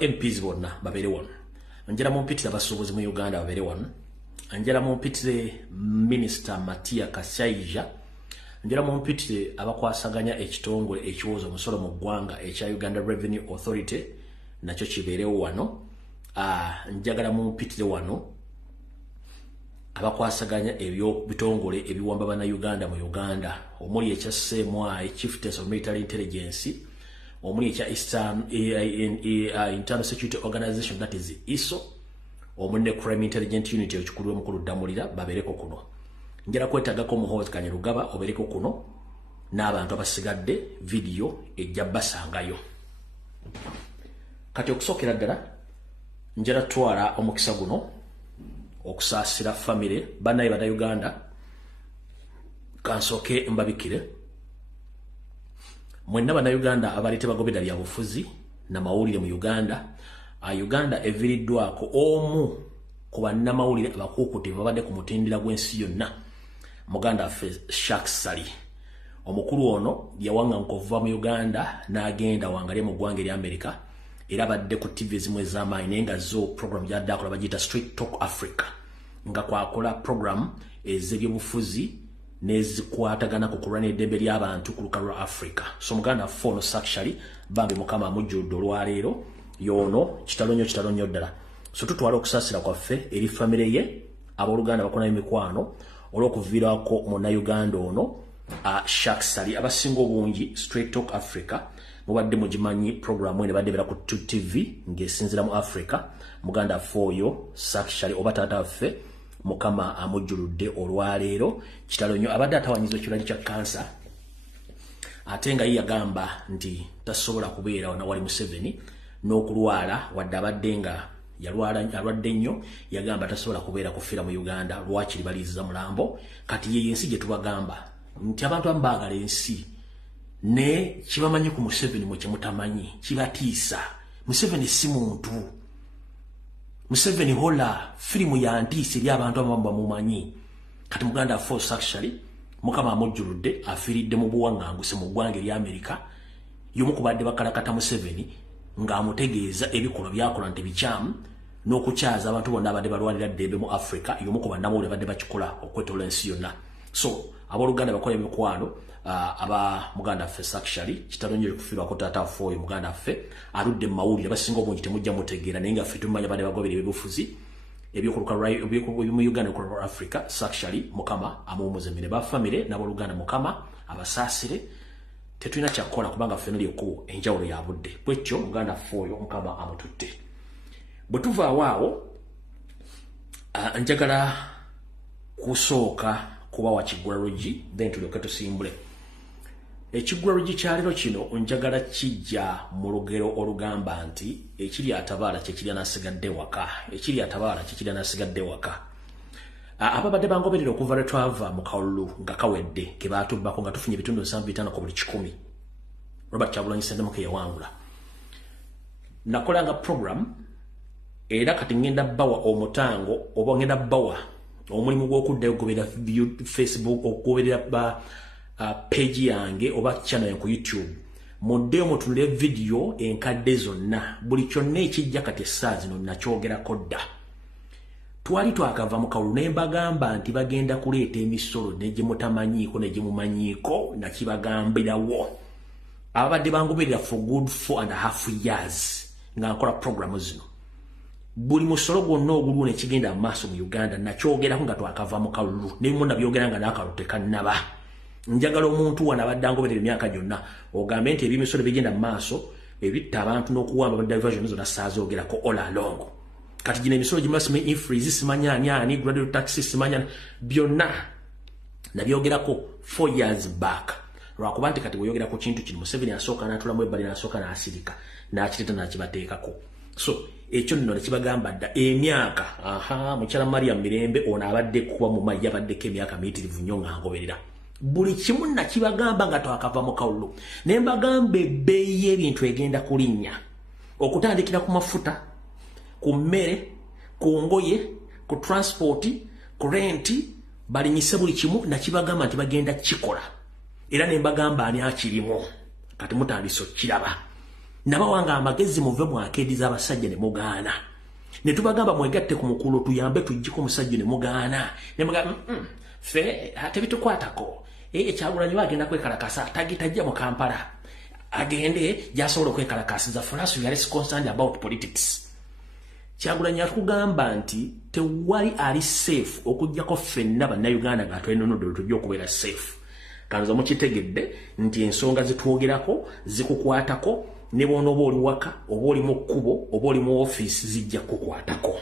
MPs bonna babere wano. Njera mumpitira basuubuzi mu Uganda babere wano. Njera mumpitire Minister Matia Kasaija. Njera mumpitire abakwasaganya ekitongole ekiwoza omusolo mu ggwanga ekya Uganda Revenue Authority nakyo kibeerewo wano. Njagala mumpitire wano abakwasaganya ebyo bitongole ebiwamba bana Uganda mu Uganda omuli ekya CMI Chieftains of Military Intelligence omuli ekya Internal Security Organization that is ISO omuli Crime Intelligence Unit ekikulu omukulu Damulira babereko kuno. Njala kwetagako muhozi Kanyarugaba obereko kuno n'abantu abasigadde video ejja basangayo. Kati okusokera ddala njala twala omukisa guno okusaasira family banaye bada Uganda kansoke mbabikire mwenna bana Uganda abalete bagobeda bya bufuzi na mawulire mu Uganda Uganda eviriddwako omu ku banna mawulire abakukuti babadde ku mutendera gw'ensi yonna Muganda Sharks Sali omukulu ono yawanga nkova mu Uganda n'agenda wangalye mu ggwanga lya America era badde ku TV zimwe z'amaanyi naye nga zo program gyaddakola bagiyita Street Talk Africa nga kwakola program ez'ebyobufuzi nezikwatagana ku kulwana eddembe ly'abantu ku lukalu lwa Africa. So Muganda fono actually bambi mukama amujjudde olwaleero yono kitalonyo ddala. So tutwala okusaasira kwaffe eri family ye abooluganda bakola emikwano olw'okuviirako muna Uganda ono Sharks Sali abasinga obungi Street Talk Africa mubadde mugimanyi programu ene badde bera ku TV ng'esinzira mu Africa Muganda foyo Sharks oba taata waffe mukama amujjuludde olwaleero kitalonyo abadde atawanyiza ekirwadde kya kansa ate nga yagamba nti tasobola kubeera na wali Museveni n'okulwala wadde abadde nga yalwadde nnyo yagamba tasobola kubeera kufiira mu Uganda lwakiri baliiziza mulambo kati ye ensi gye tubagamba nti abantu abaagala ensi ne kibamanyi ku Museveni mwe kyemutamanyi kibatiisa. Museveni si muntu. Museveni hola filimu ya ntiisa eri abantu abamba mumanyi. Kati Muganda force actually mukama amujjuludde afiiridde mu buwaŋŋanguse mu ggwanga lya America y'omu ku badde bakalakata Museveni ng'amutegeeza ebikolwa byakola nti bikyamu n'okukyaza abantu bonna abadde balwanira ddembe mu Africa y'omu ku bannamawulire badde bakikola okwetola ensi yonna. So abooluganda bakola emikwano aba Muganda ffe actually kitalonyo kufiirwako taata waffe oyo Muganda ffe aludde mu mawulire basinga obungi temujja mutegeera naye nga ffe tumanya badde bagobera ebyobufuzi mu Uganda ku Africa actually mukama amuwumuzemire ba family n'abooluganda mukama abasaasire tetulina kyakukola kubanga ffe nolyoku enjawulo ya budde bwekyo Muganda ffe oyo mukama amututte. Bwe tuvaawo awo njagala kusooka kuba wa Kigwalogi then tulyoke tusimbule. Ekigwalogi kya leero kino njagala kijja mu lugero olugamba nti ekiri atabaala kyekiri anasigadde waka. Ekiri atabaala kyekiri anasigadde waka. Ababadde bangoberera okuva lwe twava mu kalulu nga kawedde ke baatubbako nga tufunye ebitundu 75 ku buli 100. Robert Kyagulanyi Ssentamuke yawangula. Nakolanga program era kati ngenda bawa omutango oba ngenda bawa omulimu gw'okuddayo okugobera Facebook okugoberera page yange oba channel ku YouTube mudde mutunule video enkadde zonna buli kyonna ekijja kati essaazi zino nakyogerako dda. Twali twakava mu kalulu ne mbagamba nti bagenda kuleeta emisolo ne gye mutamanyiiko ne gye mumanyiiko nakibagambirawo. Ababadde bangoberera for good 4.5 years nga nkola programu zino. Buli musolo gwonna ogulwo ne kigenda maaso mu Uganda nakyogerako nga twakava mu kalulu ne mu nabyogera nga n'akalulu tekannaba. Njagala omuntu wana abadde angoberera emyaka gyonna ogambe nti ebimisolo bigenda maaso ebitta abantu n'okuwamba ba diversion zonna saazoogerako all along. Kati gino emisolo gye masimu infreeze simanya ani graduate taxi simanya byonna nabyogerako 4 years back. Lwakuba nti kati bweyogerako kintu kino Museveni asooka n'atulamu ebbali n'asooka n'asirika n'akireta n'akibateekako. So ekyo nno nekibagamba dda emyaka mukyala Mariam Mirembe ono abadde kuba mu mayi abaddeko emyaka miyitirivu nnyo nga ngoberera. Buli kimu nakibagamba nga twakava mu kalulu ne mbagamba ebbeeyi y'ebintu egenda kulinnya okutandikira ku mafuta ku mmere ku ngoye ku transport ku renti balinyise buli kimu nakibagamba nti bagenda kikola era ne mbagamba ani akirimu kati mutandise okiraba nabawanga amagezi muve mu akedi z'abasajja ne mugaana ne tubagamba mwegatte ku mukulu tuyambe tujjiko musajja ne mugaana ne muga fe ate bitukwatako Kyagulanyi agenda kwekalakasa tagitajja mu Kampala agende jasobola okwekalakasiza for us we are less concerned about politics. Kyagulanyi akugamba nti tewali ali safe okujjako ffenna bannayuganda nga twenonodde tujja okubeera safe. Kanza mukitegedde nti ensonga zitwogerako zikukwatako ne bona oba oli waka oba oli mu kkubo oba oli mu office zijja kukwatako.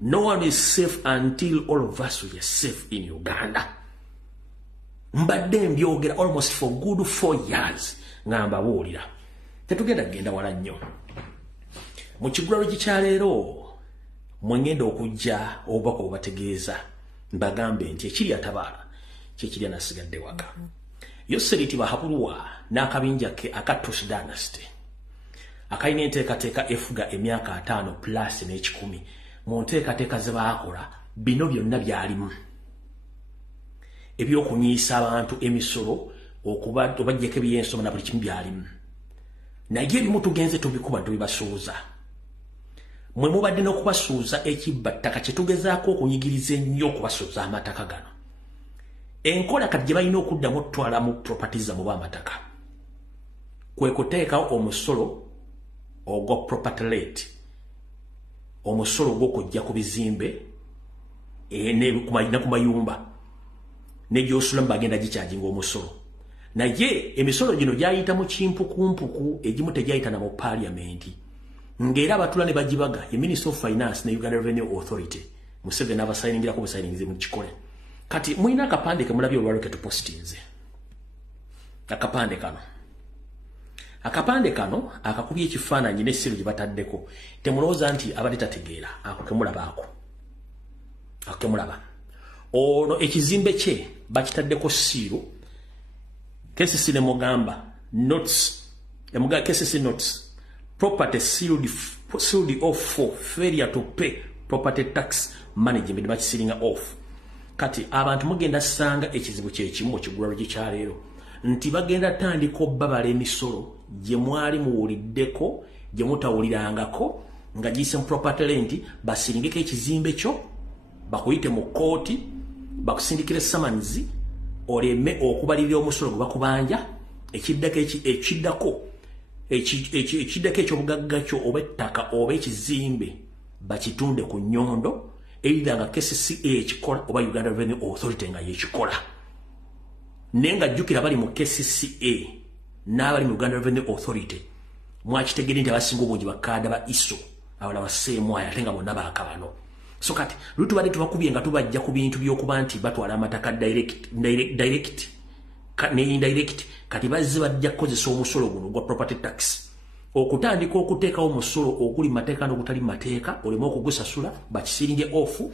No one is safe until all of us we are safe in Uganda. Mbadde mbyogera almost for good 4 years ngamba buulira. Tetugenda genda wala nnyo. Mu kigulalo kikyaleero mwengenda okujja obubaka obategeeza mbagambe nti ekiri atabaala kyekiri anasigadde waka. Yoseriti Bahabulwa n'akabinja ke aka Tush Dynasty akayina enteekateeka efuga emyaka 5 plus n'ekikumi mu nteekateeka ze baakola bino byonna byalimu ebyokunyiisa abantu emisolo obajjeko ebyensoma na buli kimu byalimu naye ebimu tugenze tubikuba tubibasuuza mwe mubadde n'okubasuuza ekibba ttaka kye tugezaako okunyigiriza ennyo okubasuuza amataka gano enkola kati gye balina okuddamu okutwala mu properties mu b'amataka kwe kuteekawo omusolo ogwa property rate omusolo gw'okujja ku bizimbe ne ku mayumba ne gy'osula bagenda gikyajinga omusolo naye emisolo gino gyayita mu kimpukumpuku egimu tegyayita na mu parliamenti ng'era abatula ne bagibaga ye Minister of Finance ne Uganda Revenue Authority Museveni abasayiningirako busayingize mu kikole kati mwina akapande ke mulabye olwalo ke tupostinze akapande kano akakubye ekifaananyi n'essiru gye bataddeko temulowooza nti abadde tategeera ako kemulaba ono ekizimbe kye bakitaddeko siiru KCC ne mugamba notes emuga KCC notes property sealed off for failure to pay property tax management bakisiringa off kati abantu mugenda sanga ekizibu kyekimu kigulalo kikyaleero nti bagenda tandika obbabala emisolo gye mwali muwuliddeko gye mutawulirangako nga giyise mu property rent basiringeko ekizimbe kyo bakuyite mu kooti bakusindikire samanzi oleme okubalirira omusolo gwe bakubanja ekiddako ekyobugagga kyo oba ettaka oba ekizimbe bakitunde ku nnyondo either nga KCCA ekikola oba Uganda Revenue Authority nga yekikola naye nga jjukira bali mu KCCA n'abali mu Uganda Revenue Authority mwakitegere nti abasinga obungi bakkaada ba ISO abalala baseemwayo ate nga bonna baakabano so kati lutubadde tubakubye nga tubajja ku bintu by'okuba nti batwala amataka direct ne indirect kati bazze bajja kukozesa omusolo guno gwa property tax okutandika okuteekawo omusolo oguli mateeka n'ogutali mateeka oleme okugusasula bakisiringe ofu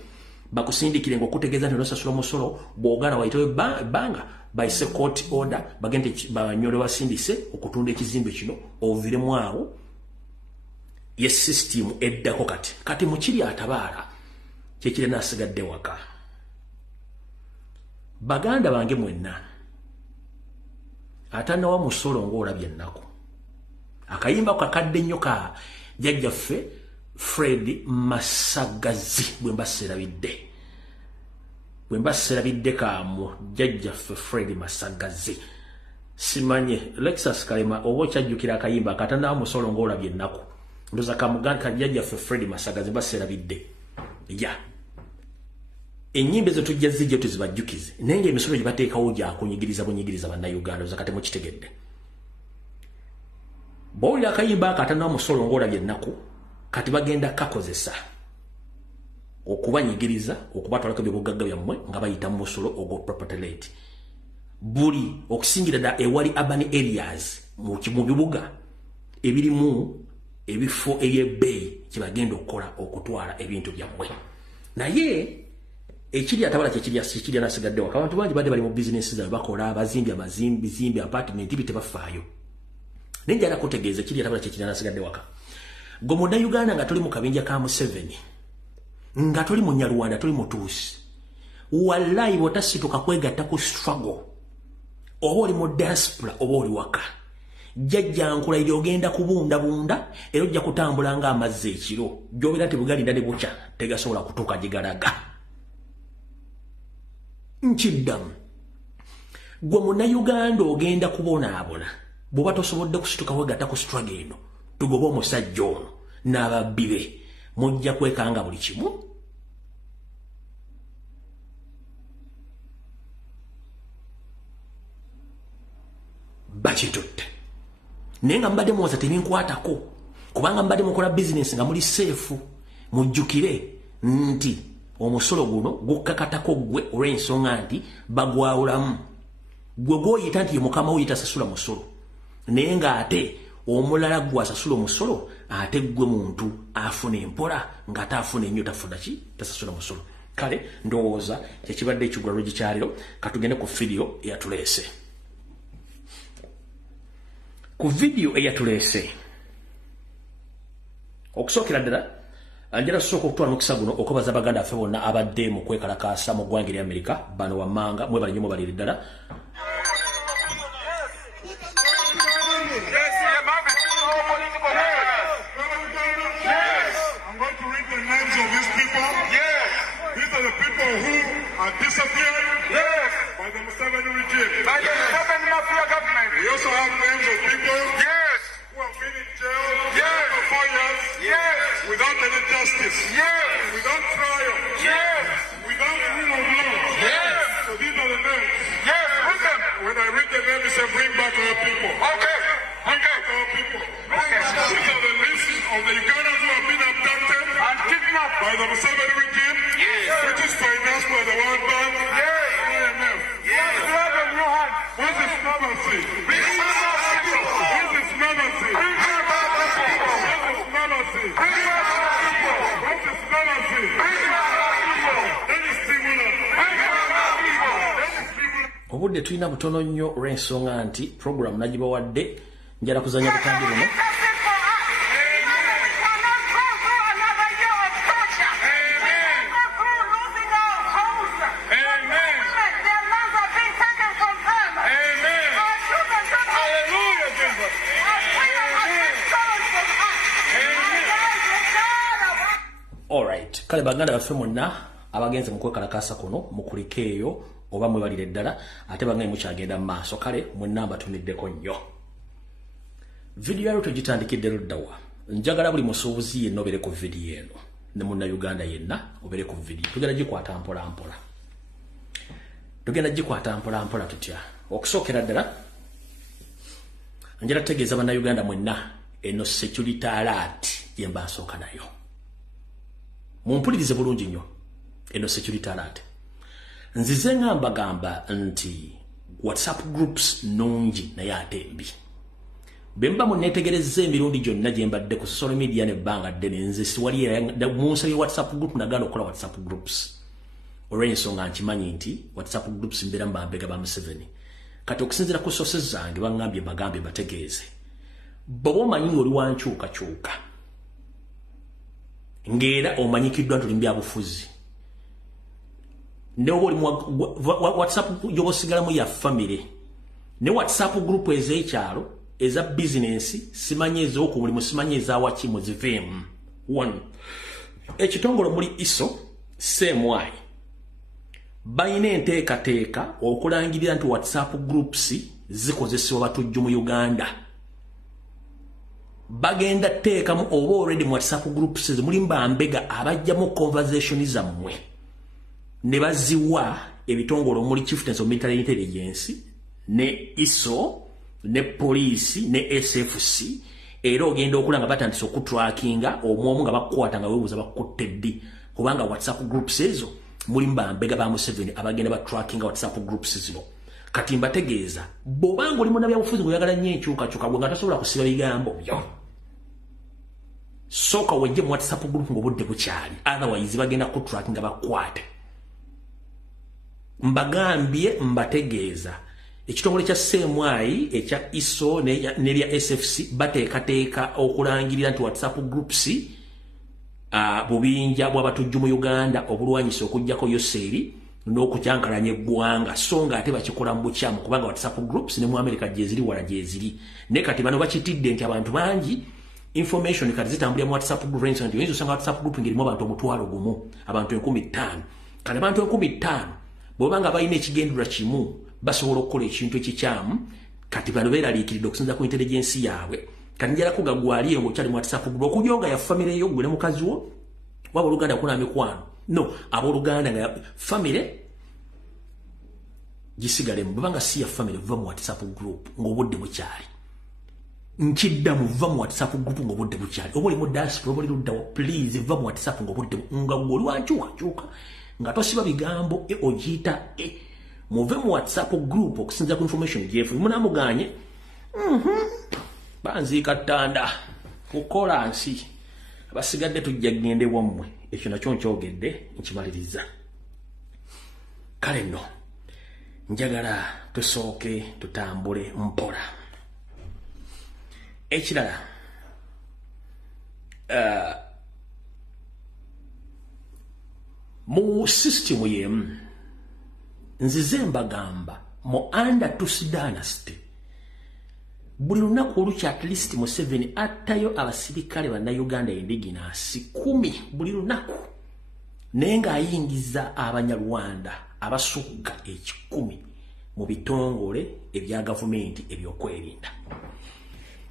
bakusindikire ng'okutegeeza nti onosasula omusolo bw'ogaana wayitewo ebbanga bayise court order bagende banyole basindise okutunda ekizimbe kino oviremu awo ye system eddako kati mukiri atabaala kyekire nasigadde waka baganda bange mwenna atanawa musolo ng'olabye ennaku akayimba kakadde nnyo ka jjajjaffe Fred Masagazi bwe mbaserabidde kamu jjajjaffe Fred Masagazi simanye Lexus Kalema oba okyajjukira akayimba katanawa musolo ng'olabye ennaku ndoza kamuganda jjajjaffe Fred Masagazi baserabidde ya enyimbe zo tujja zijja tuzibajjukize naye ng'emisolo gye bateekawo gyakunyigiriza bunyigiriza bannayuganda ozakate mukitegedde bw'olira akayimba akatanawo musolo ng'olabye ennaku kati bagenda kakozesa okubanyigiriza okubatwalako ebyobugagga byammwe nga bayita mu musolo ogwa property rate buli okusingira ddala ewali urban areas mu bibuga ebirimu ebifo ebyebbeeyi kye bagenda okukola okutwala ebintu byammwe naye ekiri atabala kyekiri anasigadde waka abantu bangi badde bali mu bizinesi zaabwe bakola bizimbi apartment bitebafaayo naye njala kutegeeza ekiri atabala kyekiri anasigadde waka gwe munnayuganda nga tuli mu kabinja ka Museveni nga tuli mu Nyarwanda tuli mutuusi wallahi bw'otasituka kwegatta ku struggle oba oli mu diaspora oba oli waka jjajjankula eri ogenda kubundabunda era ojja kutambula ng'amazzi ekiro gy'obeera tebugalida ne bukya tegasobola kutuuka gye galaga. Nkiddamu gwe munnayuganda ogenda kubonaabona bw'oba tosobodde kusituka wegatta ku struggle eno tugobe omusajja ono n'ababbi be mujja kwekanga buli kimu. Bakitutte naye nga mbadde muwoza tebinkwatako kubanga mbadde mukola bizinesi nga muli seefu. Mujjukire nti omusolo guno gukkakatako gwe olw'ensonga nti bagwawulamu. Gwe gw'oyita nti ye mukama wo yetasasula musolo naye ng'ate omulala gwe asasula omusolo ate gwe muntu afuna empola ng'ate afuna ennyo tafuna ki tasasula musolo. Kale ndowooza kyekibadde ekigula lwegikyaliro katugende ku vidiyo eyatuleese. Ku vidiyo eyatuleese okusookera ddala njala tusooka okutwala mukisa guno okubaza baganda affe bonna abadde mu kwekalakaasa mu ggwanga erya Amerika bano wammanga mwebale nnyo mubalire ddala. We also have names of people who have been in jail for 4 years without any justice, without trial, without rule of law. So these are the names. When I read the name, it says bring back our people. Bring back our people. These are the list of the Ugandans who have been abducted and kidnapped by the Museveni regime, which is financed by the World Bank, IMF. What is normalcy? What is normalcy? What is normalcy? That is similar. Obudde tulina butono nnyo olw'ensonga nti program nagibawadde njala kuzanya butambi buno. Alright, kale baganda baffe monna abagenze mu kwekalakaasa kuno mukulike eyo oba mwebalire ddala ate bangaye mukyagenda mu maaso kale mwenna mbatumiddeko nnyo. Vidiyo yalo tugitandikidde luddawa. Njagala buli musuubuzi yenna obere ku vidiyo eno ne munnayuganda yenna obere ku vidiyo. Tugenda gikwata mpola mpola. Tutya. Okusookera ddala njala tegeeza bannayuganda mwenna eno security alert ye mba nsooka nayo. Mumpulirize bulungi nnyo eno security alert. Nzize ngamba nti WhatsApp groups nungi naye ate mbi. Bemba munetegerezza emirundi gyonna gye mbadde ku social media n'ebbanga ddene nze siwali munsi ya WhatsApp group nagala okukola WhatsApp groups. Olw'ensonga nkimanyi nti WhatsApp groups mbeera mbambega ba Museveni. Kati okusinziira ku sources zange bagambe bategeeze. Bobo omanyi ng'oli wankyukakyuka. Ngera omanyikiddwa nti oli byabufuzi. Ne oba oli WhatsApp gy'obasigalamu ya family. Ne WhatsApp group ez'ekyalo eza business simanyi ez'oku mulimu simanyi ez'awaki muziveemu. 1. Ekitongole muri ISO CMY bayina enteekateeka okulangirira nti WhatsApp groups zikozesebwa batujju mu Uganda. Bagenda teekamu oba already mu WhatsApp groups mulimu bambega abajjamu conversation zammwe ne baziwa ebitongole omuli Chieftains of Military Intelligence ne ISO ne police ne SFC era ogenda okulanga batandise okutrackinga omwomu nga bakwata nga webuuza bakutte ddi kubanga WhatsApp groups ezo mulimu bambega ba Museveni abagenda batrackinga WhatsApp groups zino. Kati mbategeeza bw'obanga oli munnabyabufuzi ng'oyagala nnyo enkyukakyuka gwe nga tasobola kusiba bigambo byo soka wejje mu WhatsApp group ng'obudde bukyali otherwise bagenda kutrackinga bakwate. Mbagambye mbategeeza ekitongole kya CMY ekya ISO n'ebya SFC bateekateeka okulangirira nti WhatsApp groups bubinja bw'abatujju mu Uganda obulwanyisa okujjako Yoseri n'okukyankalanya eggwanga so nga ate bakikola mu bukyamu kubanga WhatsApp groups ne mu America gyeziri wala gyeziri ne kati bano bakitidde nti abantu bangi information kati zitambulira mu WhatsApp group nti oyinza osanga WhatsApp group ngirimu abantu omutwalo gumu abantu 15,000 kale abantu 15,000 bw'obanga balina ekigendera kimu basobola okukola ekintu ekikyamu kati bano beeraliikiridde okusinza ku intelligence yaabwe kati njala kugagwaliyo ng'okyali mu WhatsApp group okujonga ya family yo gwe ne mukazi wo waba Oluganda kuna mikwano no abooluganda nga family gisigale mbanga si ya family va mu WhatsApp group ng'obudde bukyali nkidda muva mu WhatsApp group ng'obudde bukyali oba oli mu diaspora oba oli luddawa please va mu WhatsApp ng'obudde nga gwoli wankyuka nga tosiba bigambo ogiyita muve mu WhatsApp group okusinza ku information gyefu munamuganye banziika ttanda kukola nsi abasigadde tujja gende wammwe ekyo nakyo nkyogedde nkimaliriza kale nno njagala tusooke tutambule mpola ekirala mu system yemu nzize mbagamba mu under Tusi dynasty buli lunaku olukya at least mu 7 attayo abasirikale banna Uganda indigenous 10 buli lunaku naye ng'ayingiza abanyarwanda abasukka 10 mu bitongole ebya gavumenti ebyokwerinda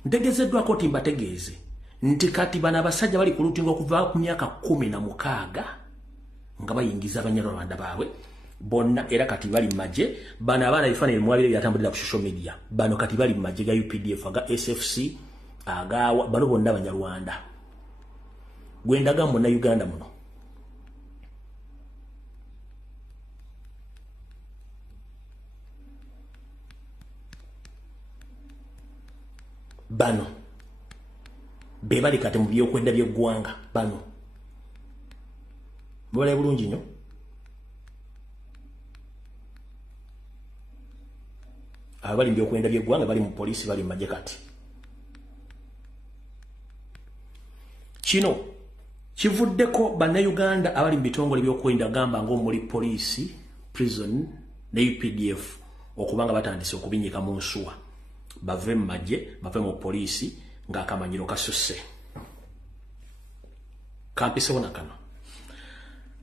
ntegezeddwako timbategeeze nti kati bana abasajja bali ku lutingo okuva ku myaka 16 nga bayingiza abanyarwanda baabwe bonna era kati bali maje bana abana bifanire mwabire byatambulira ku social media bano kati bali maje ga UPDF aga SFC aga bano bonna abanyarwanda gwendaga mu na Uganda muno bano bebali kati mu byokwenda by'eggwanga bano bole bulungi nnyo abali mu byokwenda by'eggwanga bali mu poliisi bali mu magye kati kino kivuddeko bannayuganda abali mu bitongole by'okwenda gamba ng'omuli poliisi prison ne UPDF okubanga batandise okubinyika mu nsuwa bave mu magye bave mu poliisi ng'akamanyiro kasusse kampisewo na kano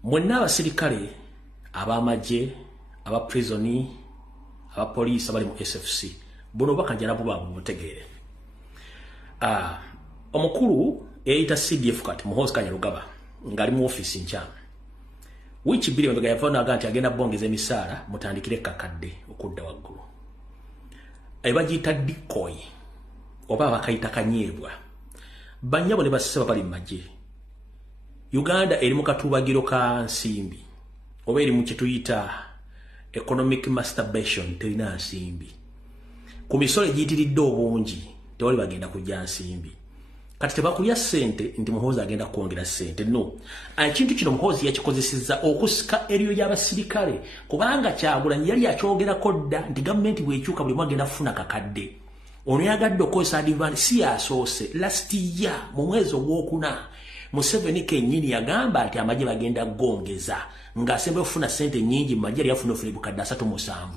mwenna abasirikale ab'amagye aba prisoni aba poliisi abali mu SFC buno bakanjala bulwabu mutegeere omukulu eyita CDF kati Muhoozi Kanyarugaba ngali mu office nkyama which billion nga yafona aganti agenda bongeza emisaala mutandikire kakadde okudda waggulu ebagiyita decoy oba bakayita kanyeebwa banyabo ne basaba bali magye Uganda eri mu katubagiro ka nsimbi oba eri mu kituyita economic masturbation terina nsimbi ku misolo giyitiridde obungi tewali bagenda kujja nsimbi kati tebakulya ssente nti Muhoozi agenda kwongera ssente no ekintu kino Muhoozi yakikozesezza okusika eriyo y'abasirikale kubanga Kyagulanyi yali akyogerako dda nti gavumenti bw'ekyuka buli mwagenda kufuna kakadde ono yagadde okukozesa advantage si yasoose last year mu mwezi ogwokuna Museveni kennyini yagamba nti amagye bagenda gongeza ng'asemba okufuna ssente nnyingi mu magye yali yafuna ofuna obukadde 37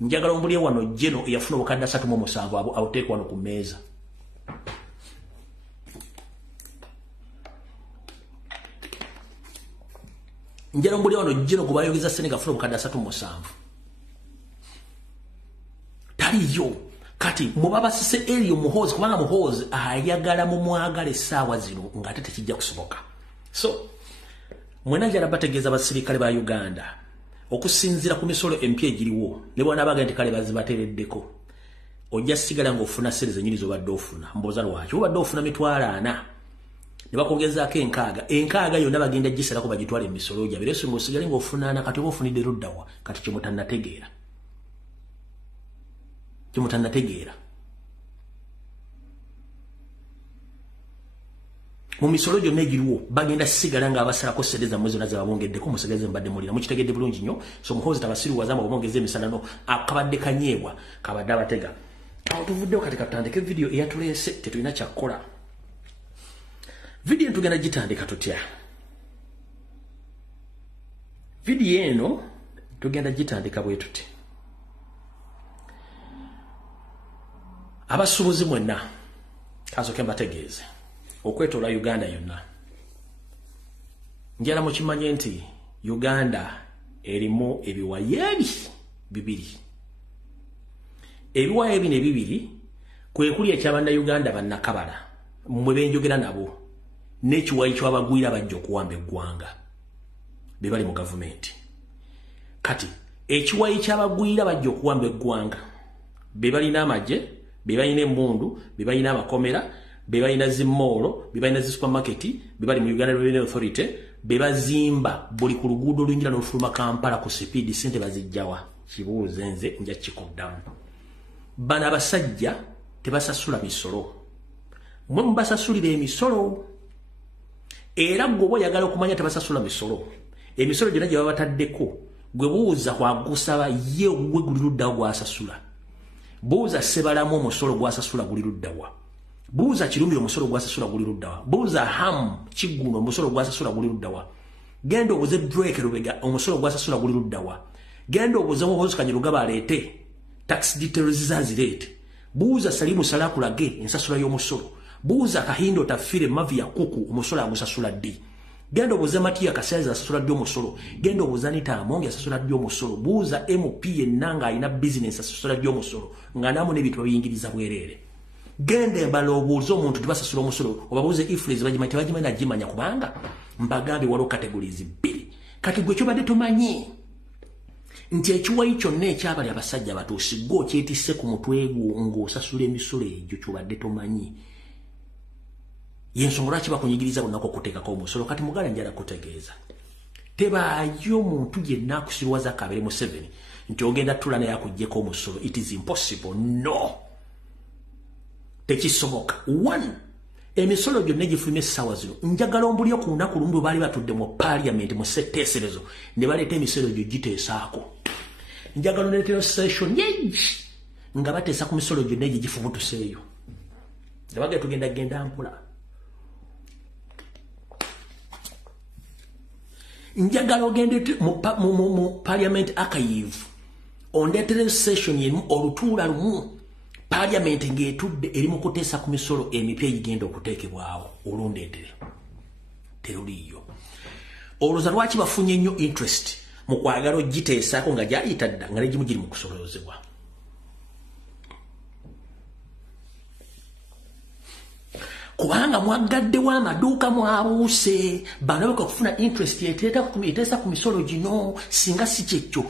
njagala ombulye wano jeno eyafuna obukadde 37 awuteeka wano ku mmeeza njala ombulye wano jeno gwe bayogeza ssente ng'afuna obukadde 37 taliyo kati mubabasise eriyo Muhoozi kubanga Muhoozi ayagala mu mwagala essaawa zino ng'ate tekijja kusoboka so mwena njala bategeeza abasirikale ba Uganda okusinzira ku misolo empya egiriwo ne bw'anaabaga nti kale bazibateereddeko ojja sigala ng'ofuna ssente zennyini z'obadde ofuna mbooza lwaki obadde ofuna 40 ne bakongezaako 6 yonna bagenda gisalako bagitwala emisolo gyabire so ng'osigale ng'ofunaana kati oba ofunidde luddawa kati kyemutannategeera mu misolo gyonna egiriwo bagenda sigala ng'abasalako ssente zammwe zonna zebabongeddeko musigale mbadde mulina mukitegedde bulungi nnyo so Muhoozi tabasiriwaza nga bamwongeza emisalano akabadde kanyeebwa kabadde abatega awo tuvuddewo kati katandike vidiyo eyatuleese tetulina kyakkola vidiyo tugenda gitandika tutya vidiyo eno tugenda gitandika bwe tuti abasuubuzi mwenna kasooke mbategeeze okwetoola Uganda yonna njala mukimanye nti Uganda erimu ebiwayeebi bibiri ebiwayeebi ne bibiri kwe kuli eky'Abannayuganda bannakabala mwe benjogera nabo n'ekiwayi ky'abagwira bajja okuwamba eggwanga be bali mu gavumenti kati ekiwayi ky'abagwira bajja okuwamba eggwanga be balina amagye be balina emmundu be balina amakomera be balina zimmoolo be balina zisupamaketi be bali mu Uganda Revenue Authority be bazimba buli ku luguudo oluyingira n'olufuluma Kampala ku sipiidi sente bazijjawa kibuuze nze nja kikuddamu bano abasajja tebasasula misolo mwe mubasasulira emisolo era gwe oyagala okumanya tebasasula misolo emisolo gyonna gye baba bataddeko gwe buuza kwagusaba ye gwe guli luddawa gwasasula buuza Sebalamu omusolo gwasasula guli luddawa buuza Kirumbiro omusolo gwasasula guli luddawa buuza Hamu Kigguno omusolo gwasasula guli luddawa genda obuze Drake Lubega omusolo gwasasula guli luddawa genda obuze Muhoozi Kanyarugaba aleete tax details zazirete buuza Salimu Salakulage ensasula y'omusolo buuza Kahindo Tafire Mavi ya Kuku omusolo agusasula ddi genda obuze Matiya Kasaza asasula ddi omusolo genda obuze Anita Amonge asasula ddi omusolo buuza MP ennanga alina business asasula ddi omusolo nga namu n'ebintu babiyingiriza bwereere genda embala obuuza omuntu tebasasula omusolo obabuuze ifrase bagimanyi nagimanya kubanga mbagambe waliwo categories bbiri kati gwe kyobadde tomanyi nti ekiwayi kyonna ekyabali abasajja batuusi gwe okyetisse ku mutwe gwo ng'osasula emisolo egyo kyobadde tomanyi yensonga lwaki bakunyigiriza bonna okuteekako omusolo kati mugala njala kutegeeza tebaayo muntu yenna akusirwaza Kabere Museveni nti ogenda tula naye akuggyeko omusolo it is impossible no tekisoboka one emisolo gyonna egifulumya essaawa zino njagala ombulyo ku lunaku lumu baali batudde mu parliament mu setteeserezo ne baleeta emisolo gyo giteesaako njagala oneetero session yeegi nga bateesa ku misolo gyonna egyo gifubutuseeyo nebagee tugenda genda mpula njagala ogende mu parliament archive ondeetere session yemu olutuula lumu parliament ng'etudde eri mu kuteesa ku misolo emipya egigenda okuteekebwawo olundeetere teruliyo olwoza lwaki bafunye nnyo interest mu kwagala ogiteesaako nga gyayita dda nga negimu giri mu kusolozebwa kubanga mwagaddewo amaduuka mwabuuse bano baka kufuna interest eteesa ku misolo gino singa si kyekyo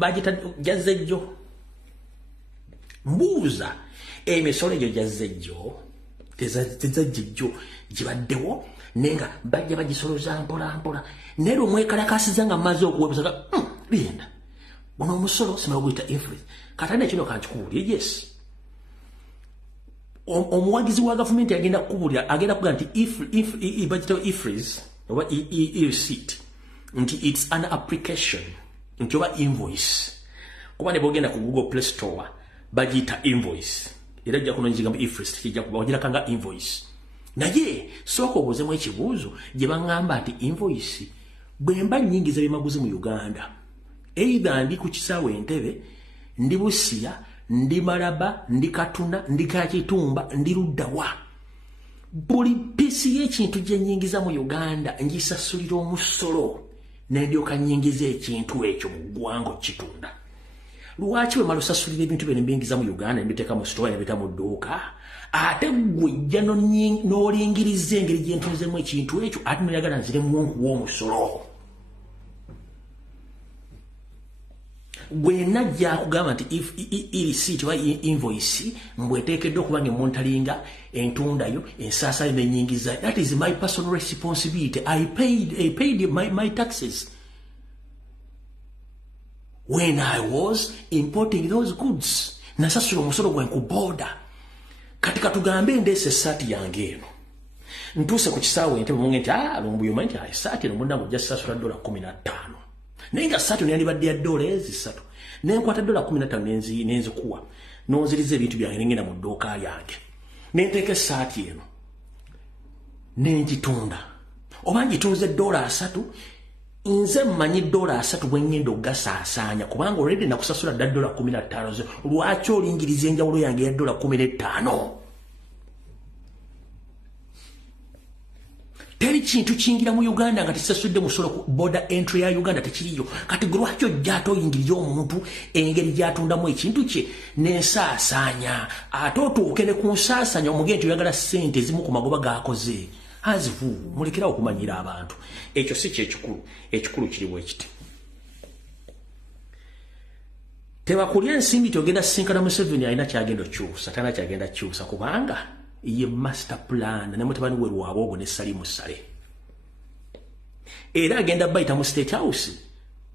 bagita jazzejjo mbuuza emisolo egyo jazzejjo tezajjejjo gibaddewo naye nga bajja bagisoloza mpolampola naye lwomwekalakasiza nga mmaze okuwebuzaga linda guno omusolo simala guyita influence katane kino kankikubuulire yes omuwagizi wa gavumenti agenda kukubulira agenda kuga nti bagitawo ifreeze oba receipt nti it's an application nti oba invoice kuba ne bogenda ku Google Play Store bagita invoice era jja kuno njigambo ifreeze kijja kuba wagirakanga invoice naye sooka obuuzemu ekibuuzo gye baŋŋamba nti invoice bwemba nnyingiza byemaguzi mu Uganda either ndi ku kisaawe Entebbe ndi Busia ndi Malaba ndi Katuna ndi Kakitumba ndi Luddawa buli piisi y'ekintu gye nnyingiza mu Uganda ngisasulira omusolo n'endyoka nnyingiza ekintu ekyo mu ggwanga okitunda lwaki bwe mala osasulira ebintu bye mbingiza mu Uganda mbiteeka mu sitoowa nebita mu dduuka ate gwe jja n'olingiriza engeri gye ntunzemu ekintu ekyo ate noyagala nziremu nkuwa omusolo gwe najja kugamba nti receipt oba invoice mbweteekeddwa okuba ng'emontalinga entundayo ensaasayo n'ennyingiza that is my personal responsibility I paid my taxes when I was importing those goods nasasula omusolo gwe ku border kati katugambe ndeese essaati yange eno ntuuse ku kisaawe Entebbe munge nti lumbuyo manyi nti essaati eno munnange ojja sasula $15 naye nga essaati neyandibadde ya $3 nenkwata $15 nenzikuwa nonziriza ebintu byange nengenda mu dduuka yange nenteeka essaati eno nengitunda oba ngitunze $3 nze mmanyi $3 bwengendo gasaasaanya kubanga already nakusasula ddala $15 lwaki olingiriza enjawulo yange ya $15 teri kintu kingira mu Uganda nga tisasudde musolo ku border entry ya Uganda tekiriyo kati lwaki ojja atoyingiriza omuntu engeri gyatundamu ekintu kye n'ensaasaanya ate otuuke ne ku nsaasaanya omugenti oyagala ssente ezimu ku magoba gaakoze azivu mulekerawo okumanyira abantu ekyo si ekikulu kiri bwekiti tebakulya ensimbi tyogenda sinkana Museveni alina kyagenda okyusa tana kyagenda kyusa kubanga ye master plan ne mutabani we Lwaboogo ne Salimu Ssale era agenda bayita mu State House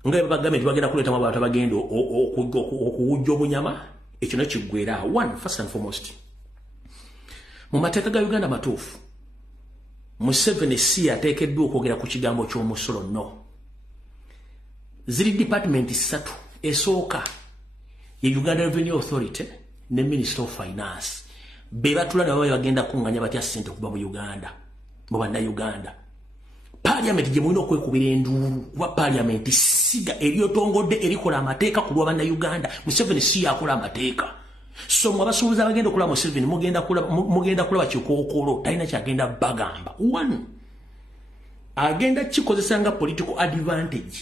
nga bagambye bagenda kuleetamu abantu abagenda okuwujja obunyama ekyo nekiggwera first and foremost mu mateeka ga Uganda matuufu Museveni si ateekeddwa okwogera ku kigambo ky'omusolo no ziri department 3 esooka ye Uganda Revenue Authority ne Minister of Finance bebatula nabo bagenda kunganya batya ssente kuba mu Uganda mu bannayuganda Parliament gye mulina okwekubira enduulu kuba Parliament siga eryotongodde erikola amateeka ku lwa bannayuganda Museveni si yakola amateeka so mwabasuubuza bagenda okulaba Museveni mugenda kulaba kikookolo talina kyagenda bagamba agenda kikozesa nga political advantage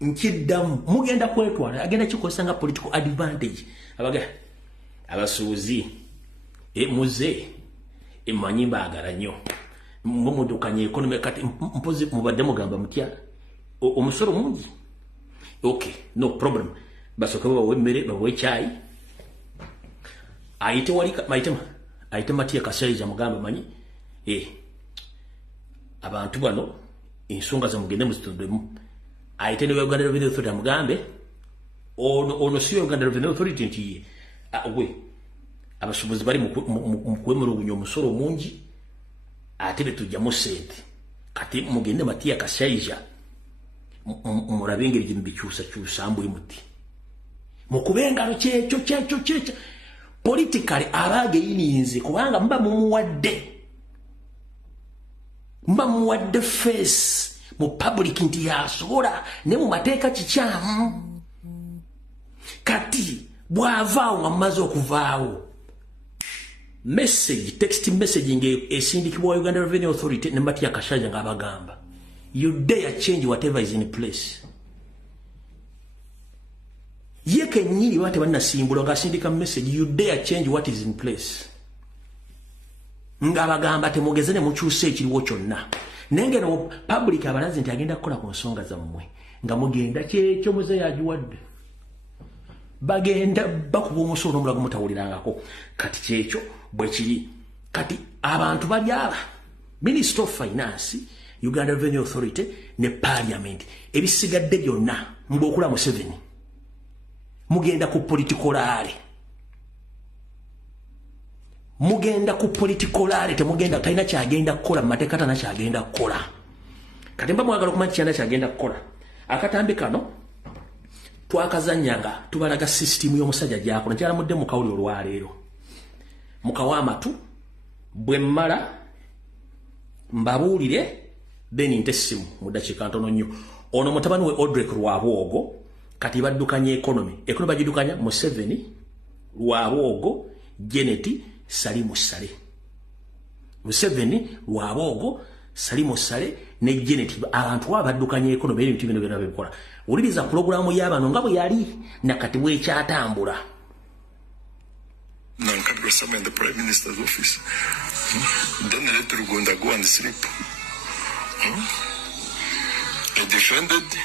nkiddamu mugenda kwetwala agenda kikozesa nga political advantage abasuubuzi muze emanyi baagala nnyo mumudukanye economy kati mpozi mubadde mugamba mutya omusoro mungi okay no problem basoka bawe mmere bawe chai ayite walika ayite Matia Kashaija mugamba manyi abantu bano ensonga za mugende muzitondemu ayite ne Uganda Revenue Authority mugambe ono si Uganda Revenue Authority ntiye we abasubuzi bali mu kwemulugunya omusoro mungi ate betujjamu ssente kati mugende Matia Kashaija mulabe engeri gye mubikyusakyusa mbwe muti mukubengalo kyekyo politically abage yininze kubanga mba mumuwadde face mu public nti yasobola ne mu mateeka kikyamu kati bw'avaawo nga mumaze okuvaawo text messaging esindikibwa Uganda Revenue Authority ne Matia Kashaija ng'abagamba you dare change whatever is in place yeke nyiri wate bannasimbula ngasindika message you dare change what is in place ng'abagamba temugeze ne mukyusa ekiriwo kyonna nenge no public abalazi nti agenda kukola ku nsonga zammwe nga mugenda kyekyo muze yagiwadde bagenda bakuba omusolo n'omulago mutawulirangako kati kyekyo bwe kiri kati abantu bali aba Minister of Finance Uganda Revenue Authority ne Parliament ebisigadde byonna mb'okula Museveni mugenda ku politikolare temugenda talina kyagenda kukola mu mateeka tana kyagenda kukola kati mba mwagala okumanya kyana kyagenda kukola akatambi kano twakazanyanga tubalaga system y'omusajja gyakola kyalamudde mu kawuli olwaleero mukawa amatu bwe mmala mbabuulire then ntessimu mu dakiika ntono nnyo ono mutabani we Odrek Lwaboogo kati baddukanya economy bagidukanya Museveni Lwaboogo Janet Salimu Ssale Museveni Lwaboogo Salimu Ssale ne Janet abantu abaddukanya economy ebintu bino byonna bikola uliriza programu y'abano nga bwe yali nakati bwekyatambula Nankabirwa Sama in the Prime Minister's office. Then I let Rugunda go and sleep. I defended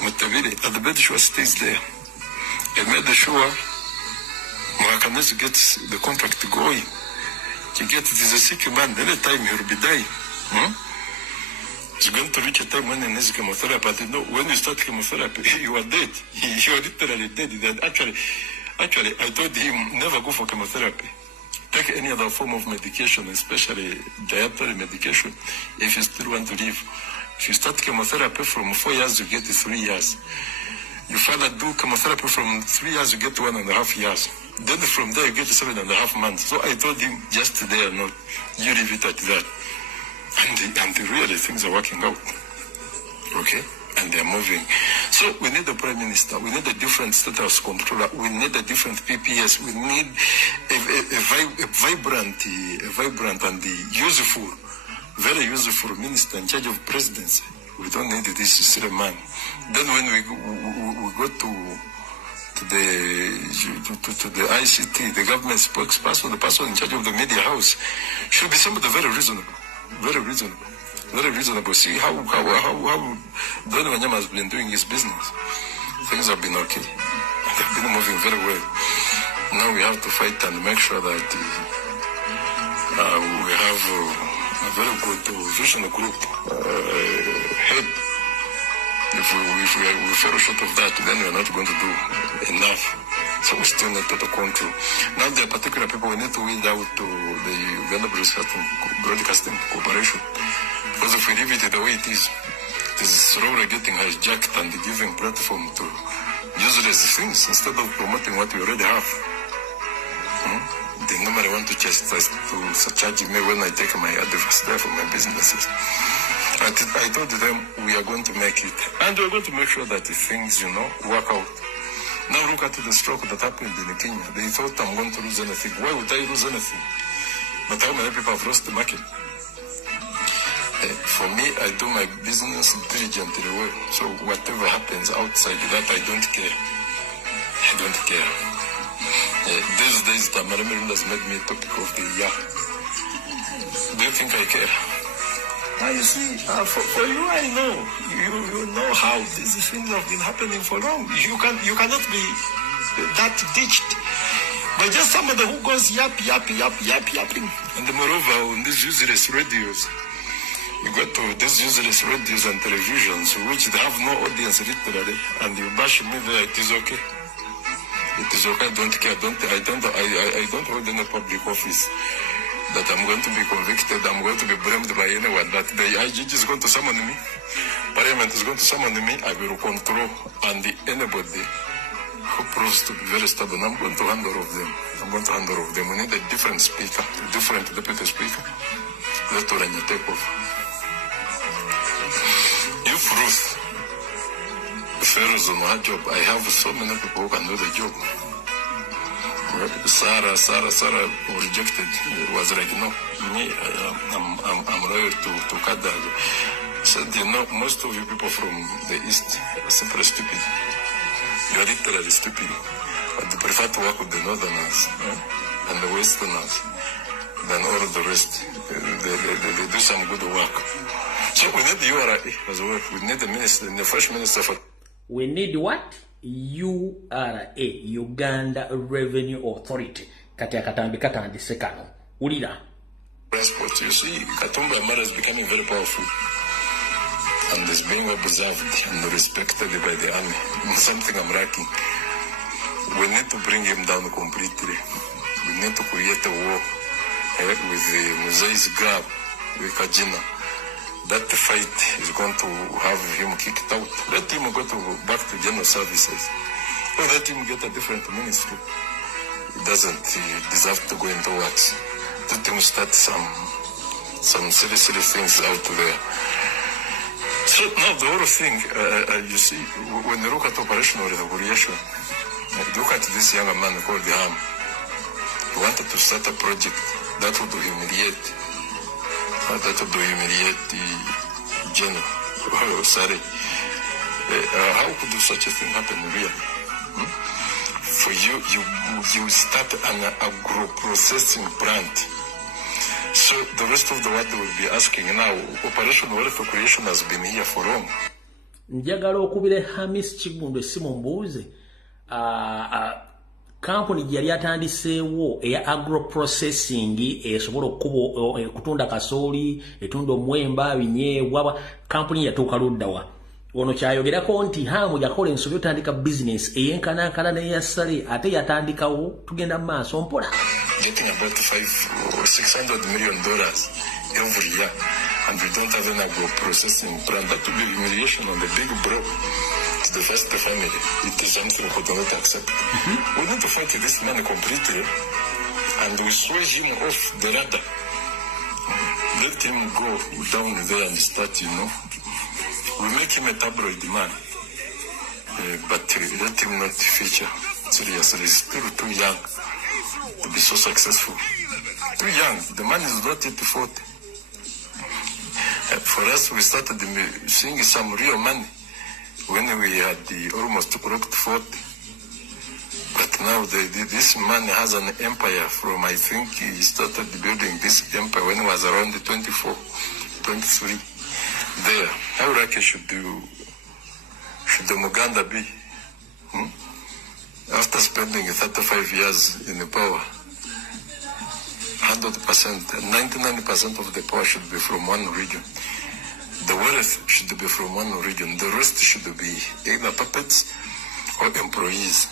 Mutaviri at the bed she stays there. I made sure Mwakanes gets the contract going. He gets it is a sick man, anytime he will be dying. It's going to reach a time when he needs chemotherapy. But you know, when you start chemotherapy, you are dead. You are literally dead. Then actually, I told him never go for chemotherapy. Take any other form of medication, especially dietary medication, if you still want to live. If you start chemotherapy from 4 years, you get 3 years. You further do chemotherapy from 3 years, you get 1.5 years. Then from there, you get 7.5 months. So I told him, just there, no, you leave it at that. And really, things are working out. Okay? And they're moving. So we need a prime minister. We need a different status controller. We need a different PPS. We need a vibrant and useful, very useful minister in charge of presidency. We don't need this silly man. Then when we go to the ICT, the government spokesperson, the person in charge of the media house, should be somebody very reasonable. Very reasonable. Very reasonable. See how Donny Wanyama has been doing his business. Things have been okay. They've been moving very well. Now we have to fight and make sure that we have a very good vision group head. If we fell short of that, then we're not going to do enough. So we still need total control. Now there are particular people we need to weed out to the Uganda Broadcasting Corporation. Because if we leave it the way it is slowly getting hijacked and giving platform to useless things instead of promoting what we already have. They normally want to charge me when I take my advice there for my businesses. I told them we are going to make it. And we're going to make sure that the things, work out. Now look at the stroke that happened in Kenya. They thought I'm going to lose anything. Why would I lose anything? But how many people have lost the market? For me, I do my business diligently well. So whatever happens outside that, I don't care. I don't care. These days, Tamara has made me a topic of the year. Do you think I care? Now you see, for you, I know. You know how these things have been happening for long. You cannot be that ditched. But just somebody who goes yapping. And moreover, on these useless radios, you go to these useless radios and televisions, which they have no audience literally, and you bash me there, it is okay. It is okay, I don't care. I don't hold any public office that I'm going to be convicted, I'm going to be blamed by anyone, that the IGG is going to summon me, Parliament is going to summon me, I will control, and anybody who proves to be very stubborn, I'm going to hand all of them. We need a different speaker, a different deputy speaker. Let Orania take off. If Ruth fails on her job, I have so many people who can do the job. Sarah rejected. It was like, no, me, I'm loyal to Kada. Said, most of you people from the East are simply stupid. You are literally stupid. But they prefer to work with the Northerners and the Westerners than all of the rest. They do some good work. So we need the URA as well. We need the minister, the fresh minister for... We need what? URA, Uganda Revenue Authority. Katia Katambi Katandi Sekano. Ulida. Transport, you see, Katumba Amara is becoming very powerful. And is being observed and respected by the army. Something I'm lacking. We need to bring him down completely. We need to create a war with the Muzai's Grab, with Kajina. That fight is going to have him kicked out. Let him go back to general services. Or let him get a different ministry. He doesn't deserve to go into works. Let him start some silly things out there. So now the whole thing, you see, when you look at operational regulation, look at this young man called Ham. He wanted to start a project that would humiliate the general. Oh, sorry. How could such a thing happen really? For you start an agro-processing plant. So the rest of the world will be asking now, Operation Wealth Creation has been here for long. Njagala okubire Hamis Kiggundu esimu mbuuze kampuni gye yali atandiseewo eya agro processing esobola okutunda kasooli etunda omwemba binyeebwa kampuni yatuuka luddawa ono kyayogerako nti Hamu yakola ensobi otandika business eyenkanankana neyassale ate yatandikawo tugenda mu maaso mpola getting about $500 or $600 million every year, and we don't have an agro-processing plant. That would be humiliation on the big bro to the first family. It is something we do not accept. We need to fight this man completely, and we sway him off the ladder. Let him go down there and start, We make him a tabloid man, but let him not feature. Seriously, he's still too young to be so successful. Too young. The man is not yet 40. For us, we started seeing some real money when we had almost clocked 40. But now this man has an empire from, I think he started building this empire when he was around 24, 23. There. How lucky should the Muganda be? After spending 35 years in the power, 100%, 99% of the power should be from one region. The wealth should be from one region. The rest should be either puppets or employees.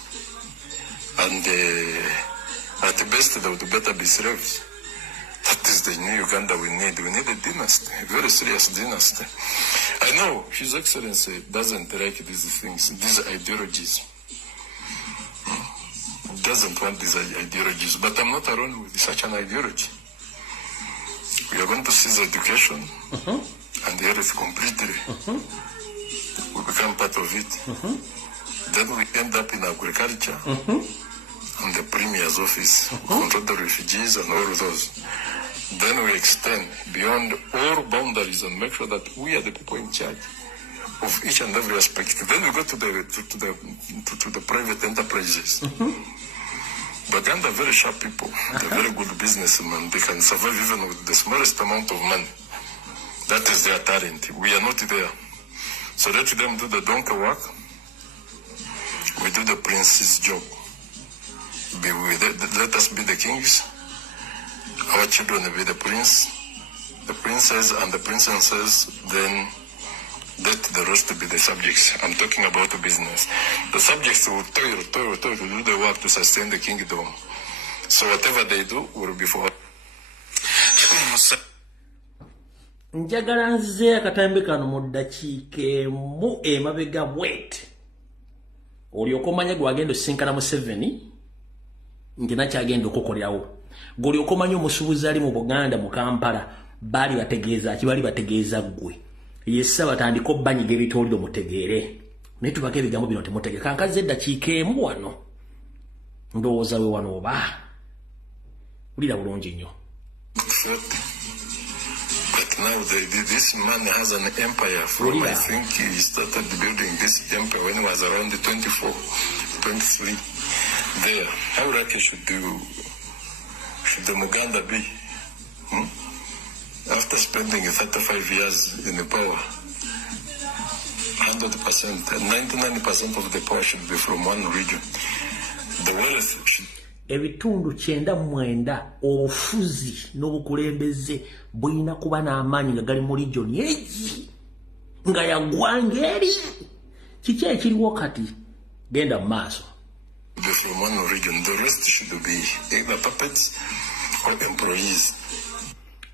And at the best, they would better be slaves. That is the new Uganda we need. We need a dynasty, a very serious dynasty. I know His Excellency doesn't like these things, these ideologies. Doesn't want these ideologies, but I'm not alone with such an ideology. We are going to seize education and health completely. We become part of it. Then we end up in agriculture and the Premier's office, control the refugees and all of those. Then we extend beyond all boundaries and make sure that we are the people in charge of each and every aspect. Then we go to the private enterprises. Uganda are very sharp people. They're very good businessmen. They can survive even with the smallest amount of money. That is their talent. We are not there. So let them do the donkey work. We do the prince's job. Let us be the kings. Our children will be the prince, the princess, and the princesses. Then let the rest be the subjects. I'm talking about the business. The subjects will toil to do the work to sustain the kingdom. So whatever they do will be for. Njagala nze akatambi kano mu ddakiika mu emabega bwet. Olyoka omanya gwe wagenda osinkana Museveni nti nakyagenda okukolerawo. Gwolyoka omanya omusuubuzi ali mu Buganda mu Kampala baali bategeeza kibaali bategeeza ggwe. Yessa batandika obbanyiga ebitooliro mutegeere. Naye tubako ebigambo bino temutegeere. Kankaze eddakiika emu wano. Ndowooza we wano oba. Wulira bulungi nnyo. But now this man has an empire from, I think he started building this empire when he was around 24, 23. There. How lucky should the Muganda be? After spending 35 years in the power, 100%, 99% of the power should be from one region. The wealth should... Ebitundu 99 obufuzi n'obukulembeze bulina kuba n'amaanyi nga gali mu region egi nga yagwanga eri. Kiki ekiriwo kati? Genda mu maaso. From one region, the rest should be either puppets or employees.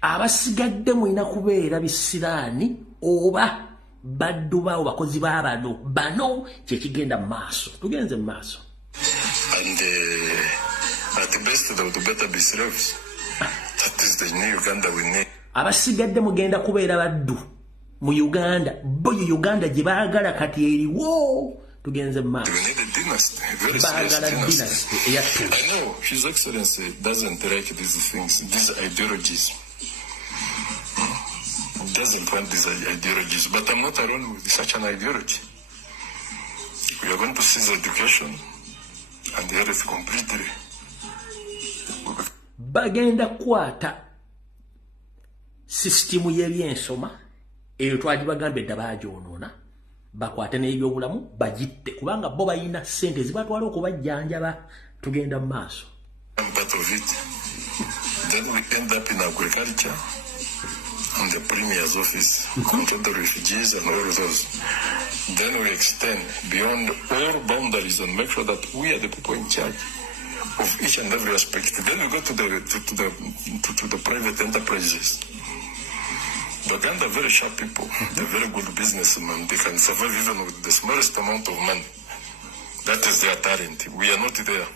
Abasigadde mulina kubeera bisiraani oba baddu bawo bakozi b'abano bano kyekigenda mu maaso. Tugenze mu maaso. And at the best, they would better be slaves. That is the new Uganda we need. Abasigadde mugenda kubeera baddu mu Uganda. Bo Uganda gye baagala kati eriwo. Tugenze mu maaso. We need a dynasty, a very serious dynasty. I know His Excellency doesn't like these things, these ideologies. Doesn't want these ideologies, but I'm not alone with such an ideology. We are going to seize education and the health completely. Bagenda kwata system y'ebyensoma eyo twagibagambe edda baagyonoona bakwate n'ebyobulamu bagitte kubanga bo balina ssente zibatwala okubajjanjaba. Tugenda mu maaso. I'm part of it. Then we end up in agriculture and the Premier's office, control the refugees and all of those. Then we extend beyond all boundaries and make sure that we are the people in charge of each and every aspect. Then we go to the private enterprises. Uganda are very sharp people. They're very good businessmen. They can survive even with the smallest amount of money. That is their talent. We are not there.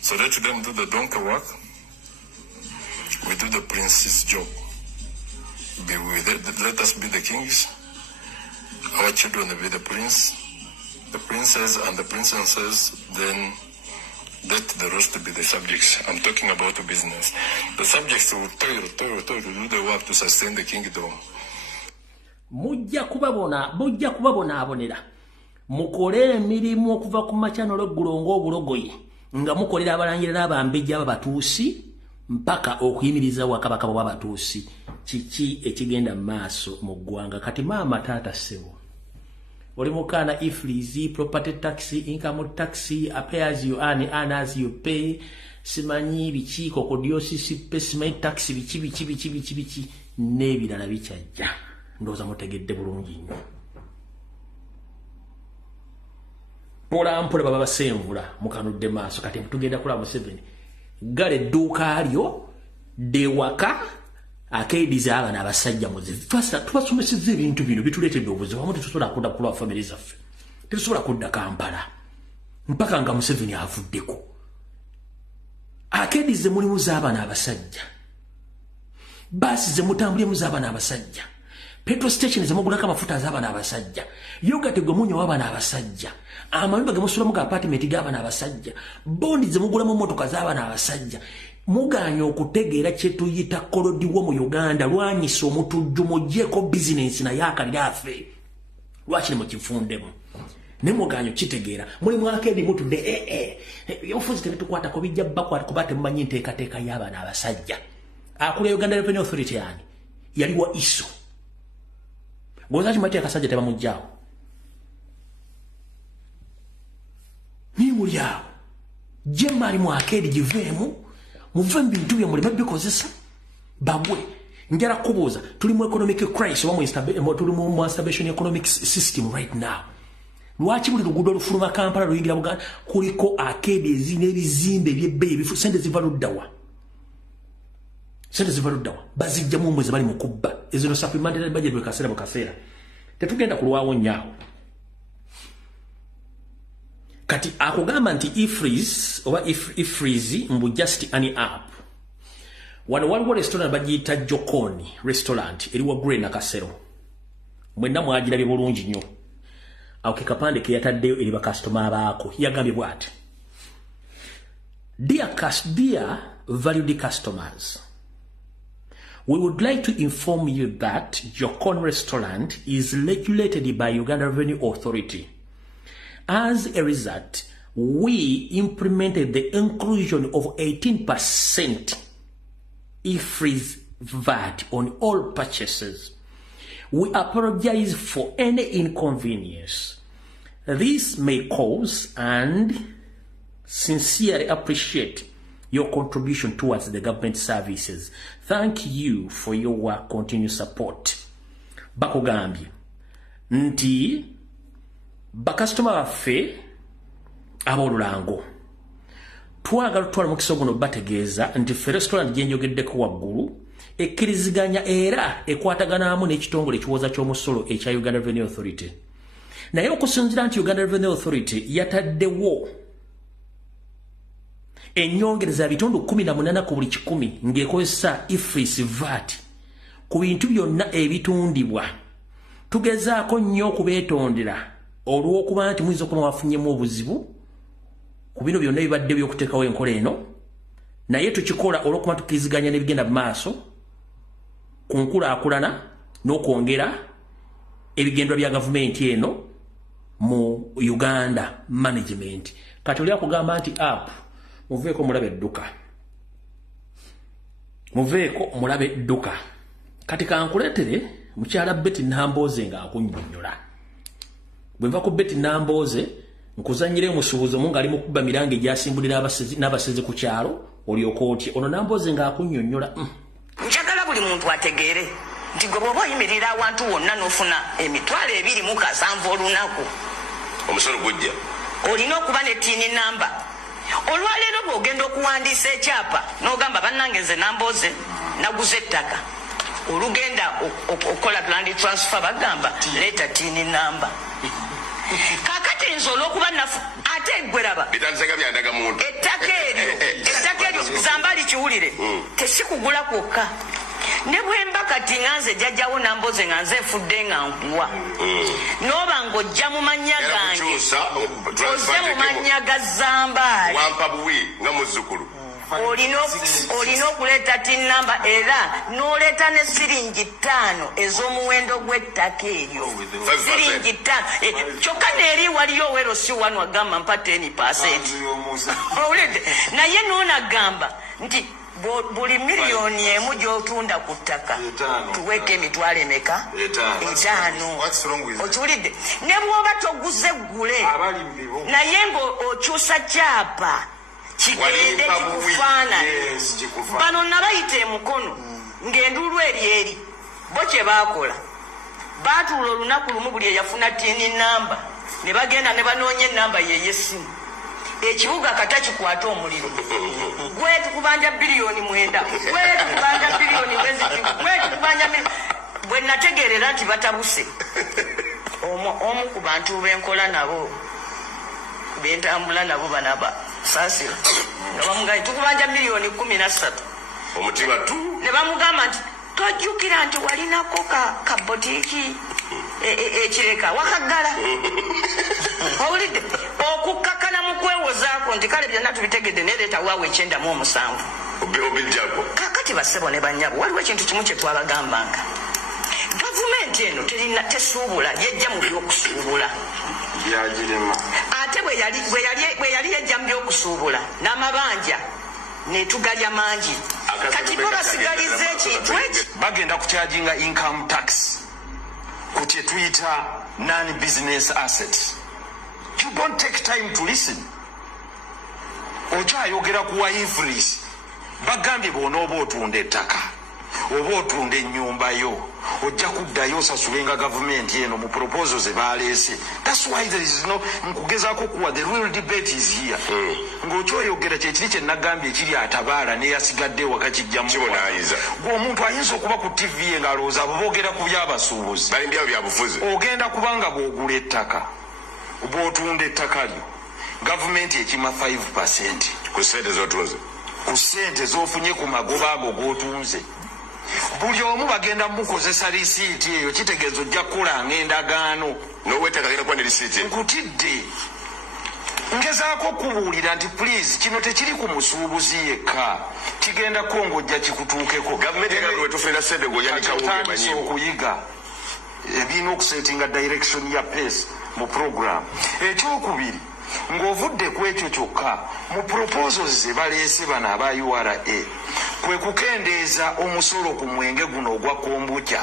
So let them do the donkey work. We do the prince's job. Let us be the kings. our children will be the prince, the princess, and the princesses, then let the rest be the subjects. I'm talking about the business. The subjects will toil to do the work to sustain the kingdom. Mujja kubabona abonera. Mukole emirimu okuva ku machano l'eggulongo obulogoye nga mukolera abalangira n'abambejja b'abatuusi mpaka okuyimiriza wakabaka b'abatuusi. Kiki ekigenda maaso mu ggwanga kati maama taata ssebo. Oli mukaana iflizi, property tax, income tax, pay as you earn as you pay, simanyi biki kokodiosis pay, simanyi tax biki n'ebirala bikyajja. Ndowooza mutegedde bulungi nnyo. Mpola baba basenvula mukanudde maaso kati tugenda kulaba Museveni. Gale edduuka lyo dewaka akediza abana abasajja muzivu. Tubasomesezza ebintu bino bituleetedde obuzibu. Wamu tetusobola kudda kulaba famire zaffe. Tetusobola kudda Kampala. Mpaka nga Museveni avuddeko. Akedize mulimu z'abana abasajja. Basi ze mutambulemu z'abana abasajja. Petrol station zemugulako amafuta z'abana abasajja. Yogurt gwe munywa w'abana abasajja. Amayumba ge musulamu ga apartment g'abana abasajja. Bondi zemugulamu mmotoka z'abana abasajja. Muganya okutegeera kye tuyita kolodiwo mu Uganda lwanyisa omutujju muggyeko business naye akalira afe. Lwaki mukifundemu? Ne muganyo kitegeera. Mulimu akedi mutudde yofuzi tetukwatako bijja bakwata kuba temumanyi nteekateeka y'abana abasajja. Akula Uganda Revenue Authority yani yaliwa iso. Gozaji mati akasajja tebamujjaawo. Ni mulyaawo. Jemali mu akedi giveemu. Muve bintu bya mulema bikozesa. Bagwe. Njala kubuuza. Tuli mu economic crisis tuli mu instability economic system right now. Lwaki buli luguudo olufuluma Kampala luyingira Buganda kuliko akedi ezina ebizimbe by'ebbeeyi bifu sente zivaluddawa. Sente zivaluddawa. Bazijja mu mwezi bali mu kubba. Ezino supplementary budget bwe kaseera. Tetugenda kulwawo nnyawo. Kati akugamba nti ifreeze mbu just any app. Wano waliwo restaurant bagiyita Jokoni restaurant eriwa Grey na Kasero. Mwenna mwagirabye bulungi nnyo. Awo ke kapande ke yataddeyo eri bakasitoma abaako yagambye bw'ati. Dear valued customers, we would like to inform you that Jokon restaurant is regulated by Uganda Revenue Authority. As a result, we implemented the inclusion of 18% e-freeze VAT on all purchases. We apologize for any inconvenience this may cause and sincerely appreciate your contribution towards the government services. Thank you for your continued support. Bakugambye nti bakasitoma baffe ab'olulango twagala tutwala mu kiso guno bategeeza nti ffe restaurant gye njogeddeko waggulu ekkiriziganya era ekwataganamu n'ekitongole ekiwooza ky'omusolo ekya Uganda Revenue Authority. Naye okusinziira nti Uganda Revenue Authority yataddewo ennyongereza bitundu 18 ku buli 100 ng'ekozesa ifreeze VAT ku bintu byonna ebitundibwa. Tugezaako nnyo okubeetondera olw'okuba nti muyinza okuba wafunyemu obuzibu ku bino byonna ebibadde by'okuteekawo enkola eno, naye tukikola olw'okuba tukkiriziganya n'ebigenda mu maaso ku nkulaakulana n'okwongera ebigendwa bya gavumenti eno mu Uganda management. Kati oli akugamba nti app muveeko mulabe edduka. Kati kankuleetere mukyala Betty Nambooze ng'akunnyonnyola. Bwe nva ku Betty Nambooze nkuzannyire musuubuzo mu ngali mu kubba mirango egyasimbulira n'abasezi ku kyalo olyoka otye. Ono Nambooze ng'akunnyonnyola. Njagala buli muntu ategeere nti gwe bw'oba oyimirira awantu wonna n'ofuna emitwalo 27 olunaku omusolo gujja olina okuba ne tiini namba. Olwaleero bw'ogenda okuwandiisa ekyapa n'ogamba bannange nze Nambooze naguze ettaka, olugenda okukola land transfer bagamba leeta tiini namba. Kakati nze olw'okuba nafu ate eggweraba bitandisanga byandaga muntu ettaka eryo zambali kiwulire tesikugula kwokka ne bwemba kati nganze jjajjawo namboze nga nze nfudde nga nkuwa n'oba ng'ojja mu mannya gange ozze mu mannya ga Zambaali wampa buwi nga muzzukulu olina okuleeta tinnamba era n'oleeta ne siringi 5 ez'omuwendo gw'ettaka eryo siringi 5 kyokka neeri waliyo owero si wanu agamba mpa 10%. Owulidde naye n'onagamba nti buli miliyoni emu gy'otunda ku ttaka tuweeko emitwalo emeka 5. Okiwulidde ne bw'oba toguze ggule naye ng'okyusa kyapa kigende kikufaanane. Bano nabayita emukono ng'enduulu eri bo kye baakola baatuula olunaku lumu buli eyafuna tiini namba ne bagenda ne banoonya ennamba yey'essimu ekibuga kata kikwata omuliro gwetukubanja biliyoni 9 gwetukubanja biliyoni gwetukubanja bwe nategeerera nti batabuse omu ku bantu benkola nabo bentambula nabo banaba saasira nga bamugaye tukubanja miliyoni 13 omutima tu ne bamugamba nti tojjukira nti walinako ka botiiki ekireka wakaggala. Owulidde okukkakana mu kwewozaako nti kale byonna tubitegedde nereeta waawe 97 obijjako kakati bassebo ne bannyabo waliwo ekintu kimu kye twabagambanga gavumenti eno tesuubula yejja mu by'okusuubula ate bwe yali yejja mu by'okusuubula n'amabanja netugalya mangi kati bo basigaliza ekintu eki bagenda kukyajinga income tax ku kye tuyita non-business asset. You don't take time to listen. Okyayogera ku waifris bagambye bw'onooba otunda ettaka oba otunda ennyumba yo ojja kuddayo osasulenga gavumenti eno mu proposal ze baleese. That's why there is no nkugezaako kuwa the real debate is here. Ng'okyoyogera kyekiri kye nagambye ekiri atabaala neyasigadde waka kijja mukibonaayiza ng'omuntu ayinza okuba ku TV ng'alowooza abo boogera ku byabasuubuzi balimbyabo byabufuzi ogenda kubanga bw'ogula ettaka bw'otunda ettaka lyo gavumenti ekima 5% ku ssente z'otunze ku ssente z'ofunye ku magoba ago g'otunze. Buli omu bagenda mukozesa lisiiti eyo kitegeeza ojja kukolanga endagaano n'ow'ettaka agenda kuba ne lisiiti nkutidde ngezaako okubuulira nti please kino tekiri ku musuubuzi yekka kigendako ng'ojja kikutuukeko gavumenti etufunira ssente ng'oyanikawuutandise okuyiga ebirina okusetinga direction ya pace mu program. Ekyokubiri ng'ovudde ku ekyo kyokka mu proposals ze baleese bano aba URA kwe kukendeeza omusolo ku mwenge guno ogwa kombucha.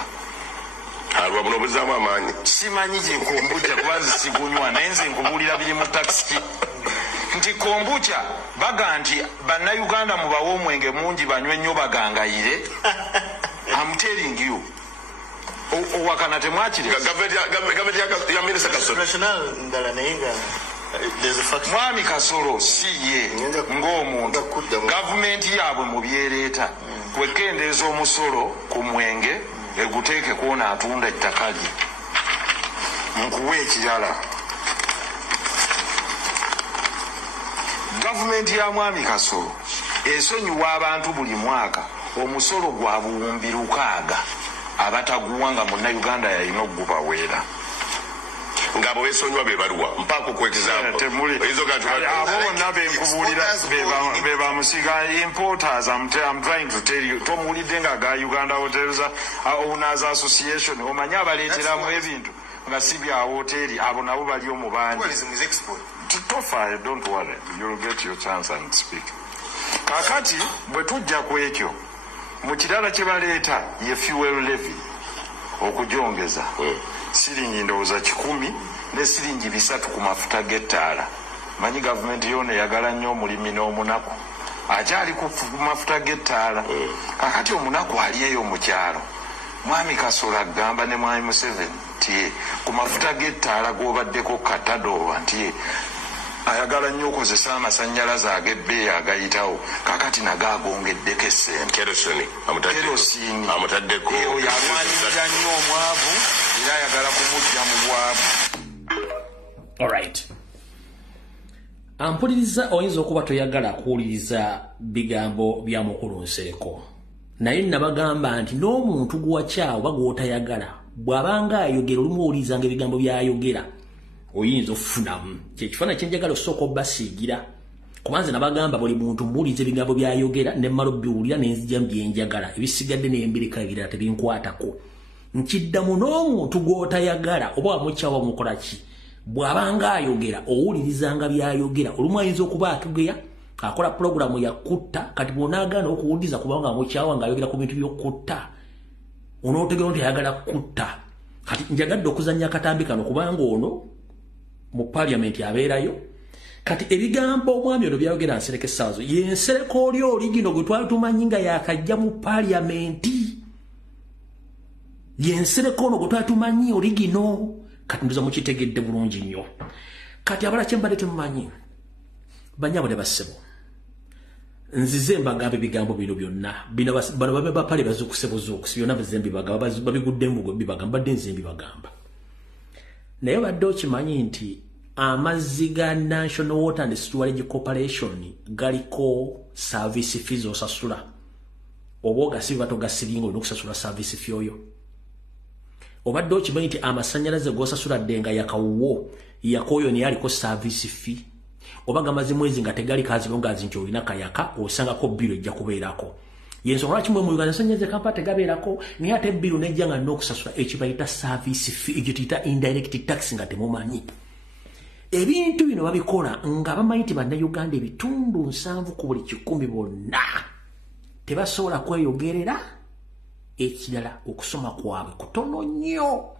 Alwa buno buzaamu amaanyi simanyi gye kombucha kubanze sigunywa naye nze nkubuulira biri mu taxi nti kombucha baga nti bannayuganda mubawe omwenge mungi banywe nnyo bagangayire. I'm telling you owakana temwakire gavumenti ya minisita Kasolo mwami Kasolo si ye ng'omuntu gavumenti yaabwe mu byereeta kwekendeeza omusolo ku mwenge eguteeke kwona atunda ettaka lye. Nkuwa ekirala gavumenti ya mwami Kasolo esonyiwa abantu buli mwaka omusolo gwa buwumbi 600 abataguwa nga munnayuganda yalina okugubaweera ngabo besonywa bebaluwa mpako ku example ezo abo bonna benkubuulira beba musiga importers. I'm trying to tell you tomulidde nga ga Uganda Hotels Owners Association omanya abaleeteramu ebintu nga si bya hoteri abo nabo bali omubandi tofa. Don't worry, you'll get your chance and speak. Kakati bwe tujja ku ekyo mu kirala kye baleeta ye fuel levy okujongeza siringi ndowooza 10 ne siringi 3 ku mafuta g'ettaala. Manyi gavumenti yoona eyagala nnyo omulimi n'omunaku akyali ku mafuta g'ettaala. Kakati omunaku ali eyo mu kyalo mwami Kasolo agamba ne mwami Museveni nti ku mafuta g'ettaala g'obaddeko $1 nti ayagala nnyo okozesa amasannyalaze ag'ebbeeyi agayitawo kakati nago agongeddeko essente kerosini amutaddeko eyo yalwanirira nnyo omwavu era ayagala kumujja mu bwavu. Alright, ampuliriza oyinza okuba toyagala kuwuliriza bigambo bya mukulu Nsereko naye nabagamba nti n'omuntu gwakyawo bagwotayagala bw'abanga ayogera olumu owulizanga ebigambo by'ayogera oyinza okufunamu kyekifaananyi kyenjagala osooka obbasiigira kubanze nabagamba buli muntu mbuuliza ebigambo by'ayogera ne mmala obbiwulira nenzija byenjagala ebisigadde nembirikagira tebinkwatako nkiddamu n'omuntu gw'otayagala oba wamukyawa mukola ki bw'abanga ayogera owulirizanga by'ayogera olumu ayinza okuba atugeya akola pulogulamu ya kutta kati bw'onaagaana okuwuliriza kubanga amukyawa ng'ayogera ku bintu by'okutta onootegera nti ayagala kutta kati njagadde okuzannya akatambi kano kubanga ono mu paliamenti abeerayo kati ebigambo omwami ono byayogera nsereka essaazo yensereka oli oligino gwe twali tumanyi nga yakajja mu paliamenti yensereka ono gwe twali tumanyi oligino kati ndoza mukitegedde bulungi nnyo kati abala kyembadde temumanyi banyabo ne bassebo nzize mbagamba ebigambo bino byonna bino bano babe bapale bazukusebuzukusi byonna bazembibagamba babigudde embugo bibagamba badde nze mbibagamba naye badde okimanyi nti amazzi ga National Water and Sewerage Corporation galiko service fees osasula oba ogasiba togasiringa olina okusasula service fee oyo obadde okimanyi nti amasanyalaze gosasula ddenga yakawuwo yakoyo naye aliko service fee oba gamaze mwezi nga tegali kazi bongazi nti olina kayaka osangako biro ejja kubeerako yensonga lwaki mwe mu Uganda amasanyalaze kampa tegabeerako naye ate biro nejja nga nina okusasula ekibayita service fee egyo tuyita indirect tax nga temumanyi ebintu bino babikola nga bamanyi nti bannayuganda ebitundu 7 ku buli 100 bonna tebasobola kweyogerera ekirala okusoma kwabwe kutono nnyo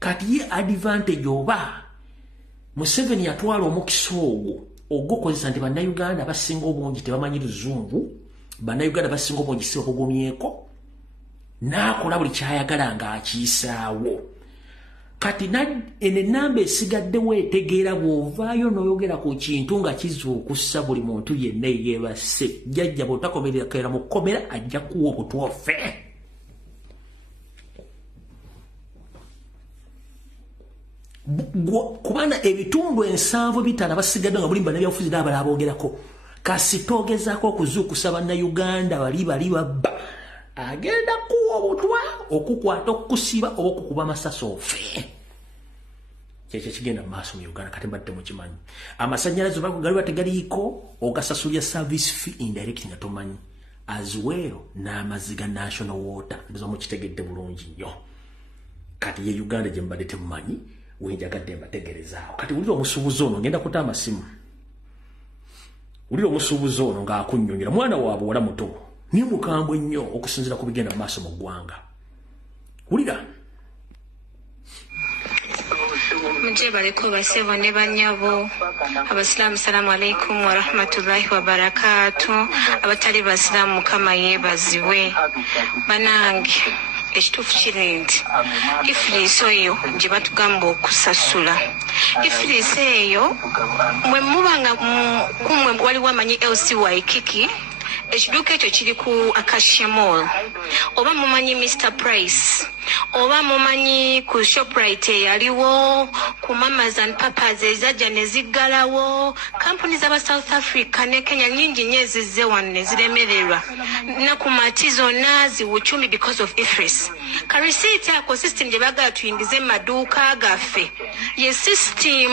kati ye advantage oba Museveni yatwala omukisa ogwo ogukozesa nti bannayuganda basinga obungi tebamanyi luzungu bannayuganda basinga obungi si bakugumyeko n'akola buli kyayagala nga akiyisaawo kati enamba esigaddewo etegeera bw'ovaayo n'oyogera ku kintu nga kizuukusa buli muntu yenna yeebase jjajja bw'otakomerera mu kkomera ajja kuwa obutwofe kubana ebitundu 7 bitala basigadde nga bulimba n'ebyabufuzi n'abala aboogerako kasitogezaako okuzuukusa bannayuganda bali babba agenda kuwa obutwa okukwata okusiba oba okukuba amasasi ofe kyekyo kigenda maaso mu Uganda kati mbadde mukimanyi amasanyalaze gali bategaliiko ogasasulya service fee indirect nga tomanyi as well n'amazzi ga National Water ndoza mukitegedde bulungi nnyo kati ye Uganda gye mbadde temumanyi wenjagadde mbategerezaawo kati wulira omusuubuzi ono ngenda kuta amasimu wulira omusuubuzi ono ng'akunnyonnyola mwana wa buwala muto niye mukambwe nnyo okusinziira ku bigenda mu maaso mu ggwanga wulira muje baliko basebo ne banyabo abasiraamu salamu alaikum wa rahmatullahi wa barakatu abatali basiraamu mukama yeebazibwe banange ekituufu kiri nti ifiriisi eyo gye batugamba okusasula ifiriisi eyo mwe muba nga kumwe waliwo amanyi LC Waikiki ekiduuka ekyo kiri ku Acacia Mall oba mumanyi Mr Price oba mumanyi ku Shoprite eyaliwo ku Mamas and Papas ezajja ne ziggalawo kampuni z'aba South Africa ne Kenya nyingi nnyo ezizze wano ne ziremererwa na ku mati zonna ziwucumi because of IFRIS karisiiti ako system gye bagala tuyingize mu maduuka gaffe ye system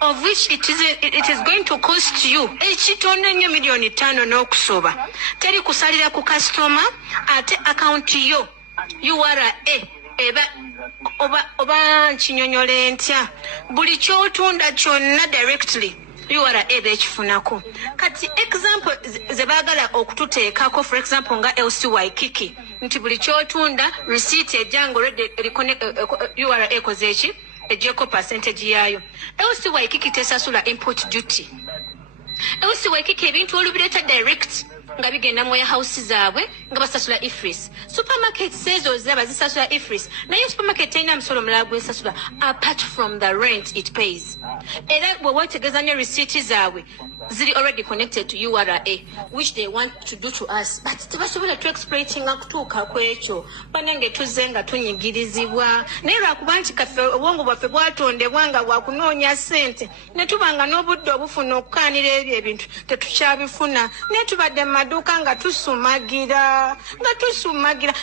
of which it is going to cost you ekitonda nnyo miliyoni 5 n'okusoba teri kusalira ku customer ate account yo URA eba oba nkinyonyole ntya buli kyotunda kyonna directly URA bekifunako kati example ze bagala okututeekako for example nga LC Waikiki nti buli kyotunda receipt ejango URA ekoze eki ejeko percentage yayo LC Waikiki tesasula import duty LC Waikiki ebintu olubireta direct nga bigenda mu warehouse zaabwe nga basasula IFRIS supermarket sezo zaba zisasula IFRIS naye supermarket tayina musolo mulala gwesasula apart from the rent it pays era bwe weetegeza nnyo receipt zaabwe ziri already connected to URA, which they want to do to us. But tebasobola to exploiting akutuuka kwekyo. Banange tuzenga tunyigirizibwa. Naye lwakuba nti kaffe obwongo bwaffe bwatondebwa nga bwakunoonya ssente. Ne tubanga n'obudde obufuna okukaanira ebyo ebintu tetukyabifuna. Ne tubadde mu maduuka nga tusumagira.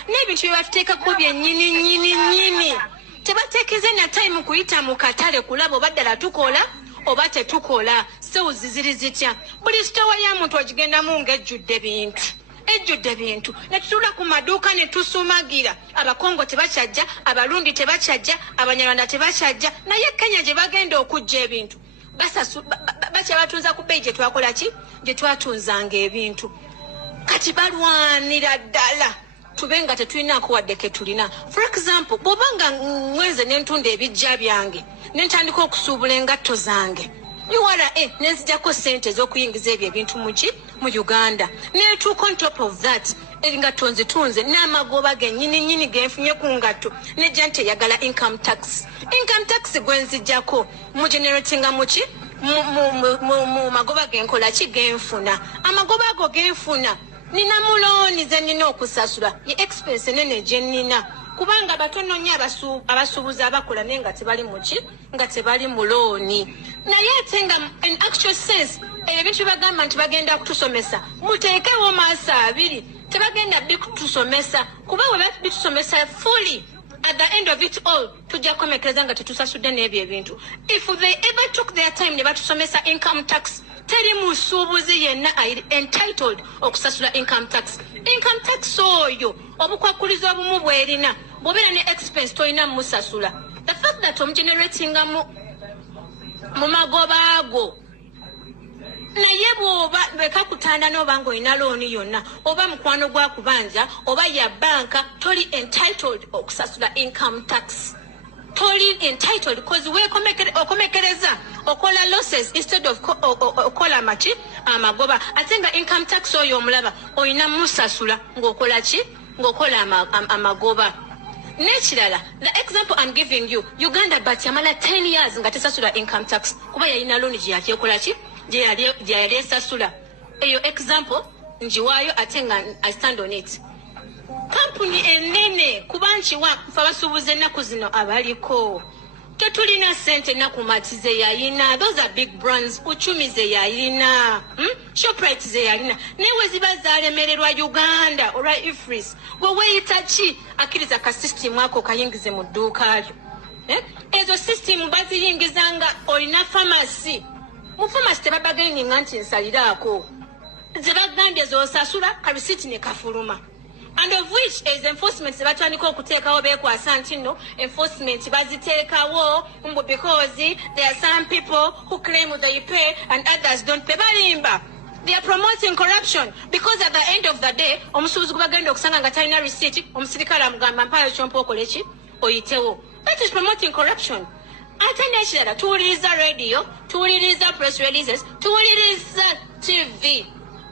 N'ebintu bye batuteekako byennyini. Tebateekeze na time kuyita mu katale kulaba oba ddala tukola oba tetukola. Sewuzi ziri zitya. Buli sitowa ya muntu ogigendamu ng'ejjudde bintu. Ne tutula ku maduuka ne tusumagira. Abakongo tebakyajja, Abalundi tebakyajja, Abanyarwanda tebakyajja. Naye Kenya gye bagenda okujja ebintu. Bakyabatunza ku bbeeyi gye twakola ki? Gye twatunzanga ebintu. Kati balwanira ddala. Tubenga tetulinaako wadde ke tulina. For example, bw'obanga mwenze n'entunda ebijja byange, ne ntandika okusuubula engatto zange. URA nenzijjako ssente ez'okuyingiza ebyo ebintu mu Uganda. Neetuuka on top of that, engatto nzitunze n'amagoba gennyini genfunye ku ngatto. Nejja nti eyagala income tax. Income tax gwe nzijjako mu generatinga mu magoba genkola ki genfuna. Amagoba ago genfuna. Nina muloni ze nina okusasula. Ye expense nene gye nina. Kubanga batono nnyo abasuubuzi abakola naye nga tebali nga tebali mu looni. Naye ate nga in actual sense ebintu bagamba nti bagenda kutusomesa muteekewo maaso abiri. Tebagenda bikutusomesa kuba we bitusomesa fully. At the end of it all, tujja komekereza nga tetusasudde n'ebyo ebintu. If they ever took their time ne batusomesa income tax, teri musuubuzi yenna entitled okusasula income tax. Income tax oyo obukwakuliza obumu bwerina bw'obeera ne expense toyina musasula. The fact that omugeneratinga mu magoba ago naye bw'oba bekakutanda n'oba ng'olina looni yonna oba mukwano gwa kubanja oba ya banka toli entitled okusasula income tax. Toli entitled because okomekereza okola losses instead of okola machi amagoba. Ate nga income tax oyo omulaba olina musasula ng'okola ki ng'okola amagoba. Nekirala, the example I'm giving you, Uganda but yamala 10 years nga tesasula income tax kuba yalina looni gye yakyekola ki gye yali esasula. Eyo example njiwaayo ate nga I stand on it. Kampuni enene kuba nkiwa nfa basuubuza ennaku zino abaliko. Tetulina ssente ennaku Mati ze yalina. Those are big brands. Uchumi ze yalina. Shoprite ze yalina. Naye we ziba zaalemererwa Uganda olwa IFRIS. Gwe weeyita ki akkiriza ka system ako kayingize mu dduuka lyo. Ezo system baziyingizanga olina pharmacy. Mu pharmacy tebabagenda nti nsaliraako. Ze bagambye z'osasula ka receipt ne kafuluma. And of which is enforcement batandika okuteekawo beekwasa nti no enforcement baziteekawo because there are some people who claim they pay and others don't pay. Balimba. They are promoting corruption because at the end of the day omusuubuzi gwe bagenda okusanga nga talina receipt omusirikale amugamba mpaayo kyompa okole ki oyitewo. That is promoting corruption. Ate n'ekirala tuwuliriza radio, tuwuliriza press releases, tuwuliriza TV.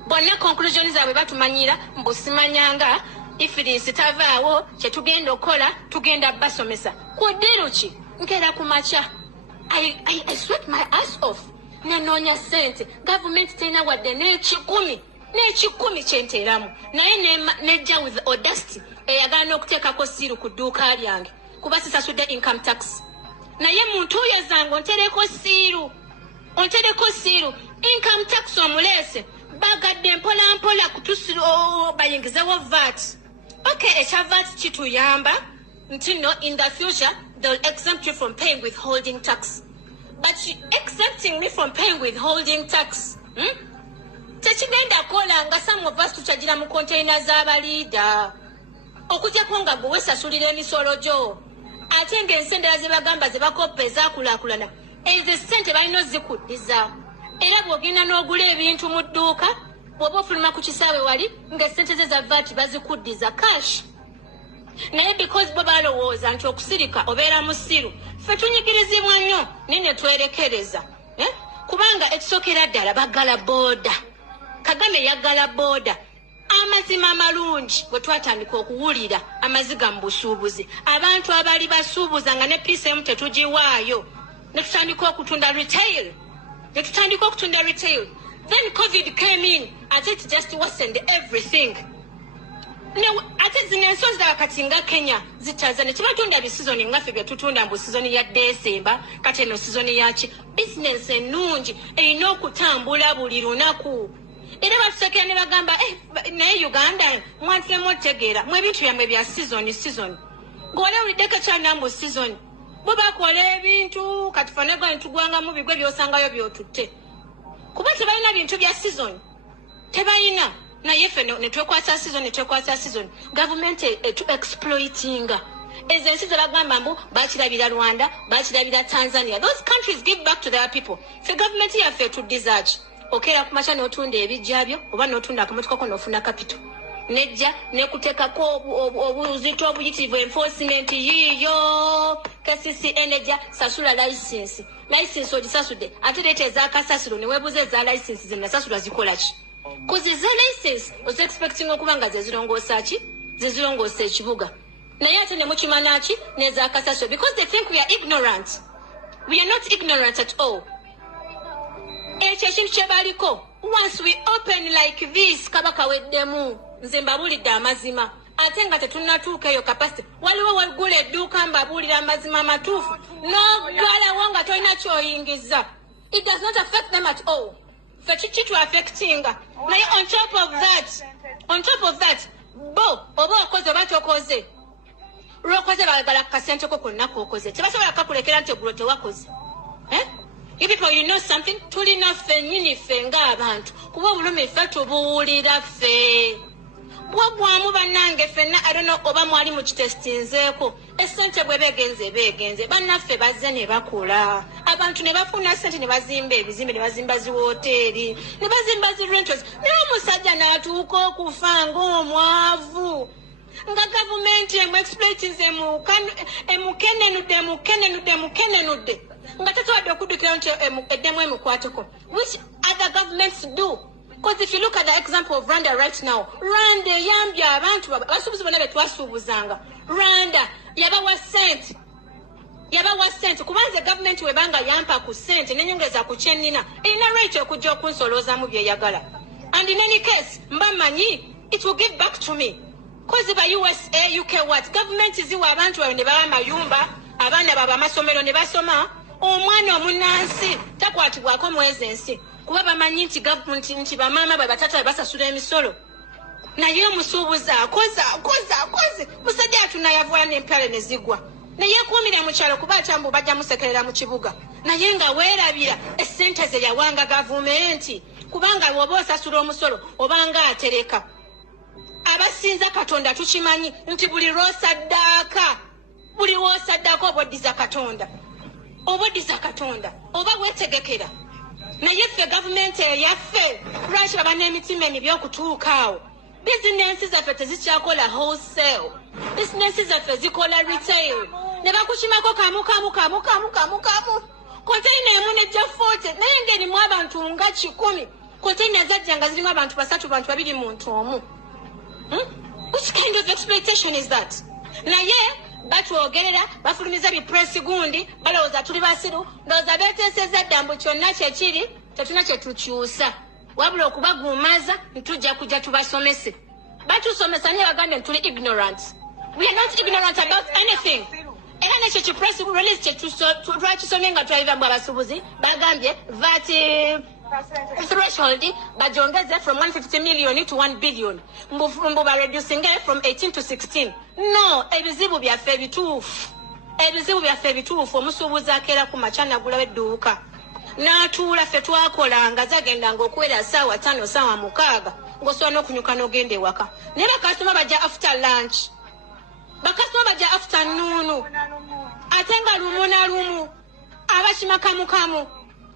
Bonna conclusion zaabwe batumanyira mbusimanyanga IFRIS tavaawo kye tugenda okola tugenda basomesa. Kuddiru ki nkeera ku makya I sweat my ass off. Nenoonya ssente government terina wadde n'ekikumi kyenteeramu naye nejja with audacity eyagala n'okuteekako siiru ku dduuka lyange kuba sisasudde income tax. Naye muntu yazanga ontereko siiru income tax omuleese bagadde mpola kutusiro bayingizewo VAT. Okay, ekya VAT kituyamba nti no in the future they'll exempt you from paying withholding tax. But exempting me from paying withholding tax tekigenda kola nga some of us tuchagira mu container z'abaliida okutyako nga gwe wesasulira emisolo gyo ate ng'ensendera ze bagamba ze bakopa ezaakulaakulana ezo ssente balina ozikuddiza. Era bw'ogenda n'ogula ebintu mu dduuka bw'oba ofuluma ku kisaawe wali ng'essente ze za VAT bazikuddiza cash. Naye because bo balowooza nti okusirika obeera musiru ffe tunyigirizibwa nnyo nine twerekereza kubanga ekisookera ddala baggala booda. Kagame yaggala booda. Amazima amalungi bwe twatandika okuwulira amaziga mu busuubuzi abantu abali basuubuza nga ne piisi emu tetugiwaayo ne tutandika okutunda retail. Then COVID came in, and it just worsened everything. No, ate zino ensonzi akatinga Kenya zichazane chibatunda bisizoni ngafe bya tutunda mbu sizoni ya December kati no sizoni yachi business enungi erina okutambula buli lunaku era batusekera ne bagamba naye Uganda mwantemu otegeera mu ebintu byamwe bya season ngole ulideka kyana mbu season bo bakola ebintu kati fanega ntugwanga mu bigwe byosangayo byotutte kuba tebalina bintu bya season tebalina na yefe netwekwasa season government to exploiting ezensi zalagamba mbu bakirabira Rwanda bakirabira Tanzania. Those countries give back to their people. The government yaffe to desert okera kumacha n'otunda ebijjabyo oba n'otunda akamotoka ko n'ofuna capital nejja nekutekako obuzito obuyitirivu enforcement yiyo KCC energy sasula license ogisasude ate leeta ezakasasiro newebuza eza license zenasasula zikola ki kozi ze license was expecting okubanga zezirongoosa ekibuga naye ate nemukimanya ki nezakasasiro because they think we are ignorant. We are not ignorant at all. Ekyo ekintu kyebaliko once we open like this kabaka weddemu nze mbabulidde amazima ate nga tetunnatuuka eyo capacity waliwo wegula edduuka mbabulira amazima matuufu n'ogalawo nga tolina kyoyingiza. It does not affect them at all. Fechichi to affecting naye on top of that bo oba okoze oba tokoze lwokoze balagala kasente ko konna kokoze tebasobola kakulekera nti eggulo tewakoze you people you know something tulina ffe nnyini ffe ng'abantu kuba obulumi ffe tubuwulira ffe bwagwamu bannange ffenna I don't know oba mwali mu kitestinzeeko essente bwe begenze bannaffe bazze ne bakola abantu ne bafuna ssente ne bazimba ebizimbe ne bazimba ziwoteeri ne bazimba zi-rentals naye omusajja n'atuuka okufa ng'omwavu nga gavumenti exploitinze emukenenudde nga tatuwadde okuddukira nti eddemu emukwateko which other governments do. Because if you look at the example of Rwanda right now, Rwanda eyambye abantu basuubuzi bonna be twasuubuzanga. Rwanda yabawa sente kubanze government webanga yampa ku sente nenyongeza ku kyenina erina right okujja okunsoloozamu byeyagala. And in any case mbamanyi it will give back to me because by USA UK what government ziwa abantu bawe ne baba mayumba abaana baba amasomero ne basoma omwana omunansi takwatibwako mwezi ensi kuba bamanyi nti government nti bamama batata basasula emisolo naye omusuubuzi akoze musajja atunayavula n'empale ne zigwa naye kuumira mu kyalo kuba atambu bajja musekerera mu kibuga naye nga weerabira essente ze yawanga gavumenti kubanga bw'oba osasula omusolo obanga atereka abasinza Katonda tukimanyi nti buli lw'osaddaaka oboddiza Katonda oba weetegekera naye ffe gavumenti eyaffe lwaki baba n'emitima emibi okutuuka awo bizinensi zaffe tezikyakola wholesale bizinensi zaffe zikola retail ne bakukimako kamu konteyina emu nejja 40 naye ng'erimu abantu nga 100 konteyina zajja nga zirimu abantu 3 bantu 2 muntu omu. Which kind of exploitation is that? Naye batwogerera bafulumiza bipresi gundi balowooza tuli basiru ndowooza beeteeseza dda mbu kyonna kyekiri tetuna kyetukyusa wabula okubagumaza ntujja kujja tubasomese batusomesa naye bagambye ntuli ignorant. We are not ignorant about anything. Era nekyo kipresi release twakisomye nga twaliva mbw abasuubuzi bagambye vati threshold bajongeze from 150 million to 1 billion mbu ba reducing from 18 to 16. No, ebizibu byaffe bituufu omusuubuzi akeera ku macana gula bedduuka n'atuula ffe twakolanga zagendanga okuwera ssaawa 5 ssaawa 6 ng'osobola n'okunyuka n'ogenda ewaka naye bakasitoma bajja after lunch bakasitoma bajja afternoon ate nga lumu na lumu abakima kamukamu.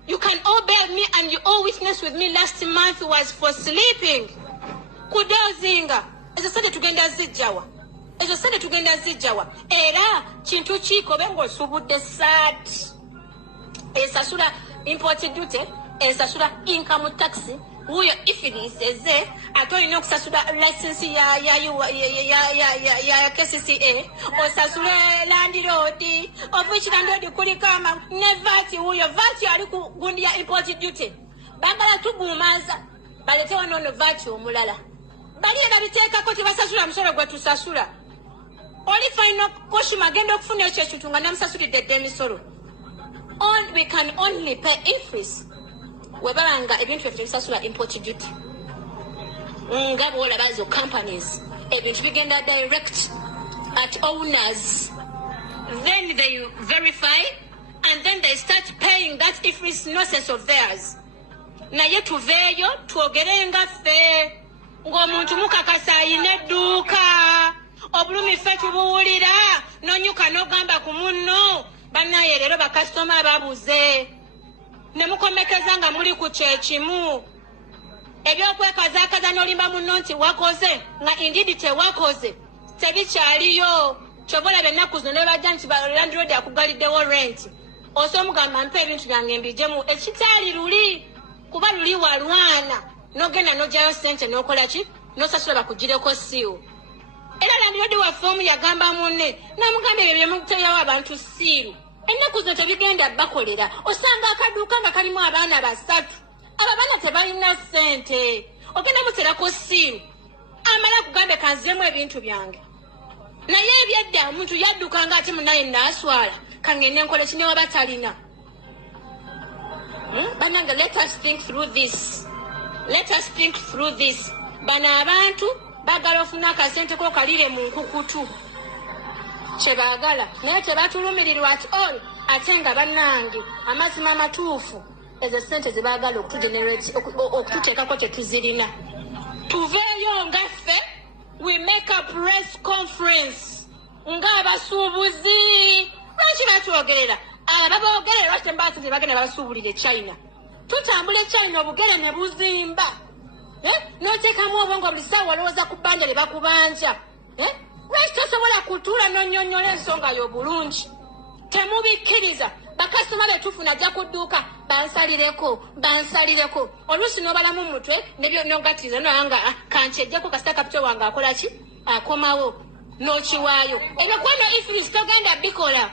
You can all bear me and you all witness with me last month was for sleeping. Kudozinga. Ezo sade tugenda zijjawa. Era kintu kiko bengo subudde sat. Esasula import duty, esasula income tax. Huyo ifiriiseze atolina okusasula license ya KCCA osasula land road of which land road kuliko ama ne VAT huyo VAT ali ku gundi ya import duty bagala tugumaza balete wano no vati omulala baliye babiteekako tebasasula musolo gwe tusasula oli final koshima agenda okufuna ekyo ekintu nga namusasulidde dde emisolo. We can only pay increase webanga ebintu byaffe tebisasula import duty nga bwolaba zo companies ebintu bigenda direct at owners, then they verify and then they start paying that if it's no sense of theirs. Naye tuveeyo twogere nga ffe ng'omuntu mukakasa ayina edduuka obulumi ffe tubuwulira n'onyuka n'ogamba ku munno bannaye leero bakasitoma babuze ne mukomekeza nga muli ku kyekimu ebyokwekazaakaza n'olimba munno nti wakoze nga indeed tewakoze tebikyaliyo kyobola bennaku zino ne bajja nti Land Road akugaliddewo rent osomugamba mpa ebintu byange mbijemu ekitaali luli kuba luli walwana n'ogenda n'ogyayo ssente n'okola ki n'osasula bakugireko siiwo era Land Road waffe omu yagamba munne n'amugamba ebyo byemuteyawo abantu siiru ennaku zino tebigenda bakolera osanga akaduuka nga kalimu abaana 3 abo abaana tebalina ssente ogenda muterako siiru amala kugambe kanzemu ebintu byange naye ebyedda omuntu yaddukanga ate munaye naaswala kangende nkola kinewa batalina. Bananga, let us think through this. Bano abantu bagala ofuna akasente ko kalire mu nkukutu kyebaagala naye tebatulumirirwa at all ate nga bannange amazima amatuufu ezo sente zebaagala okututeekako tetuzirina. Tuveeyo ngaffe we make a press conference ng'abasuubuzi lwaki batwogerera ababoogerera lwaki tembasinze bagenda babasuubulire China tutambula China obugere ne buzimba n'oteekamu obwongo buli ssaawa olowooza ku bbanja lye bakubanja lwaki tosobola kutuula n'onnyonnyola ensonga yo bulungi temubikkiriza bakasitoma betufuna ajja ku dduuka bansalireko oluusi n'obalamu mutwe nebyonogatiriza nanga kankyejjeko kasita kapito wange akola ki akomawo n'okiwaayo ebyo kwano ifris togenda bikola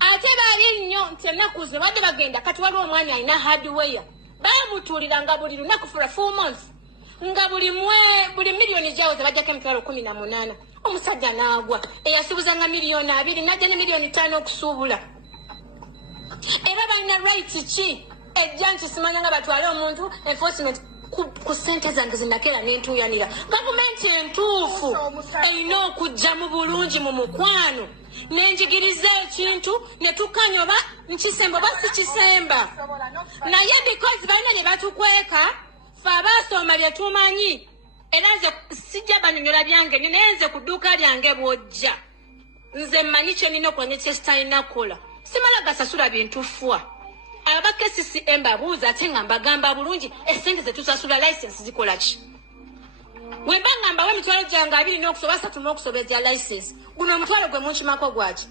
ate baali nnyo nti ennaku zino badde bagenda kati waliwo omwami alina hardware bamutuulira nga buli lunaku for a 4 months nga buli miliyoni gyawo zebajjako emitwalo 18 omusajja n'agwa eyasibuzanga miliyoni 2 najja ne miliyoni 5 okusuubula era balina right ki ejja nti simanya nga batwale omuntu enforcement ku ssente zange zinakera n'entuuyanira gavumenti entuufu erina okujja mu bulungi mu mukwano nenjigiriza ekintu ne tukanya oba nkisemba oba si kisemba naye because balina lye batukweka fe abaasoma lye tumanyi era nze sijja banyonyola byange naye nze ku dduuka lyange bw'ojja nze mmanyi kye nina okulanya kyekitalina kukola simala gasasula bintu fwa ababaka CCM babuuza ate nga mbagamba bulungi essente zetusasula license zikola ki bwe mba ngamba emitwalo gyange 2 n'okusoba 3 n'okusobeza license guno omutwalo gwe munkimako gwaki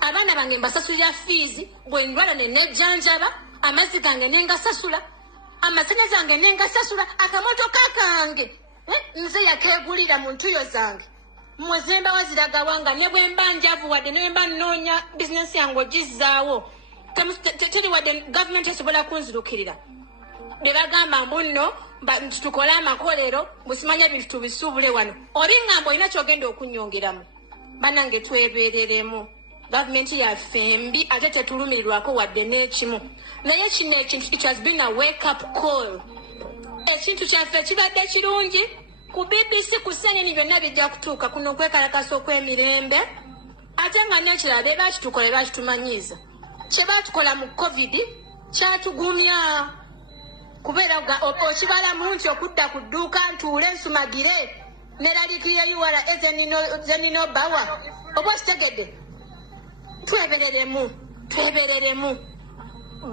abaana bange mbasasulira fees bwe ndwala ne nejjanjaba amazzi gange nengasasula amasanyalaze gange nengasasula akamotoka kange nze yakeegulira mu ntuyo zange mwezi mbawa ziragawanga ne bwe mba njavu wadde ne mba nnoonya bizinesi yange ogizzaawo teri wadde gavumenti esobola kunzirukirira bwe bagamba mbunno tukole amakolero busimanya bintu tubisuubule wano oli ngamba olina kyogenda okunyongeramu bannange twebeereremu gavumenti yaffe mbi ate tetulumirirwako wadde n'ekimu naye kino ekintu it has been a wake up call ekintu kyaffe kibadde kirungi ku BBC ku CNN byonna bijja kutuuka kuno okwekalakasa okw'emirembe ate nga n'ekirala be bakitukole bakitumanyiiza kye baatukola mu covid kyatugumya kubeera okibalamu nti okudda ku dduuka ntuule nsumagire neralikire yuwala zenino bawa oba okitegedde twebereremu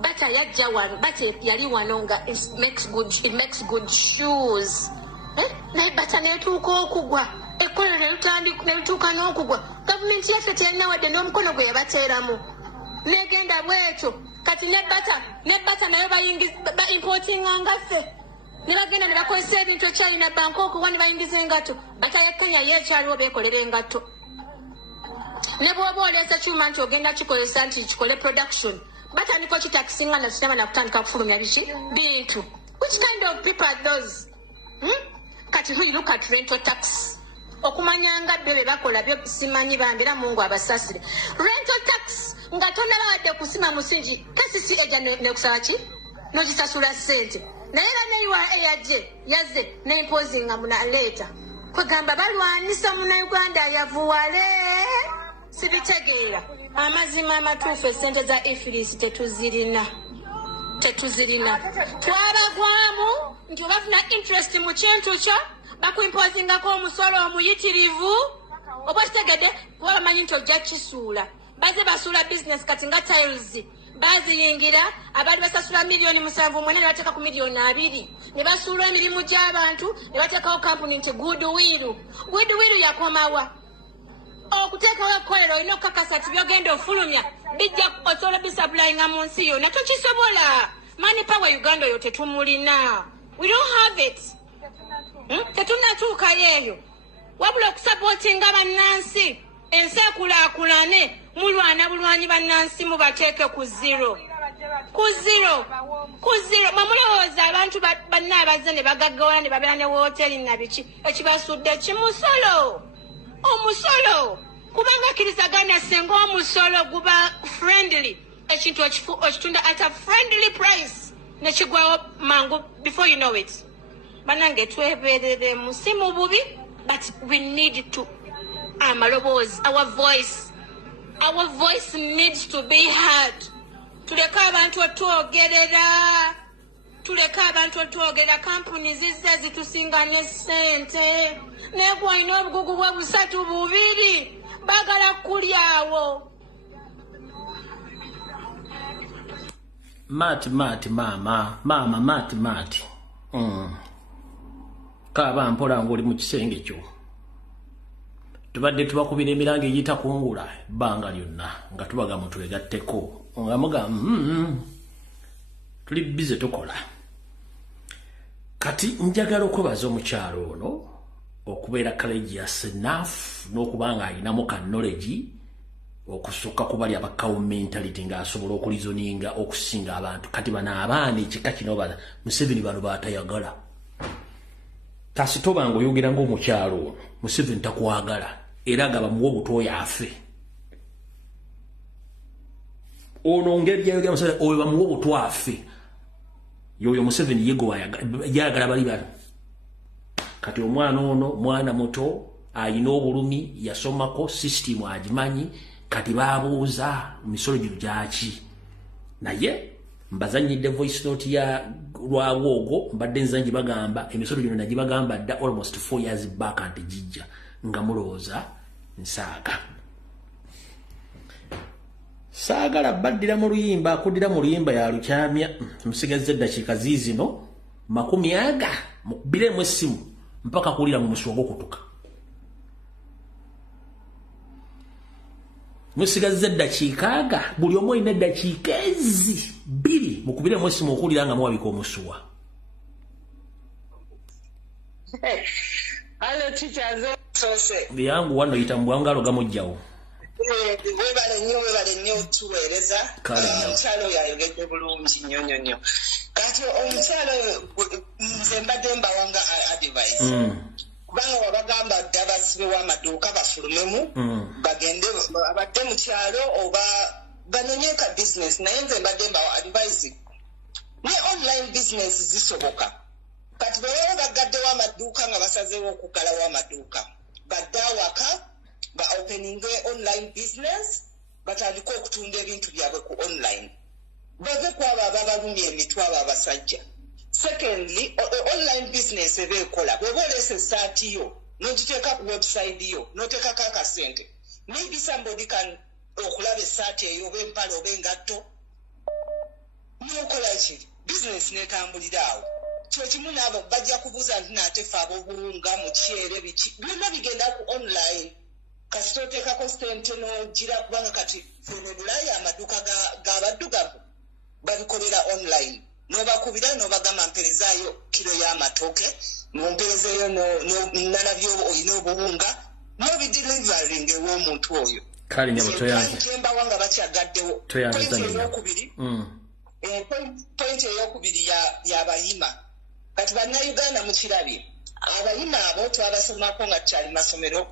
bata yajja wano bata yali wano nga it makes good shoes naye bata netuuka okugwa ekkolero nelituuka n'okugwa gavumenti yaffe teyalina wadde n'omukono gwe yabateeramu negenda bwekyo kati ne bata nayo baimportinga ngaffe ne bagenda ne bakozesa ebintu ekyalina Bangkok wa ne bayingiza engatto bata ya Kenya yeekyaliwo beekolera engatto ne bw'oba oleesa kyuma nti ogenda kikozesa nti kikole production batandika kitakisinga na sinema na kutandika kufulumya bintu. Which kind of people are those? Kati you look at rental tax. Okumanyanga bebe bakola byo simanyi bambira Mungu abasasire. Rental tax nga tonalade kusima musingi kasisi eja ne kusachi no kisasula sente. Naye na yaze na imposing amuna later. Kwegamba balwanisa muna Uganda yavuwale sibitegeera. Amazima amatuufu sente za ifilisi tetuzirina. Twabagwamu nti bafuna interest mu kintu kyo bakuimpozingako omusolo omuyitirivu oba kitegedde kuba bamanyi nti ojja kisuula baze basuula business kati nga tiles baziyingira abali basasula miliyoni 7 ne bateeka ku miliyoni 2 ne basuula emirimu gy'abantu ne bateekawo kampuni nti goodwill yakomawa okuteekawo ekkolero olina okukakasa ti byogenda ofulumya bijja osobola bisaplayinga mu nsi yonna tokisobola. Money power Uganda yo tetumulina. We don't have it. Tetunatuuka yeeyo. Wabula okusupportinga bannansi ensi ekulaakulane mulwana bulwanyi bannansi mubateeke ku zero. Mamulowooza abantu banna abaze ne bagaggawana ne babeera ne wooteri na biki ekibasudde kimusolo. Omusolo kubanga kirisagana senga omusolo guba friendly ekintu okitunda at a friendly price nekigwawo mangu before you know it. Banange tweberere musimu bubi, but we need to amaloboozi, our voice needs to be heard. Tuleka abantu otwogerera kampuni zizze zitusinga ne sente negwa ina obugugu bwe busatu bubiri bagala kulyawo. Mati Kaba mpola ngoli mu kisenge kyo. Tubadde tubakubira emirango eyita kungula banga lyonna nga tubaga mutwegatteko nga muga tuli bize tukola. Kati njagala okubaza omukyalo ono okubeera courageous enough n'okubanga alinamu ka knowledge okusukka kubali abakawo mentality nga asobola okulizoninga okusinga abantu. Kati bana abaana ekika kino bana Museveni bano batayagala. Kasitoba ngo yogera ng'omukyalo ono Museveni takwagala era gaba muwo butoya afe. Ono ngeri yayogera Museveni oyo bamuwo butwa afe. Yoyo Museveni yego yagala bali bano. Kati omwana ono mwana muto ayina obulumi yasomako system agimanyi kati babuuza misolo gino gyaki. Naye mbazanyidde voice note ya lwawogo mbadde nzanji bagamba emisolo gino nagibagamba dda almost 4 years back anti jijja nga mulowooza nsaaga. Saagala baddira mu luyimba akuddira mu luyimba ya lukyamya musigaze eddakiika ziizino 40 mukubiremu essimu mpaka kuwulira mu musuwa okutuka. Musigaze eddakiika aga buli omu alina eddakiika ezi 2 mukubiremu essimu okuwulira nga muwabika omusuwa. Hello teachers sose. Byangu wano yita mbwangalo gamujjawo. Webale nnyo tuweereza omukyalo yayogedde bulungi nnyo. Kati omukyalo nze mbadde mbawanga advice kubanga wabagamba dda basibe w'amaduuka bafulumemu bagende abadde mu kyalo oba banonye ka business naye nze mbadde mbawa advice ne online business zisoboka. Kati bwe bagaddewo amaduuka nga basazeewo okugalawo amaduuka badde awaka ba opening online business batandika okutunda ebintu byabwe ku online bave kwabo ababalumya emitwalo abasajja. Secondly, online business ebeekola bweba olesa essaati yo n'ogiteeka ku website yo n'oteekako akasente maybe somebody can okulaba essaati eyo oba empale oba engatto n'okola ki business n'etambulira awo. Kyo kimu n'abo bajja kubuuza nti naate fe ab'obuwunga mukyere biki byonna bigenda ku online. Kasito oteekako sente n'ogira kubanga kati fene Bulaaya amaduuka g'abaddugavu babikolera online. N'obakubira n'obagamba mperezaayo kilo y'amatooke nomperezeeyo nalabyo olina obuwunga n'obidelivaring ew'omuntu oyo. Kali nyabo toyanze. Chemba wanga bachagaddewo. Toyanze zanira. Point eyokubiri ya Abayima. Kati bannayuganda mukirabye. Abayima abo twabasomako nga kyali masomero.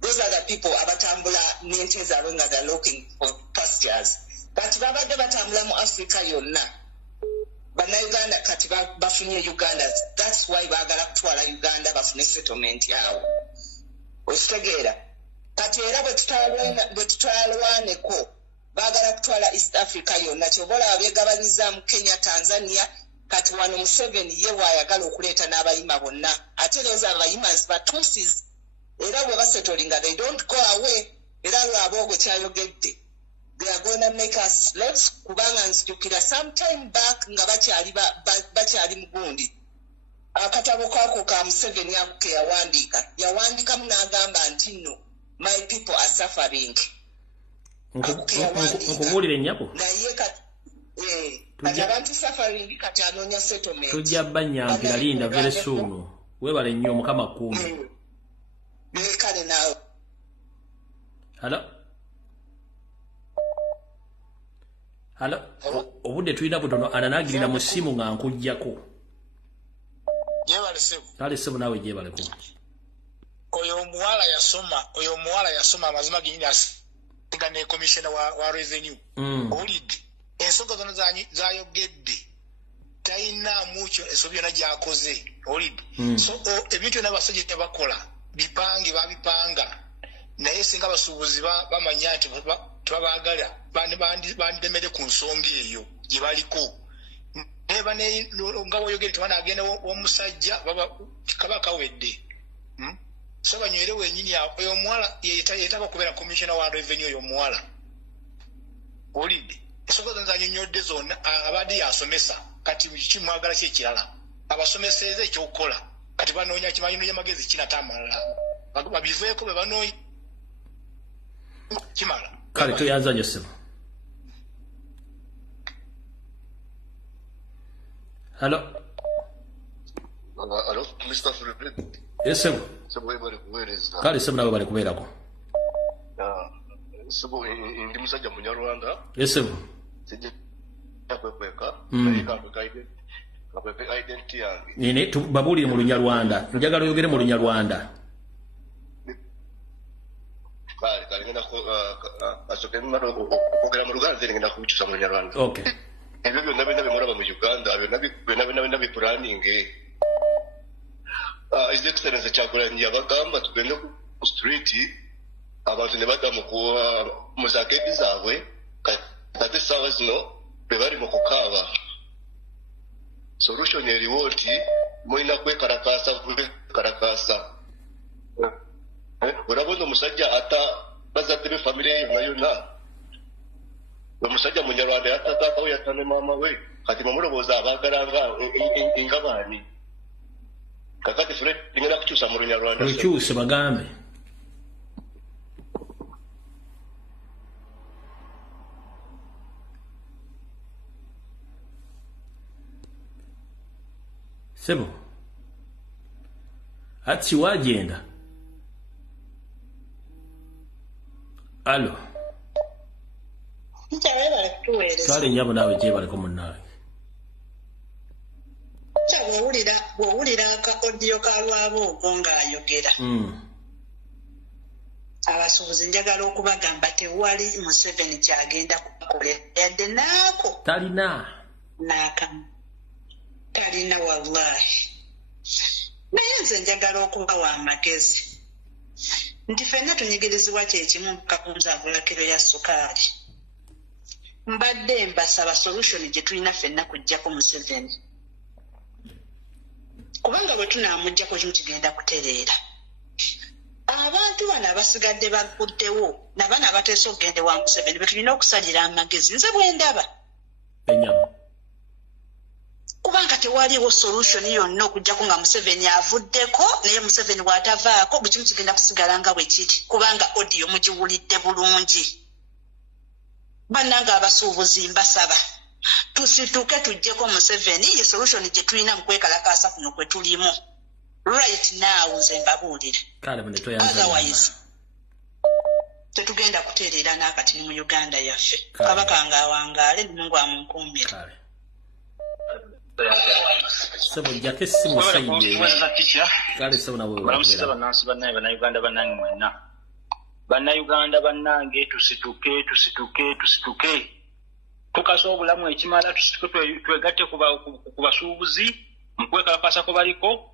Those are the people abatambula n'ente zaabwe nga they're looking for pastures. Kati babadde batambula mu Africa yonna. Bannayuganda kati bafunye Uganda. That's why baagala kutwala Uganda bafune settlement yawo. Okitegeera. Kati era bwe tutwalwaneko baagala kutwala East Africa yonna. Kyobola abeegabanyiza mu Kenya, Tanzania. Kati wano Museveni ye waayagala okuleeta n'Abayima bonna. Ate those Abayimas Batusis. Era bwe basetolinga they don't go away. Era lwabogwe kyayogedde. They are going to make us slaves kubanga nzijukira sometime back nga bakyali mugundi. Akatabo kako ka Museveni akuke yawandika munagamba nti no my people are suffering. Nkubulire nnyabo. Naye kati abantu suffering kati anoonya settlement. Tujja banyampira linda very soon. Webale nnyo Mukama kuumi. Kale nawe. Hello. Obudde tulina butono ananagirira mu simu nga nkujjako. Jebale sebu. Kale sebu nawe jebale ko. Oyo muwala yasoma amazima gindi asinga ne commissioner wa revenue. Olid. Ensonga zino zayogedde. Tayina mucho esobyo na gyakoze. Olid. So ebintu n'abasajja tebakola. Babipanga. Naye singa abasuubuzi bamanya nti twabaagala bandemere ku nsonga eyo gye baliko. Neba nga woyogere twanagenda w'omusajja kabaka wedde. So banywere wenyini oyo omuwala yeetaba kubeera commissioner wa revenue oyo omuwala. Olidde. Ensonga zonna zanyonyodde zonna abadde yasomesa kati kimwagala ki ekirala. Abasomeseza ekyokukola. Kati banoonya kimanyi y'amagezi kinatamala. Babiveeko be banoonya. Kimala. Kale tuyanza Joseph. Hello. Hello, Mr. Fred. Yes, sir. Kale sir nawe bali kubeerako. Sebo ndi musajja munyarwanda. Yes, sir. Sije yakweka. Kapepe identity yange. Nene babulire mu Lunyarwanda. Njagala oyogere mu Lunyarwanda. Kale ngenda asokera mano okugera mu Luganda ngenda kukyusa mu Lunyarwanda. Okay. Ebyo byonna muraba mu Uganda, nabi planning. His Excellency Kyagulanyi abagamba tugende ku street abantu ne badamu ku muzaketi zaabwe kati essaawa zino be bali mu kukaaba. Solution eriwo nti mulina kwekalakaasa. Urabona omusajja ata bazadde be famire ye yonna. Omusajja munyarwanda yatataakawo yatane maama we kati bamulowooza abaagalanga engabaani. Kakati Fred ngenda kukyusa mu Lunyarwanda. Lukyuse bagambe. Sebo. Ati wagenda. Allo. Kale nyabo nawe je bali ko munnawe. Bwowulira akakodyo kalwabo nga ayogera. Abasuubuzi njagala okubagamba tewali Museveni kyagenda kukolera yadde naako. Talina wallahi. Naye nze njagala okubawa amagezi. Nti ffenna tunyigirizibwa kyekimu mukakunzaagula kiro ya sukaali. Mbadde mbasaba solution gye tulina ffenna kujjako Museveni. Kubanga bwe tunaamugyako kimu kigenda kutereera. Abantu bano abasigadde baguddewo nabana abateesa okugende wa Museveni be tulina okusalira amagezi. Nze bwe ndaba. Kubanga tewaliwo solution yonna okujjako nga Museveni avuddeko naye Museveni bw'atavaako buli kimu kigenda kusigala nga bwe kiri kubanga audio mugiwulidde bulungi. Bannanga abasuubuzi mbasaba tusituke tujjeko Museveni ye solution gye tulina mu kwekalakaasa kuno kwe tulimu right now nze mbabuulire. Kale bwe toyanza. Otherwise tetugenda kuteerera n'akatini mu Uganda yaffe. Kabaka ng'awangaale Mungu amunkuumire. Sebo jake simu saidi. Kale sebo na wewe. Balamusiza bannansi bannaye bannayuganda bannange mwenna. Bannayuganda bannange tusituke. Tukaso obulamu ekimala tusituke twegatte ku basuubuzi mukwekalakasa ko baliko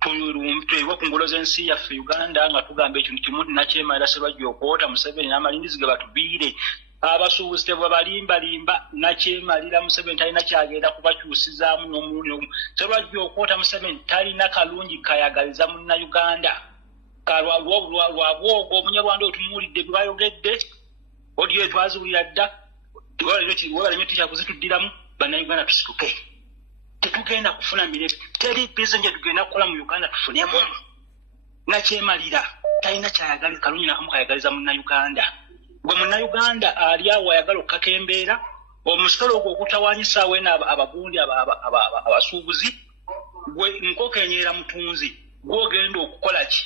tuyirumpe ku ngolo z'ensi yaffe Uganda nga tugamba ekintu kimu nakyemala sebajja okwota Museveni n'amalindizi ge batubiire. Abasuubuzi tebwe balimbalimba nakyemalira Museveni talina kyagenda kubakyusizaamu n'omulundi ogumu. Sebajja okwota Museveni talina kalungi kayagaliza munnayuganda. Lwabwogo omunyarwanda otumuwulidde bwe bayogedde odiyo twazuulira dda webalenywe tikyakuzituddiramu. Bannayuganda tusituke. Tetugenda kufuna mirembe. Teri bizinensi gye tugenda kukola mu Uganda tufunemu. Nakyemalira talina kyayagaliza kalungi nakamu kayagaliza munnayuganda. Gwe munnayuganda ali awo ayagala okukakembeera omusolo ogwo ogutawaanyisa weena abagundi abasuubuzi gwe nkokenyeera mutunzi gwogenda okukola ki?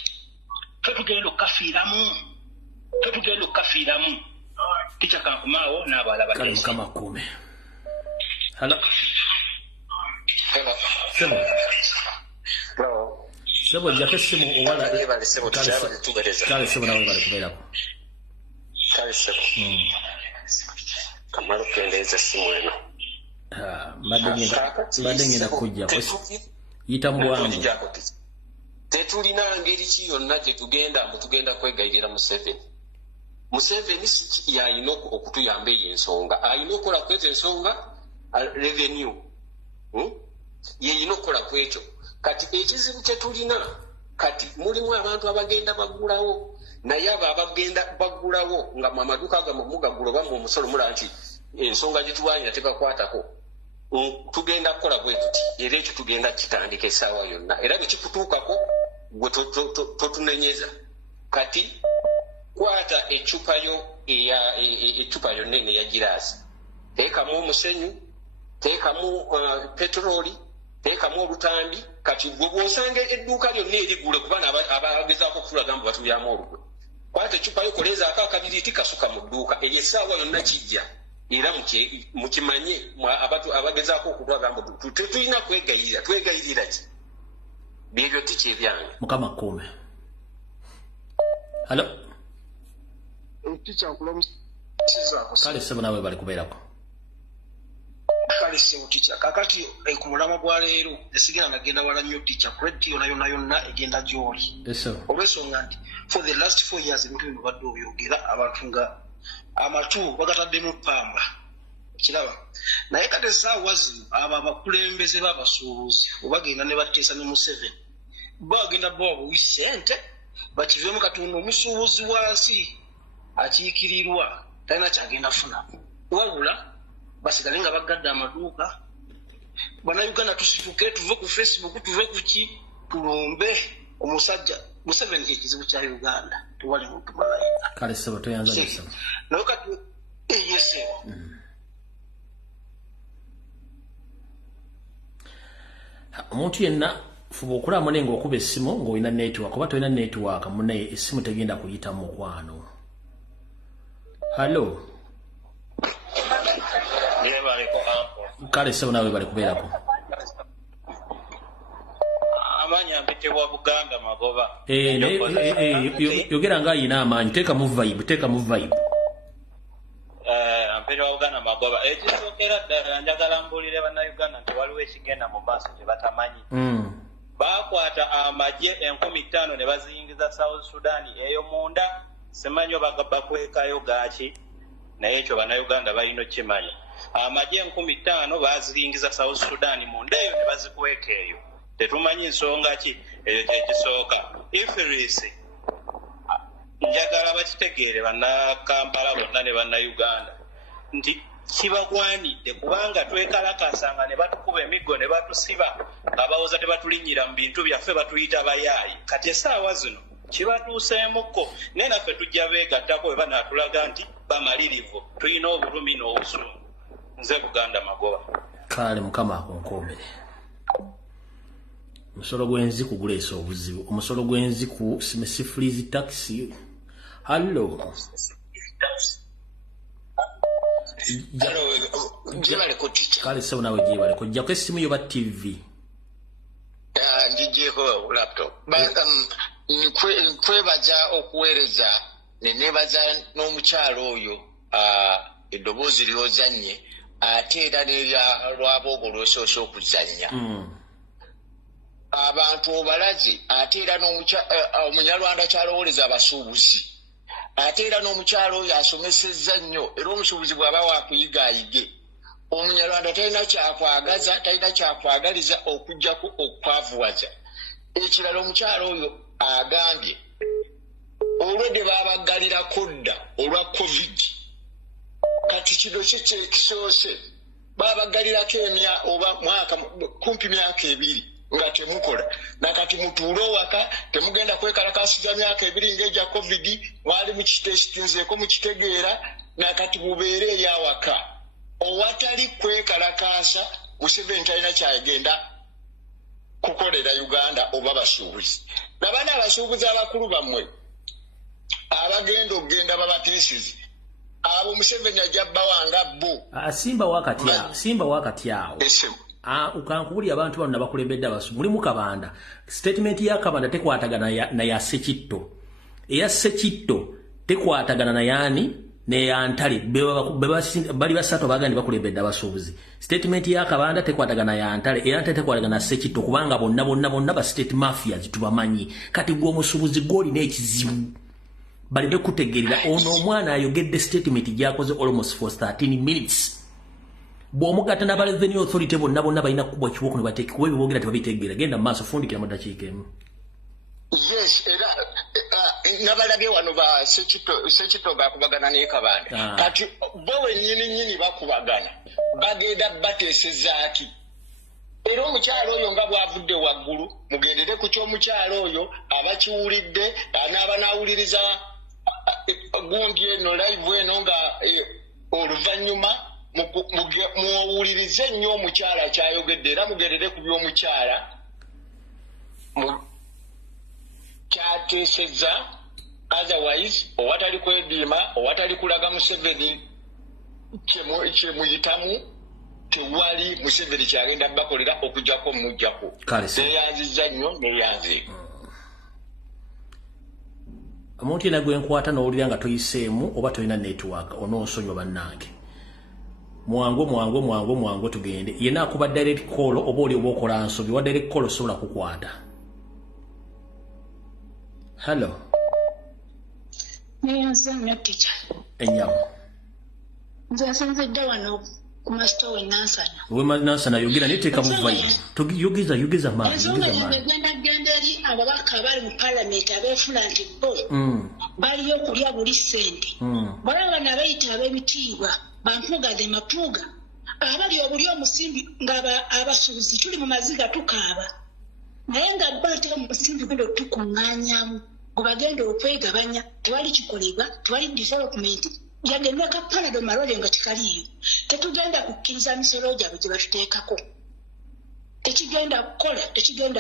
Tetugenda okukafiiramu. Tikyakakumaawo n'abaala Kale Mukama kuume. Hello. Sebo jake simu owala. Kale sebo nawe bali kubeerako. Kale sebo. Kamalo kendeeza simu eno. Mbadde ngenda kujja yita mbwangu. Tetulina ngeri ki yonna gye tugenda kwegayirira Museveni yalina okutuyamba eyo ensonga. Alina okukola kwezo ensonga revenue. Yeyina okukola kwekyo. Kati ekizibu kye tulina kati mulimu abantu abagenda baggulawo naye abo abagenda baggulawo nga amaduuka agamu mugagula oba mu musolo mula nti ensonga gye tuwaanyira tebakwatako. Tugenda kukola bwe tuti era ekyo tugenda kitandika essaawa yonna era bwe kikutuukako gwe totunenyeza. Kati kwata ecupa yo nene ya giraasi teekamu omusenyu teekamu petroli teekamu olutambi. Kati gwe bw'osanga edduuka lyonna erigule kubana abagezaako okutulaga mbu batulyamu olugwe. Kwata ecupa yo koleezaako akabiriiti kasuka mu dduuka eryo essaawa yonna kijja era mukimanye abagezaako okutulaga mbu tetulina twegayirira ki? Byebyo tikyebyange. Mukama kuume. Hello. Kale sebo nawe bali kubeerako. Kale sebo ticha kakati ku mulama gwa leero esigera nagenda wala nnyo ticha kureti yonna egenda gyoli. Olw'ensonga nti for the last 4 years ebintu bino badde oyogera abantu nga amatu bagataddemu pamba kiraba naye kati essaawa zino abo abakulembeze b'abasuubuzi obagenda ne bateesa ne Museveni bagenda bawabuwi ssente bakiveemu katonda omusuubuzi wansi akiikirirwa talina kyagenda funa wabula basigale nga bagadde amaduuka. Bannayuganda tusituke tuve ku Facebook tuve ku ki tulombe omusajja Museveni kyekizibu kya Uganda tuwali muntu malayika. Kale sebo toyanza nsebo naye kati yesebo omuntu yenna fuba okulaba munenga okuba essimu ng'olina network oba tolina network munaye essimu tegenda kuyita mu mukwano. Hello. Kale sebo nawe bali kubeerako. Amanya mpitibwa Buganda Magoba. Yogera nga ayina amaanyi teeka mu vibe. Mpitibwa Buganda Magoba. Ekisookera ddala njagala mbuulire bannayuganda nti waliwo ekigenda mu maaso kye batamanyi. Baakwata amagye 50,000 ne baziyingiza South Sudan eyo munda simanyi oba bakwekayo gaaki naye ekyo bannayuganda balina okukimanya. Amagye 50,000 baziyingiza South Sudan munda eyo ne bazikweka eyo. Tetumanyi nsonga ki eyo kyekisooka. Ifirisi njagala bakitegeere bannakampala bonna ne bannayuganda nti kibagwanidde kubanga twekalakasanga ne batukuba emiggo ne batusiba nga bawooza tebatulinnyira mu bintu byaffe batuyita bayaayi. Kati essaawa zino kibatuuseemukko naye naffe tujja beegattako bwe banaatulaga nti bamalirivu tulina obulumi n'obusungu. Nze Buganda Magoba. Kale Mukama akunkoomere. Omusolo gw'enziku guleese obuzibu. Omusolo gw'enziku simesifurizi taxi Hello. Jibale ko teacher. Kale sawa nawe jibale ko jja kwesimu yo ba TV. Njijeko laptop. Nkwebaza okuweereza nenebaza n'omukyalo oyo eddoboozi lyozanye ate era n'erya lwaboogo lwosoosa okuzannya. Abantu obalaze ate era omunyalwanda kyalowoleza abasuubuzi ate era n'omukyalo oyo asomesezza nnyo era omusuubuzi bw'aba wakuyigaayige omunyalwanda talina kyakwagaza talina kyakwagaliza okugjaku okwavuwaza. Ekirala omukyalo oyo agambye olwedde baabaggalirako dda olwa covid kati kino kiki ekisoose baabaggalirako oba mwaka kumpi myaka 2 nga temukola nakati mutuule owaka temugenda kwekalakasiza myaka 2 ng'egya covid mwali mukitesitinzeeko mukitegeera nakati mubeere eyawaka owatali kwekalakaasa Museveni talina kyagenda kukolera Uganda oba basuubuzi. Nabana abasuubuzi abakulu bammwe abagenda okugenda babatiisizi abo Museveni ajja bawanga bo. Simba wakati awo. Ukankubuli abantu bano nabakulembedde abasu mulimu Kabanda. Statement ya Kabanda tekwatagana na ya Sekitto. Eya Sekitto tekwatagana na yani ne ya Ntale bali basatu bagandi bakulembedde abasuubuzi. Statement ya Kabanda tekwatagana ya Ntale era tekwatagana na Sekitto kubanga bonna ba state mafias tubamanyi. Kati gwo musuubuzi goli n'ekizibu. Bali bekutegerera ono omwana ayogedde statement gyakoze almost for 13 minutes. Bw'omugata na Revenue Authority bonna balina kubwa kiwoko ne bateeka kuba bibogera tebabitegeera genda maaso fundikira mu dakiika emu. Yes, era nabalabye wano ba Sekitto bakubagana ne Kabanda. Kati bo wennyini bakubagana bagenda bateesezaaki. Era omukyalo oyo nga bwavudde waggulu mugendere ku ky'omukyalo oyo abakiwulidde n'abanaawuliriza gundi eno live eno nga oluvannyuma muwulirize nnyo omukyala kyayogedde era mugendere ku by'omukyala kyateesezza otherwise owatali kwediima owatali kulaga Museveni kyemuyitamu tewali Museveni kyagenda bakolera okujjako mujjako neyanzizza nnyo neyanze. Omuntu yena gwe nkwata n'owulira nga toyiseemu oba tolina network onoosonyiwa bannange. Mwangu tugende. Yena akuba direct call oba oli oba okola nsobi wa direct call osobola kukwata. Hello. Neyanze nnyo teacher. Enyamu. Nze nsanzedde wano ku masito Nansana. We Nansana yogera neteeka mu vibe. Yogeza maani. Genda eri ababaka abali mu parliament abeefuna nti bo baliyo okulya buli ssente. Balaba n'abayita ab'ebitiibwa bampugadde mapuga abali obuli omusimbi nga abasuubuzi tuli mu maziga tukaaba naye nga baatera omusimbi guno tukuŋŋaanyamu gwe bagenda okwegabanya tewali kikolebwa tewali development yagenda ka Panado malole nga tikaliyo tetugenda kukkiriza misolo gyabwe gye batuteekako tekigenda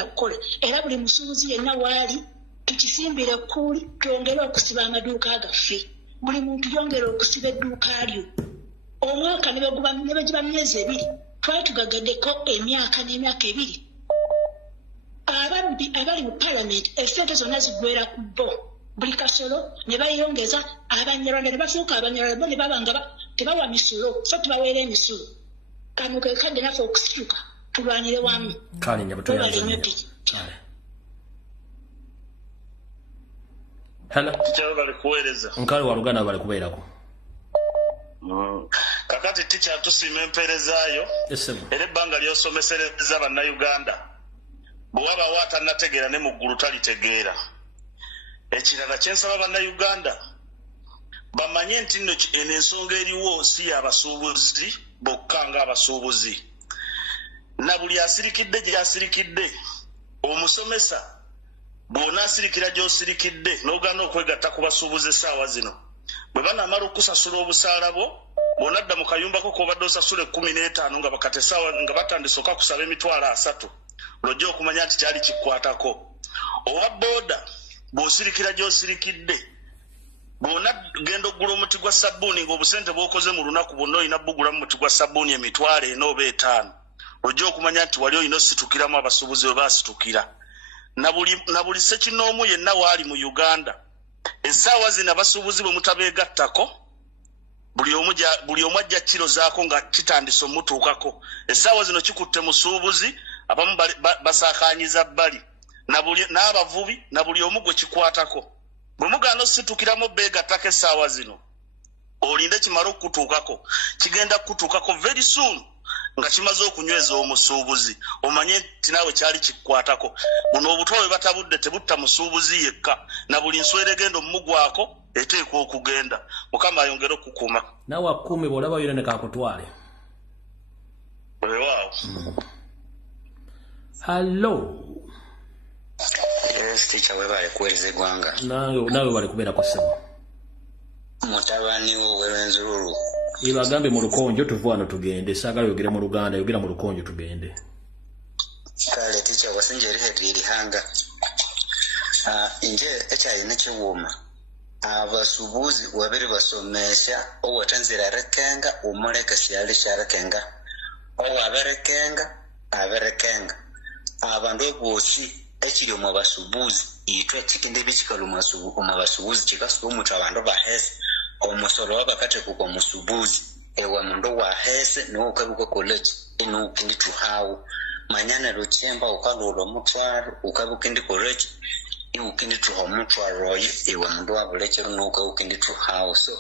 kukola era buli musuubuzi yenna waali tukisimbire kuli twongere okusiba amaduuka gaffe buli muntu yongere okusiba edduuka lyo omwaka ne bagiba myezi 2 twali tugagaddeko emyaka n'emyaka 2 abali mu parliament esente zonna ziggwera ku bo buli kasolo ne bayongeza abanyarwanda ne bafuuka abanyarwanda bo ne baba nga tebawa misolo so tubaweera emisolo kano ke kadde naffe okusituka tulwanire wamu kale nyabutoyanze. Hello. Teacher bali kuweereza. Nkali wa Luganda bali kubeerako. Kakati teacher tusima emperezaayo. Era ebbanga lyosomesereza bannayuganda. Bwaba watannategeera ne muggulu talitegeera. Ekirala kyensaba bannayuganda bamanye nti nno eno ensonga eriwo si y'abasuubuzi bokka nga abasuubuzi. Na buli asirikidde gy'asirikidde omusomesa bw'onaasirikira gy'osirikidde n'ogana okwegatta ku basuubuzi essaawa zino bwe banaamala okusasula obusaala bwo bw'onadda mu kayumbako k'obadde osasula 15 nga bakati essaawa nga batandise kusaba emitwalo 3 lwojja okumanya nti kyali kikwatako. Owa booda bw'osirikira gy'osirikidde bona gendo gulo muti gwa sabuni ng'obusente bwokoze mu lunaku bonna olina bugula mu muti gwa sabuni emitwalo 4 oba 5 ojja okumanya nti wali olina ositukiramu abasuubuzi we basitukira na buli ssekinoomu yenna waali mu Uganda essaawa zino abasuubuzi bwe mutabeegattako buli omu ajja kiro zaako nga kitandise omutuukako essaawa zino kikutte musuubuzi abamu basaakaanyiza bbali n'abavubi na buli omu gwe kikwatako bwe mugaana ositukiramu beegattako essaawa zino olinde kimala okukutuukako kigenda kukutuukako very soon nga kimaze okunyweza omusuubuzi omanye nti naawe kyali kikukwatako buno obutwa bwe batabudde tebutta musuubuzi yekka na buli nswera egenda omumugwako eteekwa okugenda mukama ayongere okukuuma naawe akumi bw'olaba yona ne kakutwale weewaawo hallo yes teacher webaale kuweereza eggwanga naawe bali kubeera ku ssebo mutabani wo w'enzululu ibagambe mu lukonjo tuve wano tugende saagala yogera mu Luganda yogera mu lukonjo tugende kale teacher wasinja erihanga nje ekyalina kiwuuma abasuubuzi wabere basomesha owatanzira rekenga omuleka syali syarekenga aberekenga abantu boosi ekiri mu basuubuzi itwe kikinde bikikalu mu basuubuzi kikasuba omuntu abantu bahese omusolo wabakate kuko musubuzi ewa mundu wa hese no ukabuka college eno ukindi tuhawo manyana lochemba ukalolo mutwaro ukabuka ndi college ukindi tuhawo mutwaro ewa mundu wa bulekero no ukindi tuhawo so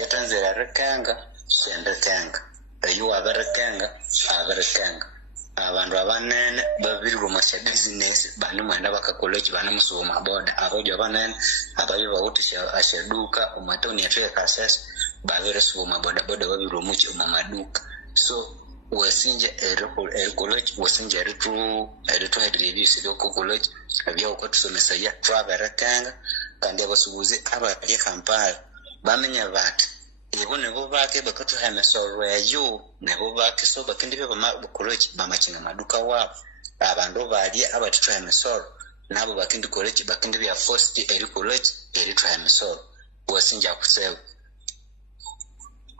yatanzira rekanga sendekanga ayo aberekanga abantu abanene babiri gomasya business bani mwenda baka college bani musoma boda abajo abanene abayo bawutisha ashaduka umatoni yatweka access babere soma boda babiri omucho mamaduka so wasinja college wasinja eritu reviews ko college abya ko tusomesa ya traverekanga kandi abasubuze abali Kampala bamenya bati ebo nebo bake bakatuha emisoro eyo nebo bake so bakindi beba college bamakinga maduka wabo abantu bali abatuha emisoro nabo bakindi college bakindi bya first eri college eri tuha emisoro wasinja kusewa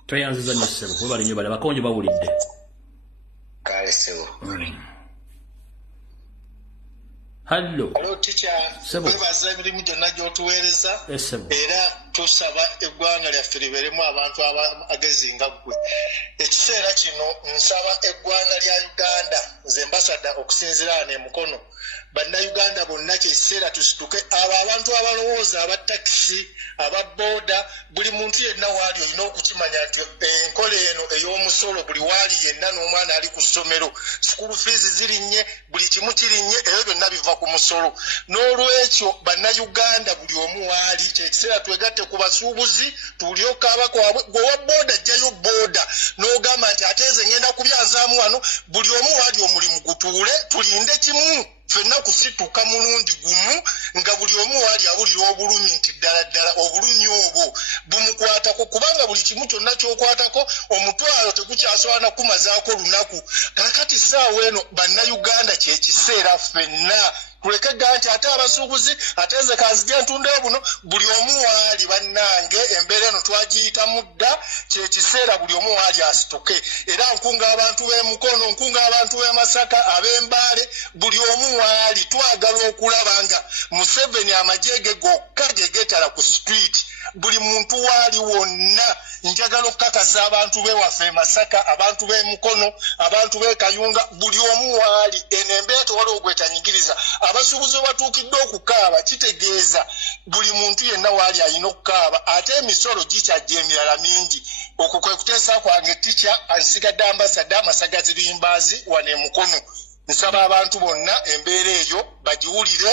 twayanziza nyesebo kuba bali nyobala bakonje bawulidde kale sewo Hello teacher webaza emirimu gyonna gy'otuweereza era tusaba eggwanga lyaffe libeeremu abantu abagezi nga ggwe ekiseera kino nsaba eggwanga lya Uganda nze mbasada okusinziira ne mukono bannayuganda bonna kyekiseera tusituke abo abantu abalowooza abatakisi ababooda buli muntu yenna waali olina okukimanya nti enkola eno ey'omusolo buli waali yenna n'omwana ali ku ssomero school fees zirinnye buli kimu kirinnye ebyo byonna biva ku musolo n'olwekyo bannayuganda buli omu waali kyekiseera twegatte ku basuubuzi tulyoka abakwabwe gwewa booda ajjayo booda n'ogamba nti ate nze ngenda kubyanzaamu wano buli omu waali omulimu gutuule tulinde kimu fenna kusituka mulundi gumu nga buli omu waali abulira obulumi nti ddala obulumi obwo bumukwatako kubanga buli kimu kyonna ky'okwatako omutwalo tegukyasobola kumazaako lunaku kakati ssaawa eno bannayuganda kyekiseera ffenna tuleke gaa nti ate abasuubuzi ate nze kanzija ntundeyo buno buli omu waali bannange embeera eno twagiyita mudda kyekiseera buli omu waali asituke era nkunga abantu b'emukono nkunga abantu b'emasaka ab'embaale buli omu waali twagala okulaba nga Museveni amajege gokka gye geetala ku street buli muntu waali wonna njagala okukakasa abantu b'ewaffe Masaka abantu b'emukono abantu b'ekayunga buli omu waali eno embeera tewali ogwetanyigiriza abasuubuzi batuukidde okukaaba kitegeeza buli muntu yenna waali alina okukaaba ate emisolo gikyajja emirala mingi okwo kwe kuteesa kwange tica ansigadde ambasada amasagazi limbaazi wano emukono nsaba abantu bonna embeera eyo bagiwulire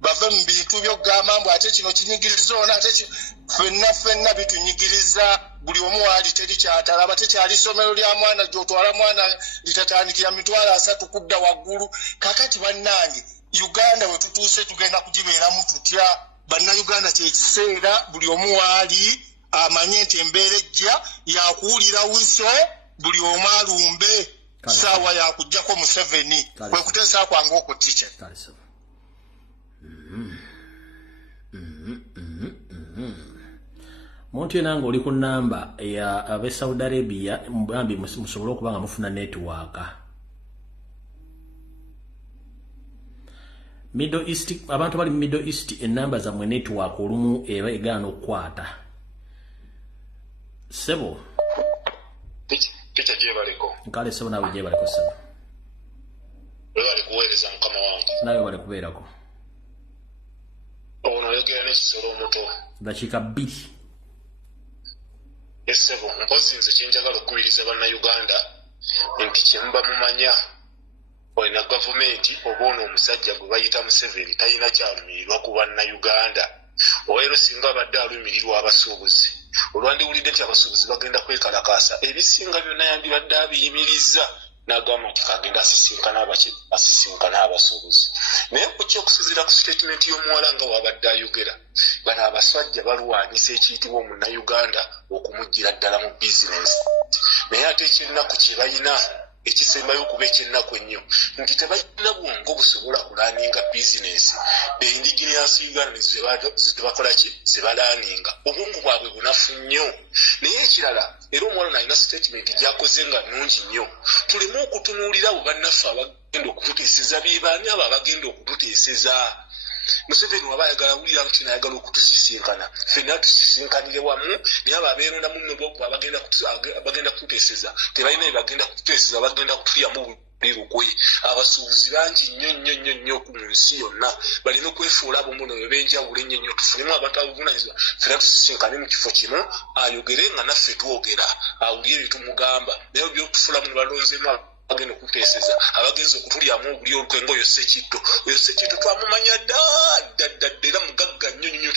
bave mu bintu by'okugamba mbu ate kino kinyigiriza ona ate ffenna bitunyigiriza buli omu waali teri kyatalaba tekyali ssomero lya mwana gy'otwala mwana litatandikira mitwalo 3 kudda waggulu kakati bannange Uganda we tutuuse tugenda kugibeeramu tutya bannayuganda kyekiseera buli omu waali amanye nti embeera ejja yakuwulira wiso buli omu alumbe saawa yakuggyako Museveni kwe kuteesa kwange okwo tica omuntu yenanga oli ku namba ya abe Saudi Arabia mbambi musobole okubanga mufuna network. Middle East, abantu bali Middle East enamba za mwe network olumu eba egana okukwata. Sebo. Picha je baliko. Nkale sebo nawe je baliko sebo. Bali kuweereza mukama wange. Nawe bali kubeerako. Ono yogera n'ekisolo omuto. Dakika 2. Sebo mpozi nze kyenjagala okukubiriza bannayuganda nti kyemba mumanya olina gavumenti oba ono omusajja gwe bayita Museveni talina kyalumirirwa ku bannayuganda. Olwaleero singa abadde alumirirwa abasuubuzi olwandiwulidde nti abasuubuzi bagenda kwekalakaasa ebisinga byonna yandibadde abiyimiriza n'agamba nti kagenda asisinkana abasuubuzi. Naye ku kyokusuzira ku statement y'omuwala nga wabadde ayogera bano abasajja balwanyisa ekiyitibwa omunnayuganda okumuggira ddala mu bizinensi. Naye ate ekyennaku kye balina ekisembayo okuba ekyennaku ennyo nti tebalina bwongo busobola kulaaninga bizinensi endigenous Uganda zebakola ki zebalaaninga obwongo bwabwe bunafu nnyo. Naye ekirala era omuwala alina statement gyakoze nga nnungi nnyo tuleme okutunuulira abo bannaffe abagenda okututeeseza bebaani abo abagenda okututeeseza. Museveni waba ayagala wulira nti nayagala okutusisinkana ffenna tusisinkanire wamu naye abo abeeronda mu mmeboku bagenda kututeeseza tebalina bye bagenda kututeeseza bagenda kutuyamu bulirugwe. Abasuubuzi bangi nnyo ku nsi yonna balina okwefuula abomuno bebenjawulo ennyo tufunemu abantu abavunanyizibwa ffenna tusisinkane mu kifo kimu ayogere nga naffe twogera awulire bye tumugamba naye byotufulamu balonzemu agenda okuteeseza abagenzi okutulyamu obuli olukwengo oyo Ssekitto twamumanya dda era mugagga nnyo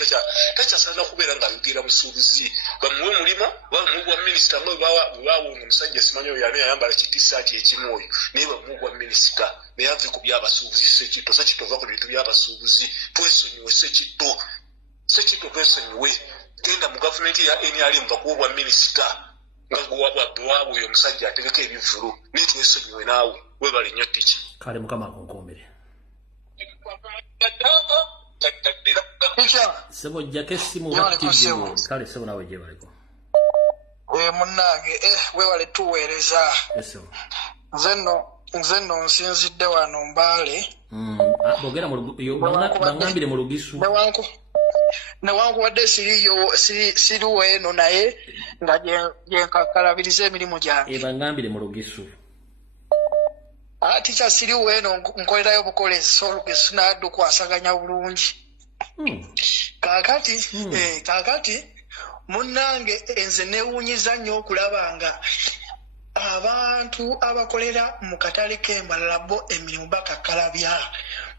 takyasaana kubeera ng'ayogera musuubuzi bamuwe mulimu bamuwe gwa minisita nga bwebawona omusajja simanyi oyo ani ayambala kitisaati ekimu oyo naye bamuwe gwa minisita naye ave ku byabasuubuzi Ssekitto ova ku bintu byabasuubuzi. Twesonyiwe Ssekitto twesonyiwe genda mu gavumenti ya NRM bakuwe gwa minisita nga gwabwabwe oyo omusajja ategeka ebivulu naye twesonyiwe naawe webale nnyo tiki kale mukama akunkuumire. Sebo jjako essimu bakitiddwa kale sebo nawe gye baliko. Munnange webale tuweereza nze nno nsinzidde wano Mbale. Bogera bangambire mu Lugisu newankubadde siriwo eno naye nga gyenkakalabiriza emirimu gyange. Bangambire mu Lugisu. Aticha siriwo eno nkolerayo bukolezi so Lugisu naddu kwasaganya bulungi. Kakati munnange enze neewuunyiza nnyo okulaba nga abantu abakolera mu katale k'Embalala bo emirimu bakakalabya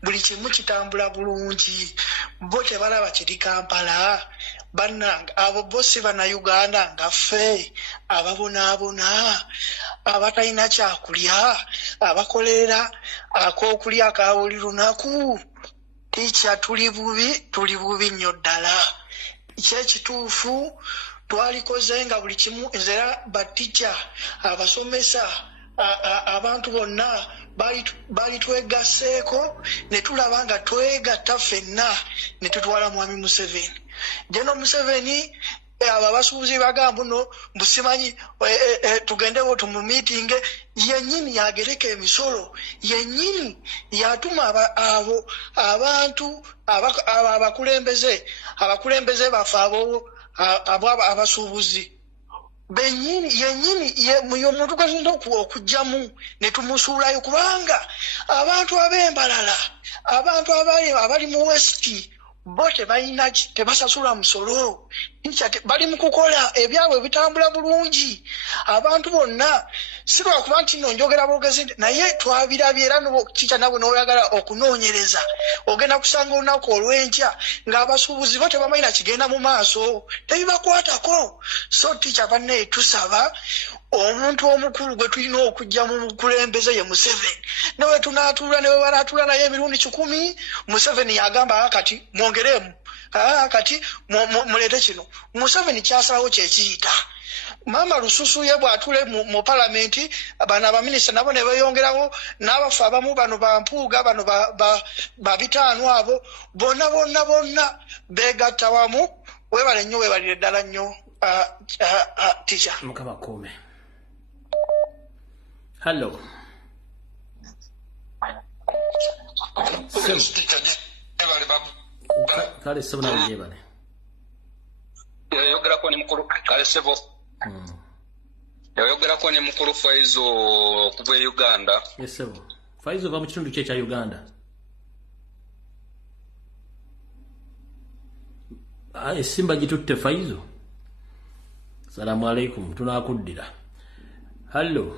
buli kimu kitambula bulungi bo tebalaba kiri Kampala. Bannanga abo bo si Bannayuganda nga ffe ababonaabona abatalina kyakulya abakolera ak'okulya ka buli lunaku. Tikya tuli bubi nnyo ddala. Kyekituufu twalikoze nga buli kimu nzera batica abasomesa abantu bonna bali twegasseeko ne tulaba nga twegatta ffenna ne tutwala mwami Museveni. Jeno Museveni abo abasuubuzi bagamba no busimanyi tugendewo tumumiitinge yennyini yagereka emisolo yennyini yatuma abo abantu abakulembeze baffe abo abasuubuzi yennyini omuntu gwetulinda okugjamu ne tumusuulayo kubanga abantu ab'Embalala abantu abali mu West bo tebasasula musolo bali mu kukola ebyabwe bitambula bulungi. Abantu bonna si lwakuba nti nno njogera bwogezi naye twabirabye era kikya nabwe n'oyagala okunoonyereza ogenda kusanga olunaku olw'enkya ng'abasuubuzi bo tebamalina kigenda mu maaso tebibakwatako. So tikya banne tusaba omuntu omukulu gwe tulina okujja mu bukulembeze ye Museveni newe tunaatuula newe banaatuula naye emirundi 10 Museveni yagamba kati mwongeremu kati muleete kino. Museveni kyasalawo kyekiyita Mama Lususu ye bw'atule mu palamenti bano abaminisita nabo ne beeyongerawo n'abafu abamu bano bampuuga bano babitaano abo bonna beegatta wamu. Weebale nnyo weebalire ddala nnyo Teacher. Mukama kome. Hello. Kale sebo na ujebale. Yogera ko ni mukuru kale sebo. Yogera ko ni mukuru Faizo kuva Uganda. Yes sebo. Faizo va mu kitundu kya Uganda. Simba gitutte Faizo. Salamu alaikum, tunakuddira. Hello.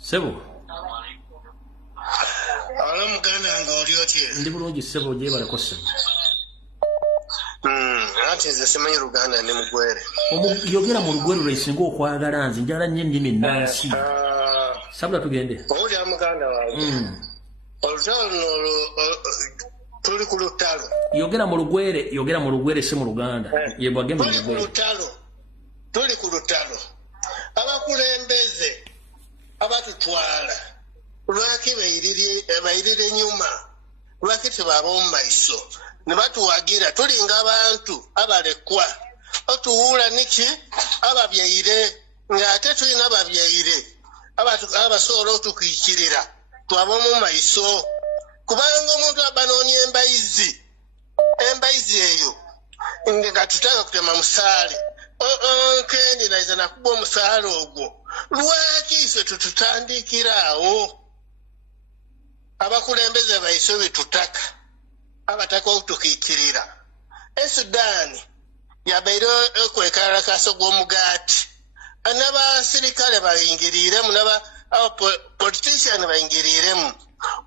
Sebo. Alo muganda ngoli otye. Ndi bulungi sebo jebale ko sebo. Ati ze simanyi Luganda ne mugwere. Yogera mu Lugwere lwesinga okwagala nze njala nnyo ennimi ennansi. Sabula tugende. Oli amuganda wange. Olutalo tuli ku lutalo. Yogera mu Lugwere si mu Luganda. Yebwa gende mu Lugwere. Tuli ku lutalo. Abakulembeze abatutwala lwaki bayirire nyuma lwaki tebaba mu maiso ne batuwagira tulinga abantu abalekwa otuwula niki ababyaire ng'ate tulina ababyaire abasobola otukwikirira twaba mu maiso kubanga omuntu abanoonya embayizi eyo nga tutaka kutema musaale nkendinaiza nakuba omusaala ogwo lwaki ife tututandikiraawo abakulembeze baiso betutaka abataka okutukiikirira esudaani yabaire okwekalakaso gw'omugaati n'abasirikale bayingiriremu politician bayingiriremu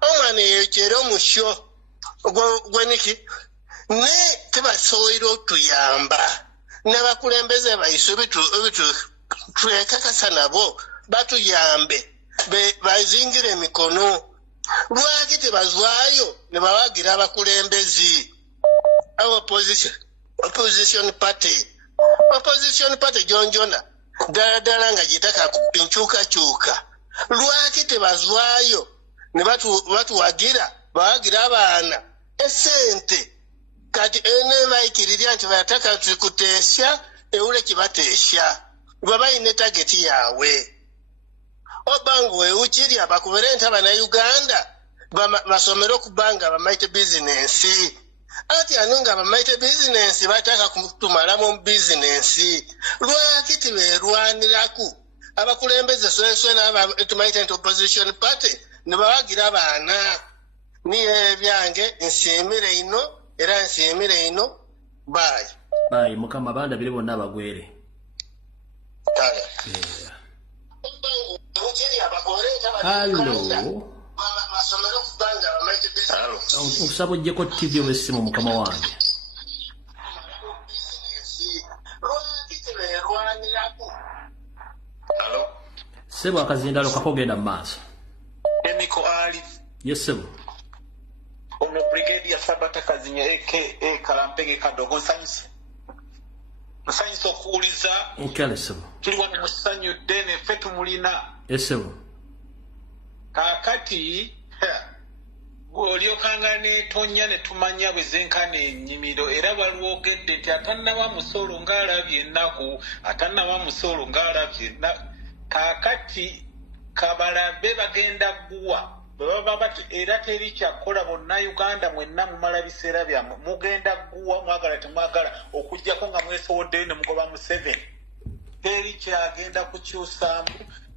omwana eyo kyera omusyo gweniki ne tebasoboire otuyamba n'abakulembeze baiso twekakasa nabo batuyambe bazingire emikono lwaki tebazwayo ne bawagira abakulembezi opposition party jonjona ddala nga gitaka enkyukakyuka lwaki tebazwayo ne batuwagira bawagira abaana esente kati nebayikirirya nti bayataka tukuteesya ewule kibateesya bwe bayina tageti yaabwe obanga wewukirya bakubere nti abannayuganda basomere okubanga bamaite bizinensi ati anu nga bamaite bizinensi bataka kutumalamu mu bizinensi lwaki tiberwaniraku abakulembeze sweswe tumaite nti opposition party ne bawagira abaana niye byange nsiimire ino era nsiimire ino bayi mukama bandabire bonna abagwere. Hello. Okusaba ojjeko TV obesimu mukama wange. Sebo akazindalo kakogenda mu maaso. Emiko ali. Yes sebo. Ono brigade ya Sabata Kazinya aka Kalampege Kadogo Nsanyusa. Nsanyusa okuwuliza. Nkale sebo. Tuli wano musanyu dene fetu mulina. Yes sebo. Kakati olyoka tonya ne tumanya bwe zenkana ennyimiro era balwogedde nti atannawa musolo ng'alabye ennaku atannawa musolo ng'alabye kakati kabalabe bagenda gguwa baba bati era teri kyakola bonna Uganda mwenna mumala biseera byammwe mugenda gguwa mwagala temwagala okujjako nga mwesowoddeyo ne mugoba mu 7 teri kyagenda kukyusaamu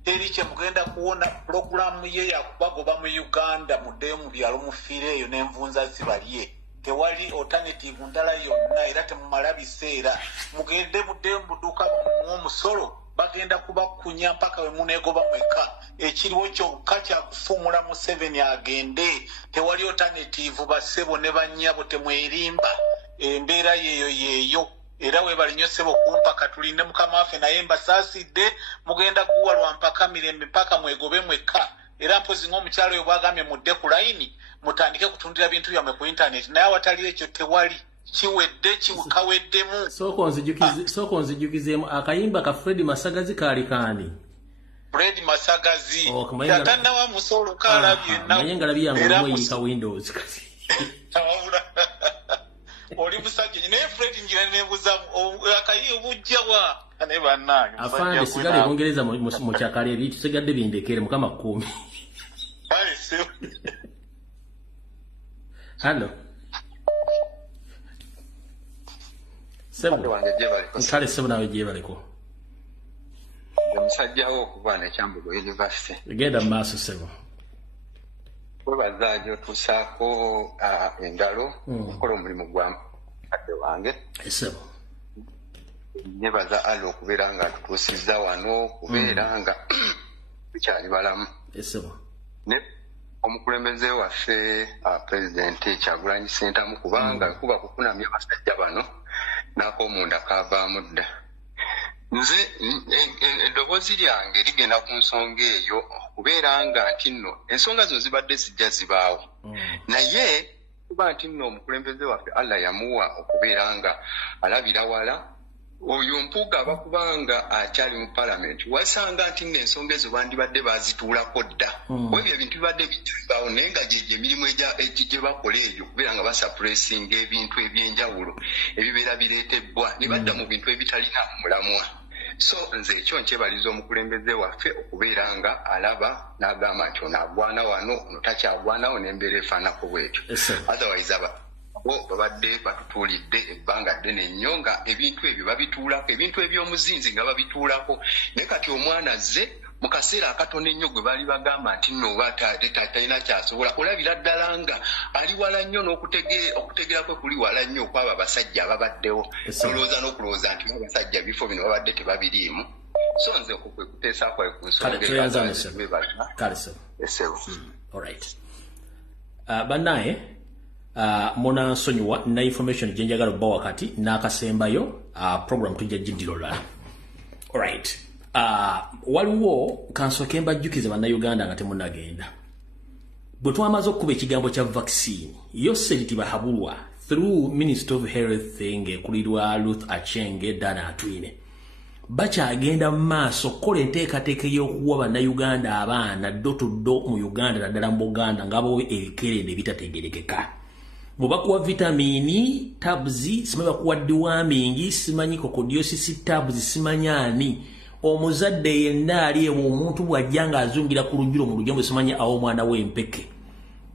teri kye mugenda kuwona pulogulaamu ye yakubagoba mu Uganda muddeyo mu byalo mufiireeyo n'envunza zibalye tewali alternative ndala yonna era temumala biseera mugende muddeyo muduuka mw'omusolo bagenda kubakunya mpaka we muneegoba mweka ekiriwo kyokka kyakufumula mu 7 agende tewali alternative bassebo ne bannyabo temwerimba embeera yeeyo era webali nnyo ssebo kumpa katulinde mukama waffe naye mbasaasidde mugenda guwa lwa mpaka mirembe mpaka mwegobe mweka era mpozi ng'omukyalo oyo bwagambye mudde ku layini mutandike kutundira bintu byammwe ku intaneti naye awatali ekyo tewali kiwedde kaweddemu. Soko nzijukizeemu akayimba ka Fred Masagazi kaali kaani. Fred Masagazi yatannawa musolo kalabye naye ngalabi yange omwe yika Windows kasi. Oli musajja naye Fred singira nebuza akayi obujjawa ane bannange afande sigale Bungereza mu kyakale ebi tusigadde bindekere mukama 10 ai se Hello Sebo nkale sebo nawe jebaleko omusajjawo okuva n'ekyambugo University genda maaso sebo webazajo tusaako engalo okola omulimu gwa kadde wange sebo nebaza alo okubeera nga tutuusizza wano okubeera nga bikyali balamu sebo ne omukulembeze waffe pulezidenti Kyagulanyi Ssentamu kubanga kuba kukunamya abasajja bano n'akoomunda kaavaamu dda nze eddoboozi lyange ligenda ku nsonga eyo okubeera nga nti nno ensonga zo zibadde zijja zibaawo naye kuba nti nno omukulembeze waffe Allah yamuwa okubeera nga alabira wala oyo mpuga abakubanga akyali mu palamenti wasanga nti nno ensonga ezo bandibadde bazituulako dda ebyo ebintu bibadde bijjibaawo naye nga gyegyo emirimu gye bakola eyo okubeera nga basappuresinga ebintu ebyenjawulo ebibeera bireetebbwa ne badda mu bintu ebitalina mulamwa so nze ekyo nkyebaliza omukulembeze waffe okubeera nga alaba n'agamba nti ono agwana wano ono takyagwanawo n'embeera efaanako bwetyo otherwise bo babadde batutuulidde ebbanga ddene nnyo nga ebintu ebyo babituulako ebintu eby'omuzinzi nga babituulako naye kati omwana azze mu kaseera akatono ennyo gwe baali bagamba nti nno oba talina kyasobola olabira ddala nga ali wala nnyo n'okutegeera kwe kuli wala nnyo okwabo abasajja ababaddewo olowooza n'okulowooza nti abasajja bifo bino babadde tebabiriimu so nze kwe kuteesa kwawe ku nsonga bannaye mona nsonyiwa na information gyenjagala obba wakati n'akasembayo program tujja giddiro lala alright waliwo kansooke mbajjukize bannayuganda nga temunagenda bwe twamaze okukuba ekigambo kya vaccine yose litibahabulwa through Minister of Health ng'ekulirwa Ruth Achenge Dana Atwine bakyagenda mu maaso okukola enteekateeka y'okuwa bannayuganda abaana ddo to ddo mu Uganda naddala mu Buganda ng'abo ebikerende ebitategerekeka bwe bakuwa vitamini tabs simanyi bakuwa deworming simanyi coccidiosis tabs simanyi ani omuzadde yenna ali ewo omuntu bw'ajja ng'azungira ku lujjulo mu lujjambo simanyi awo omwana w'empeke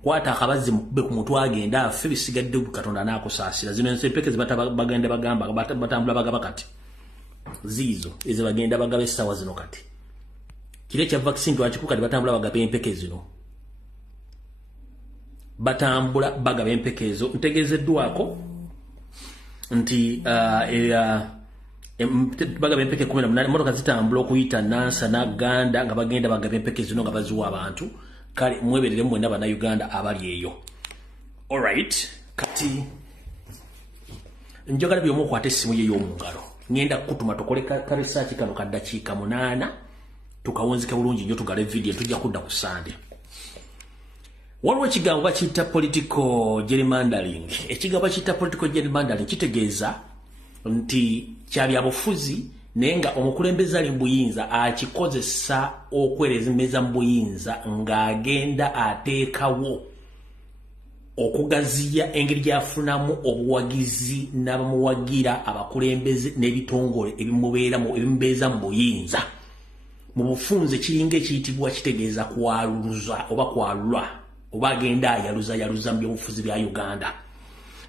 kwata akabazi mukube ku mutwe agenda affe bisigadde Katonda n'akusaasira zino empeke bagenda bagamba batambula bagaba kati ziizo ezo bagenda bagaba essaawa zino kati kire kya vaccine twakikuka batambula bagaba empeke zino batambula bagaba empeke ezo ntegeezeddwako nti bagaba empeke 18 motoka zitambula okuyita Nansa n'Aganda nga bagenda bagaba empeke zino nga baziwa abantu kale mweberere mwena bannayuganda abali eyo alright kati njagala byomu okwata essimu ye y'omu ngalo ngenda kutuma tukole ka research kano ka dakiika 8 tukawunzika bulungi nnyo tugale video tujja kudda ku Sunday waliwo ekigambo bakiyita political gerrymandering ekigambo bakiyita political gerrymandering kitegeeza nti kyabyabufuzi naye nga omukulembeze ali mu buyinza akikozesa okwerezemeza mu buyinza ng'agenda ateekawo okugaziya engeri gyafunamu obuwagizi n'abamuwagira abakulembeze n'ebitongole ebimubeeza mu buyinza mu bufunze kiringa ekiyitibwa kitegeeza kwaluza oba kwalula oba agenda ayaluza mu byobufuzi bya Uganda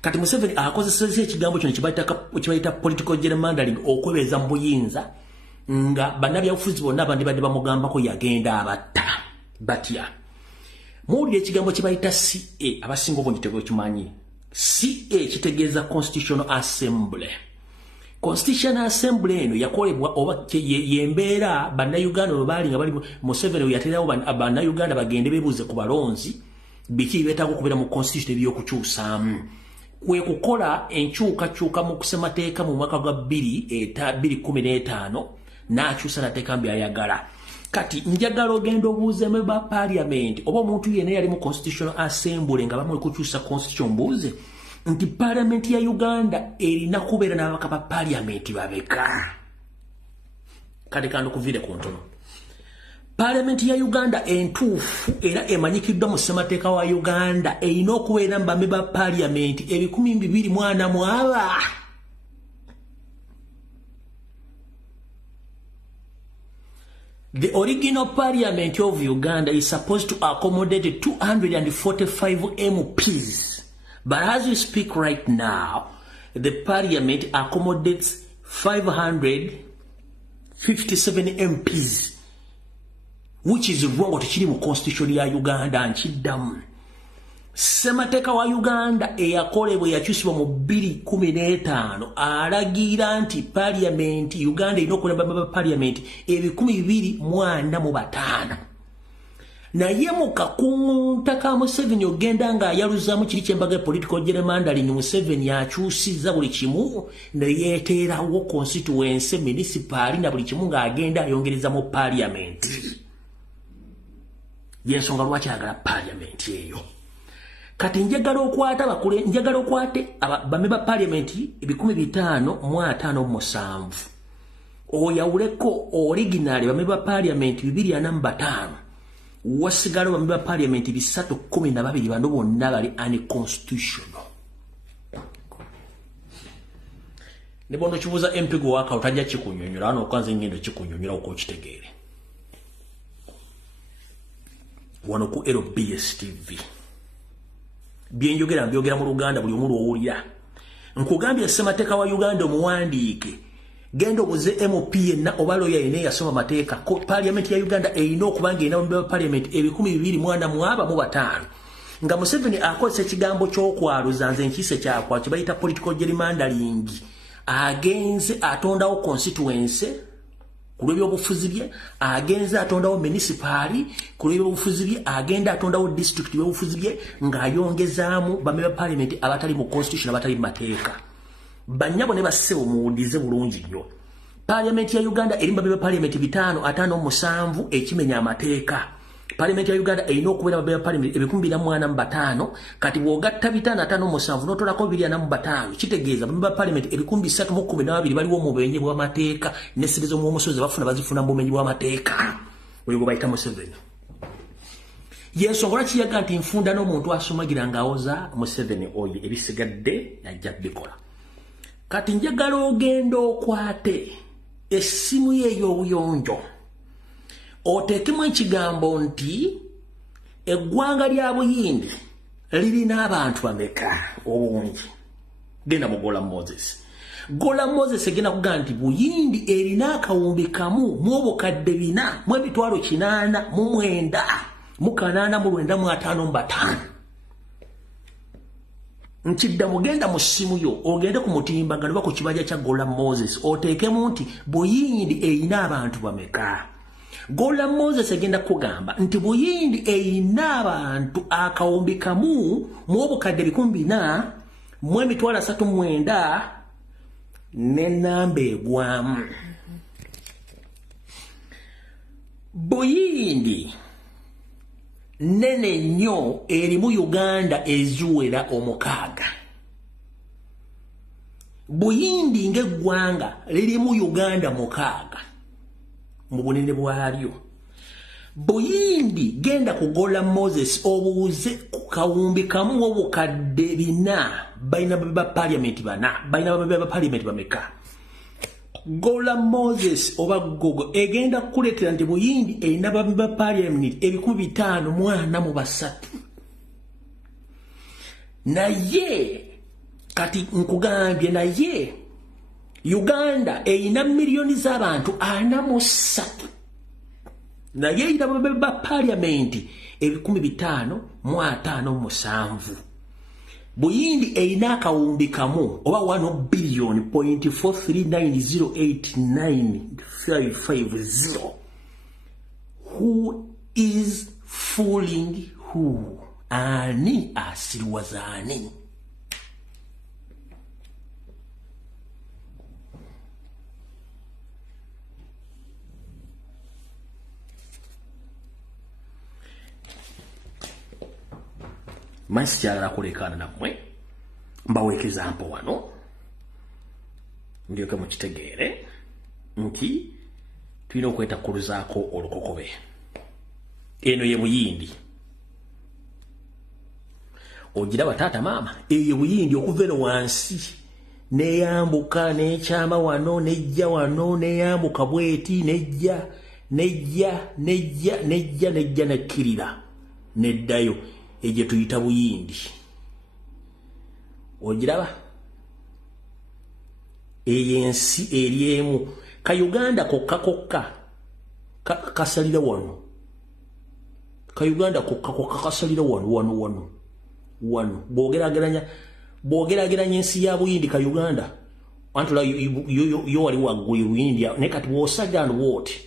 kati Museveni akozeseza ekigambo kino kibayita political gerrymandering okwebeeza mu buyinza nga bannabyabufuzi bonna abandi badde bamugambako yagenda abatta batya muwulire ekigambo kibayita CA abasinga obungi tebakimanyi CA kitegeeza Constitutional Assembly Constitutional Assembly eno yakolebwa oba yembeera bannayuganda bwe baali nga bali Museveni yaterawo bannayuganda bagende beebuuze ku balonzi biki beetaaga okubeera mu constitution ebyokukyusaamu kwe kukola enkyukakyuka mu kusemateeka mu mwaka gwa 2015 n'akyusa nateeka byayagala kati njagala ogenda obuuzemu ba parliament oba omuntu yenna yali mu Constitutional Assembly nga bamuli kukyusa constitution mbuuze nti parliament ya Uganda erina kubeera n'ababaka ba parliament babeka kati kandi okuvire ku ntono parliament ya Uganda entuufu era emanyikiddwa mu ssemateeka wa Uganda erina okubeera mbame ba parliament 240 The original parliament of Uganda is supposed to accommodate 245 MPs. But as we speak right now, the parliament accommodates 557 MPs, which is wrong to the constitution ya Uganda and Chidam. Semateka wa Uganda eyakolebwe yakyusibwa mu 2015 alagira nti parliament Uganda inokulamba parliament 245 naye mukakuntaka Museveni ogenda nga yaluzamu kiri kyembaga political gerrymandering Museveni yakyusiza buli kimu neyeeterawo constituency municipal na buli kimu nga agenda ayongereza mu parliament yensonga lwaki agala parliament eyo. Kati njagala okwate bameba parliament 557 oyawuleko original bameba parliament 245 wasigala bameba parliament 312 bano bonna bali unconstitutional. Ne bono kibuza MP go waka otajja kikunyonyola ano kwanza ngendo kikunyonyola uko kitegeere wano ku LBS TV byenjogera mbyogera mu Luganda buli omulu owulira nkugambye Ssemateka wa Uganda omuwandiike gendo buze MP na obaloya ine yasoma mateeka ko parliament ya Uganda erina okubanga ina mu parliament 245 nga Museveni akozesa ekigambo ky'okwaluza nze nkise kyakwa kibayita political gerrymandering agenze atondawo constituency kulebyo obufuzi bye agenze atondawo municipal kulebyo obufuzi bye agenda atondawo district obufuzi bye ngayongezaamu bameba parliament abatali mu constitution abatali mu mateeka banyabo ne basewo muwulize bulungi nnyo. Parliament ya Uganda eri bameba parliament 557 ekimenya amateeka. Parliament ya Uganda erina okubeera bameba parliament 245 kati bw'ogatta 557 n'otolako 245 kitegeeza bameba parliament 312 baliwo mu bumenyi bw'amateeka n'essire z'omusozi bazifuna mu bumenyi bw'amateeka oyo bayita Museveni. Yensonga lwaki yaga nti nfunda n'omuntu asomagira ng'awoza Museveni oyo ebisigadde ajja bikola. Kati njagala ogenda okwate essimu ye ey'obuyonjo oteekemu ekigambo nti eggwanga lya Buyindi lirina abantu bameka obungi. Genda mu Gola Moses. Gola Moses egenda kugamba nti Buyindi erina akawumbi kamu mu obukadde 4 mu emitwalo 8 mu 9 mu 8 nkidda mugenda mu ssimu yo ogende ku mutimbagano bako kibaja kya Gola Moses oteekemu nti Buyindi erina abantu bameka. Gola Moses egenda kugamba nti Buyindi erina abantu akawumbi kamu mu obukadde 4 mu emitwalo 39 n'ennamba egwamu. Buyindi nene nnyo eri mu Uganda eziwera 6. Buyindi ng'eggwanga liri mu Uganda 6 mu bunene bwalyo. Buyindi genda ku Gola Moses obuuze ku kawumbi kamu obukadde 4 balina ba parliament 4 balina ba parliament bameka. Gola Moses oba gogo egenda kuletera nti Buyindi erina ba parliament 543 naye kati nkugambye naye Uganda erina milioni z'abantu 43 naye erina ba parliament 557. Buyindi erina akawumbi kamu oba 1 billion .439089550. Who is fooling who? Ani asiriwazani? Masikyala kulekana namwe mbawekeza mpo wano ndyoke mukitegeere nti tulina okwetakkuluzaako olukokobe. Eno ye Buyindi ogiraba taata maama eyo Buyindi okuva eno wansi neyambuka nekyama wano nejja wano neyambuka bweti nejja nejja nekkirira neddayo egye tuyita Buyindi ogiraba eyensi eriemu ka Uganda kokka kasalira wano ka Uganda kokka kasalira wano bwogerageranya ensi ya Buyindi ka Uganda antula yo wali waggulu Buyindi ne kati wosagana wote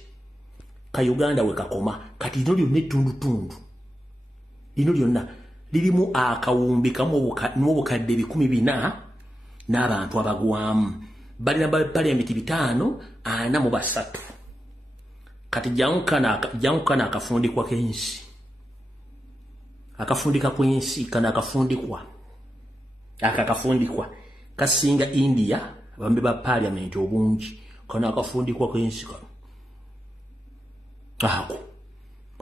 ka Uganda we kakoma kati lino lyonna ettundutundu lino lyonna lirimu akawumbi kamu n'obukadde 14 n'abantu abagwamu balina parliament 543 kati jankana akafundikwa kensi akafundika kwensi kana akafundikwa kasinga India bambe ba parliament obungi kana akafundikwa kwensi kano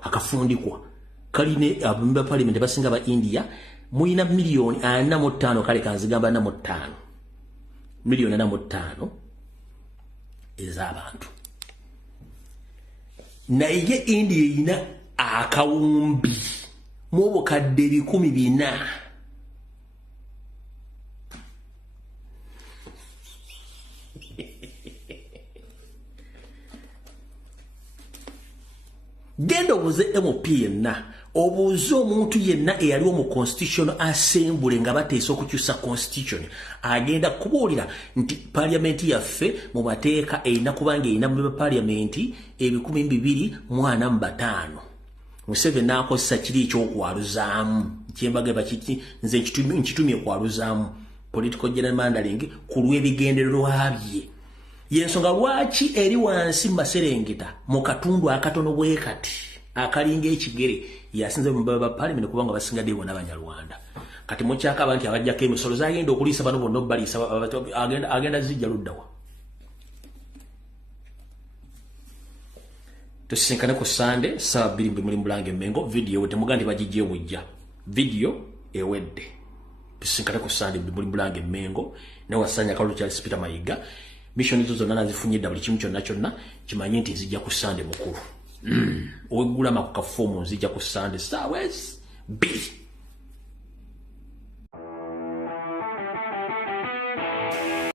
akafundikwa kaline abambe ba parliament basinga ba India muina milioni 45 kale kanzigamba na 5 milioni 45 ez'abantu naye India ina akawumbi mu bukadde 14 genda obuze MOP yenna obuze omuntu yenna eyaliwo mu Constitutional Assembly nga bateesa okukyusa Constitution agenda kubuulira nti parliament yaffe mu mateeka erina kubanga erina mu parliament 245 Museveni n'akozesa kiri ekyokwaluzaamu kyembaga bakiti nze nkitumye okwaluzaamu political gerrymandering ku lw'ebigendererwa bye yensonga lwaki eri wansi Maserengeta mu katundu akatono bwe kati akalinga ekigere yasinze mu baba parliament kubanga basingadde bona Abanyarwanda kati mukyaka abantu abajjako emisolo zagenda okulisa bano bonna balisa agenda zijja luddawa tusinkane ku Sunday saa 2 muri Mbulange Mengo video temugandi bajijje bujja video ewedde tusinkane ku Sunday muri Mbulange Mengo ne wasanya kalu Charles Peter Mayiga mission zo zonna nazifunyidde buli kimu kyonna kimanye nti zijja ku Sunday mukulu owegula makuka fomu zijja ku Sunday saa wezi 2